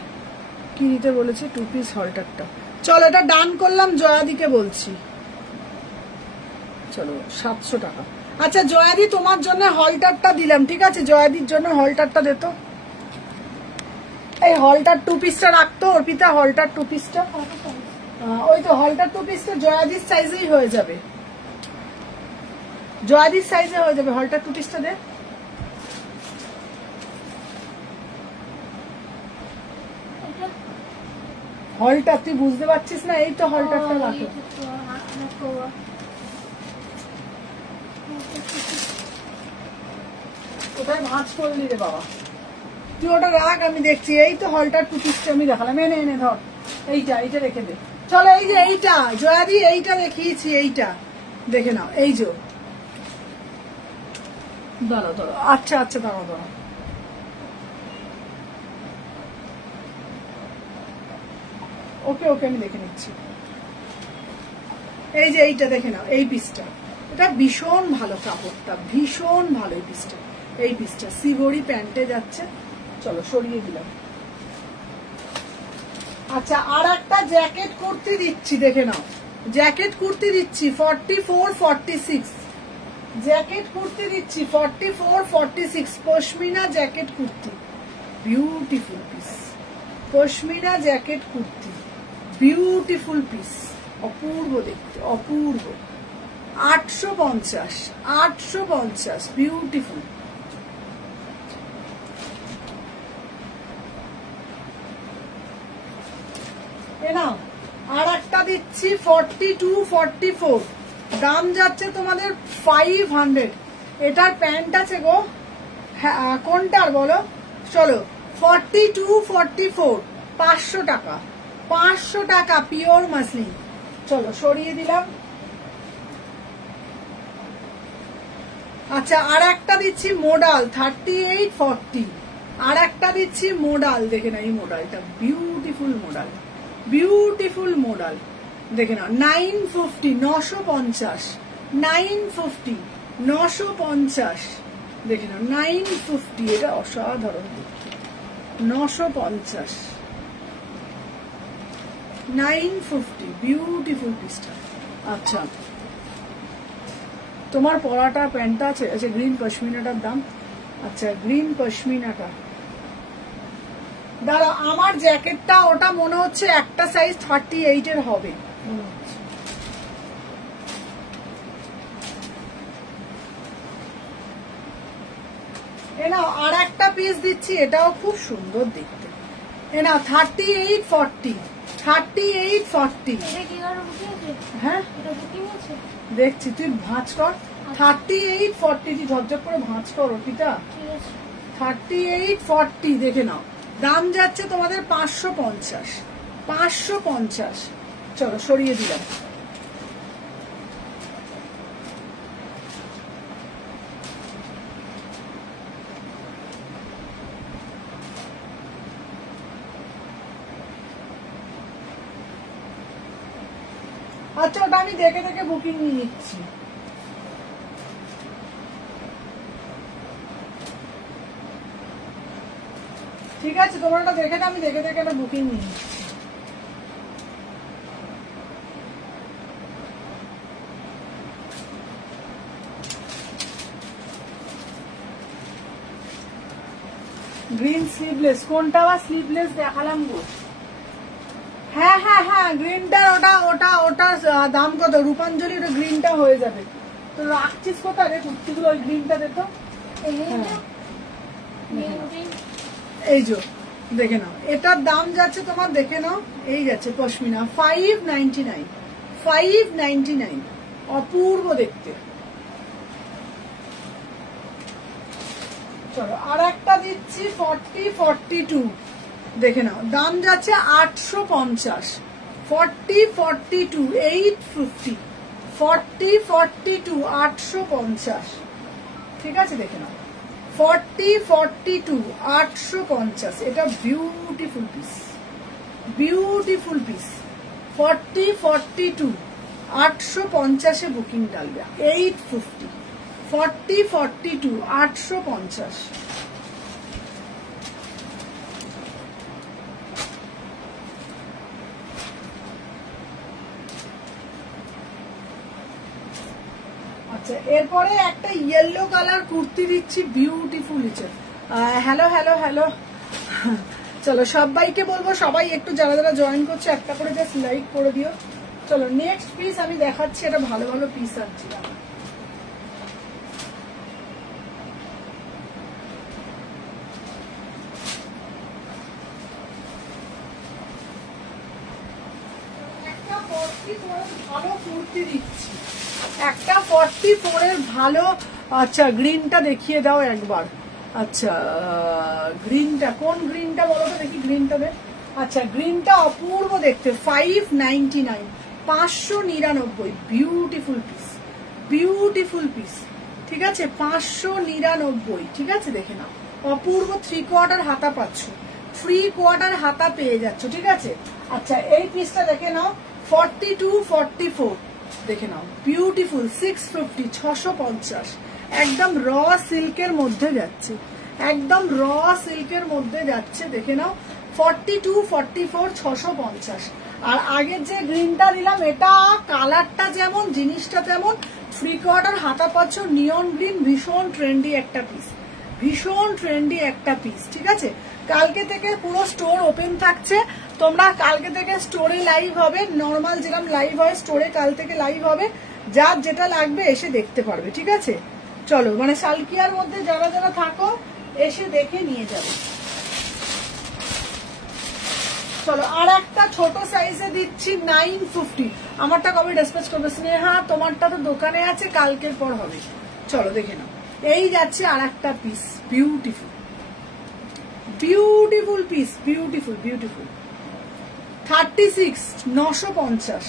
কি নিতে বলেছে, 2 পিস হলটারটা, চলো এটা ডান করলাম, জয়াদিকে বলছি, চলো 700 টাকা। আচ্ছা জয়াদি তোমার জন্য হলটারটা দিলাম, ঠিক আছে, জয়াদির জন্য হলটারটা দে তো, এই হলটার 2 পিসটা রাখতো অর্পিতা, হলটার 2 পিসটা, ওই তো হলটার 2 পিসটা জয়াদির সাইজেই হয়ে যাবে, জয়াদির সাইজে হয়ে যাবে, হলটার 2 পিসটা দে। হলটা তুই বুঝতে পারছিস না, এই তো হলটারটা রাখো, কোথায় মাছ করলি রে বাবা, তুই ওটা রাখ, আমি দেখছি, এই তো হলটার 2 পিসটা আমি দেখালাম, এনে এনে ধর, এইটা রেখে দে, চলো এই যে এইটা জয়াদি, এইটা দেখিয়েছি, এইটা দেখে নাও, এই যে দাঁড়াও দাঁড়াও, আচ্ছা আচ্ছা দাঁড়াও দাঁড়াও, ওকে ওকে আমি দেখে নিচ্ছি, এই যে এইটা দেখে নাও, এই পিসটা, এটা ভীষণ ভালো কাপড়টা, ভীষণ ভালো এই পিসটা, এই পিসটা সিগড়ি প্যান্টে যাচ্ছে, চলো সরিয়ে দিলাম। আচ্ছা আর একটা জ্যাকেট কুর্তি দিচ্ছি, দেখে নাও, জ্যাকেট কুর্তি দিচ্ছি 44, 46, জ্যাকেট কুর্তি দিচ্ছি 44, 46, pashmina jacket kurti, beautiful piece, pashmina jacket kurti, beautiful piece, অপূর্ব দেখতে, অপূর্ব, 850, 850, বিউটিফুল। নাও আর একটা দিচ্ছি 42, 44, দাম যাচ্ছে তোমাদের 500, এটার প্যান্ট আছে গো, কোনটার বলো, চলো 42, 44, 500 টাকা, 500 টাকা পিওর মাসলিন, চলো সরিয়ে দিলাম। আচ্ছা আর একটা দিচ্ছি মোডাল 38, 40, আর একটা দিচ্ছি মোডাল, দেখে না এই মোডালটা, বিউটিফুল মোডাল, বিউটিফুল মোডাল, দেখে নাও 950, 950, 950, 950, দেখে নাও 950, এটা অসাধারণ দেখতে, 950, 950, বিউটিফুল পিসটা। আচ্ছা তোমার পরাটা প্যান্টটা আছে, আচ্ছা গ্রিন পশমিনাটার দাম, আচ্ছা গ্রিন পশমিনাটা দাঁড়া, আমার জ্যাকেটটা ওটা মনে হচ্ছে একটা সাইজ 38 এর হবে মনে হচ্ছে। এ নাও আর একটা পিস দিচ্ছি, এটাও খুব সুন্দর দেখতে। এ নাও 38-40, 38-40। হ্যাঁ দেখছি, তুই ভাঁজ কর। 38-40, তুই ঝকঝক করে ভাঁজ কর ওটিটা। 38-40 দেখে নাও। দাম যাচ্ছে তোমাদের 550, 550। চলো সরিয়ে দিলাম। আচ্ছা ওটা আমি দেখে দেখে বুকিং নিয়ে নিচ্ছি। ঠিক আছে, তোমরা ওটা দেখে আমি দেখে দেখে একটা বুকিং নিয়ে নিচ্ছি। গ্রিন স্লিভলেস কোনটা বা স্লিভলেস দেখালাম গো। হ্যাঁ হ্যাঁ হ্যাঁ, গ্রিনটা ওটা ওটা ওটা দাম কত? রূপাঞ্জলি ওটা গ্রিনটা হয়ে যাবে। তো রাখছিস কোথায় রে কুর্তিগুলো? ওই গ্রিনটা দে তো। এই যে দেখে নাও, এটার দাম যাচ্ছে তোমার, দেখে নাও, এই যাচ্ছে পশমিনা 599, 599। অপূর্ব দেখতে। চলো আর একটা দিচ্ছি 40-42, দেখে নাও, দাম যাচ্ছে 850, 40-42, 850, 40-42, 850। ঠিক আছে, দেখে নাও 40-42, 850। এটা beautiful piece, beautiful piece. 40-42, 850 booking ডালবে, 850, 40-42, 850। আচ্ছা এরপরে একটা ইয়েলো কালার কুর্তি দিচ্ছি, বিউটিফুল ইচ্ছে। হ্যালো হ্যালো হ্যালো, চলো সবাইকে বলবো, সবাই একটু যারা যারা জয়েন করছে একটা করে জাস্ট লাইক করে দিও। চলো নেক্সট পিস আমি দেখাচ্ছি, এটা ভালো ভালো পিস আনছি। একটা 44 ভালো কুর্তি দিচ্ছি, একটা 44 এর ভালো। আচ্ছা গ্রিনটা দেখিয়ে দাও একবার। আচ্ছা গ্রিনটা কোন গ্রিনটা বলো তো দেখি, গ্রিনটা দে। আচ্ছা গ্রিনটা অপূর্ব দেখতে, 599, 599। Beautiful piece, beautiful piece. ঠিক আছে 599। ঠিক আছে দেখে নাও, অপূর্ব 3/4 হাতা পাচ্ছ, 3/4 হাতা পেয়ে যাচ্ছ। ঠিক আছে, আচ্ছা এই পিসটা দেখে নাও 42-44, দেখে নাও বিউটিফুল, 650, 650। একদম র সিল্কের মধ্যে যাচ্ছে, একদম র সিল্কের মধ্যে যাচ্ছে। দেখে নাও 42-44, 650। আর আগের যে গ্রিনটা দিলাম, এটা কালারটা যেমন জিনিসটা তেমন, 3/4 হাতা পাচ্ছ, নিয়ন গ্রিন, ভীষণ ট্রেন্ডি একটা পিস, ভীষণ ট্রেন্ডি একটা পিস। ঠিক আছে, কালকে থেকে পুরো স্টোর ওপেন থাকছে, তোমরা কালকে থেকে স্টোরে লাইভ হবে, নর্মাল যেরকম লাইভ হয় স্টোরে কাল থেকে লাইভ হবে, যার যেটা লাগবে এসে দেখতে পারবে। ঠিক আছে, চলো মানে সালকিয়ার মধ্যে যারা যারা থাকো এসে দেখে নিয়ে যাবে। চলো আর একটা ছোট সাইজে দিচ্ছি 950। আমারটা কবে ডিসপ্যাচ করবে স্নেহা? তোমারটা তো দোকানে আছে, কালকের পর হবে। চলো দেখে নাও, এই যাচ্ছে আর একটা piece, beautiful, beautiful piece, beautiful beautiful. 36, 950,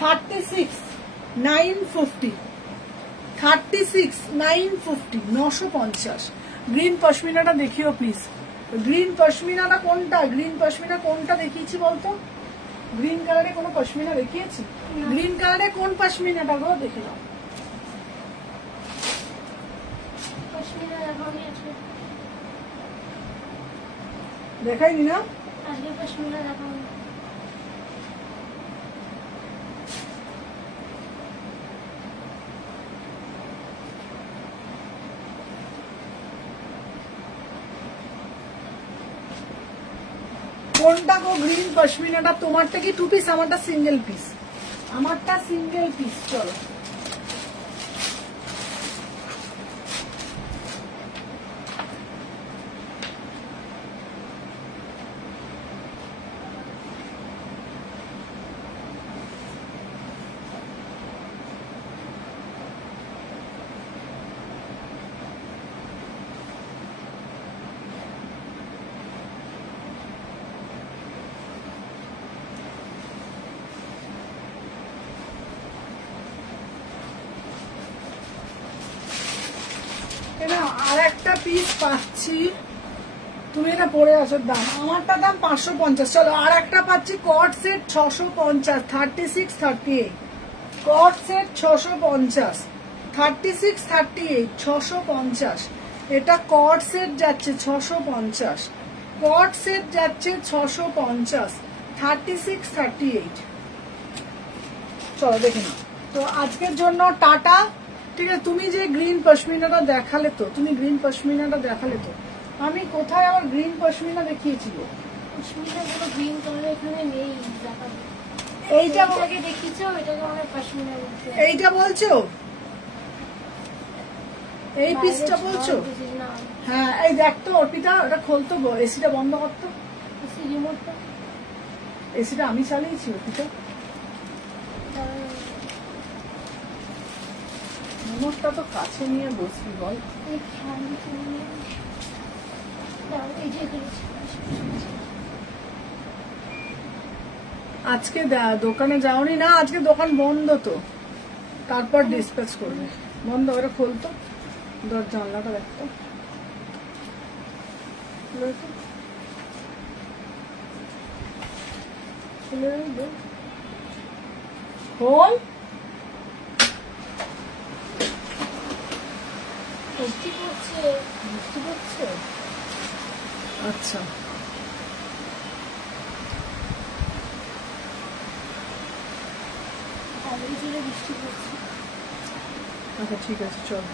36, 950, 36, 950, 950। Green পশমিনাটা দেখিও প্লিজ। গ্রিন পশমিনাটা কোনটা? গ্রিন পশমিনা কোনটা দেখিয়েছি বলতো? গ্রিন কালারে কোনো পশমিনা দেখিয়েছি? গ্রিন কালারে কোন পশমিনাটা গো দেখে নাও। দেখাইনি না? কোনটা গো গ্রিন পশমিনাটা? তোমারটা কি 2 পিস? আমারটা সিঙ্গেল পিস। আমারটা সিঙ্গেল পিস। চলো আর একটা পিস পাচ্ছি, তুমি এটা পরে আসো। দাম আমারটা দাম 550। চলো আর একটা পাচ্ছি কট সেট 650, 36 38 কট সেট 650, 36 38 650। এটা কট সেট যাচ্ছে 650, কট সেট যাচ্ছে 650, 36 38। চলো দেখে নাও। তো আজকের জন্য টাটা। ঠিক আছে, তুমি যে গ্রিন পশমিনাটা দেখালে তো, তুমি গ্রিন পশমিনাটা দেখালে তো, আমি কোথায় আবার গ্রিন পশমিনা দেখিয়েছিল? পশমিনাগুলো গ্রিন কালার এখানে নেই, দেখাবো। এইটাকে দেখিয়েছো, এটাকে আমরা পশমিনা বলছি। এইটা বলছো? এই পিসটা বলছো? না, হ্যাঁ এই দেখ তো অর্পিতা, ওটা খোলতো গো, এসিটা বন্ধ করতো। এসি রিমোটটা এসিটা আমি চালিয়েছি অর্পিতা। রিমোটটা তো কাছে নিয়ে বসবি বল। এই যে আজকে দোকানে যাওনি না? আজকে দোকান বন্ধ তো, তারপর ডিসপ্যাচ করবে। বন্ধ করে খুলতো, জানলাটা দেখতো। খোল। বৃষ্টি পড়ছে। বৃষ্টি পড়ছে? আচ্ছা বৃষ্টি পড়ছে। আচ্ছা ঠিক আছে, চলো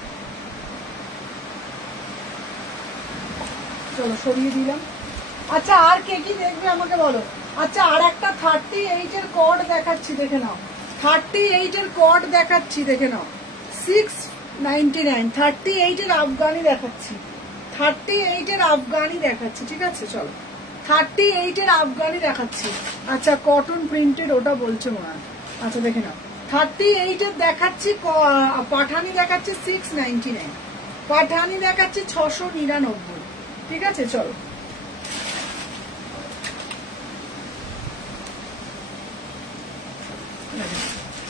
চলো সরিয়ে দিলাম। আচ্ছা আর কে কি দেখবে আমাকে বলো। আচ্ছা আর একটা 38 এর কর্ড দেখাচ্ছি, দেখে নাও। 38 এর কর্ড দেখাচ্ছি, দেখে নাও। 699। 38 এর আফগানি দেখাচ্ছি, 38 এর আফগানি দেখাচ্ছি। ঠিক আছে চলো, 38 এর আফগানি দেখাচ্ছি। আচ্ছা কটন প্রিন্টেড ওটা বলছে মনে হয়। আচ্ছা দেখে নাও, 38 এর দেখাচ্ছি। পাঠানি দেখাচ্ছে 699, পাঠানি দেখাচ্ছে 699। ঠিক আছে চলো।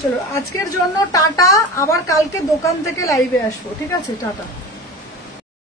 চলো আজকের জন্য টাটা। আবার কালকে দোকান থেকে লাইভে আসবো। ঠিক আছে, টাটা।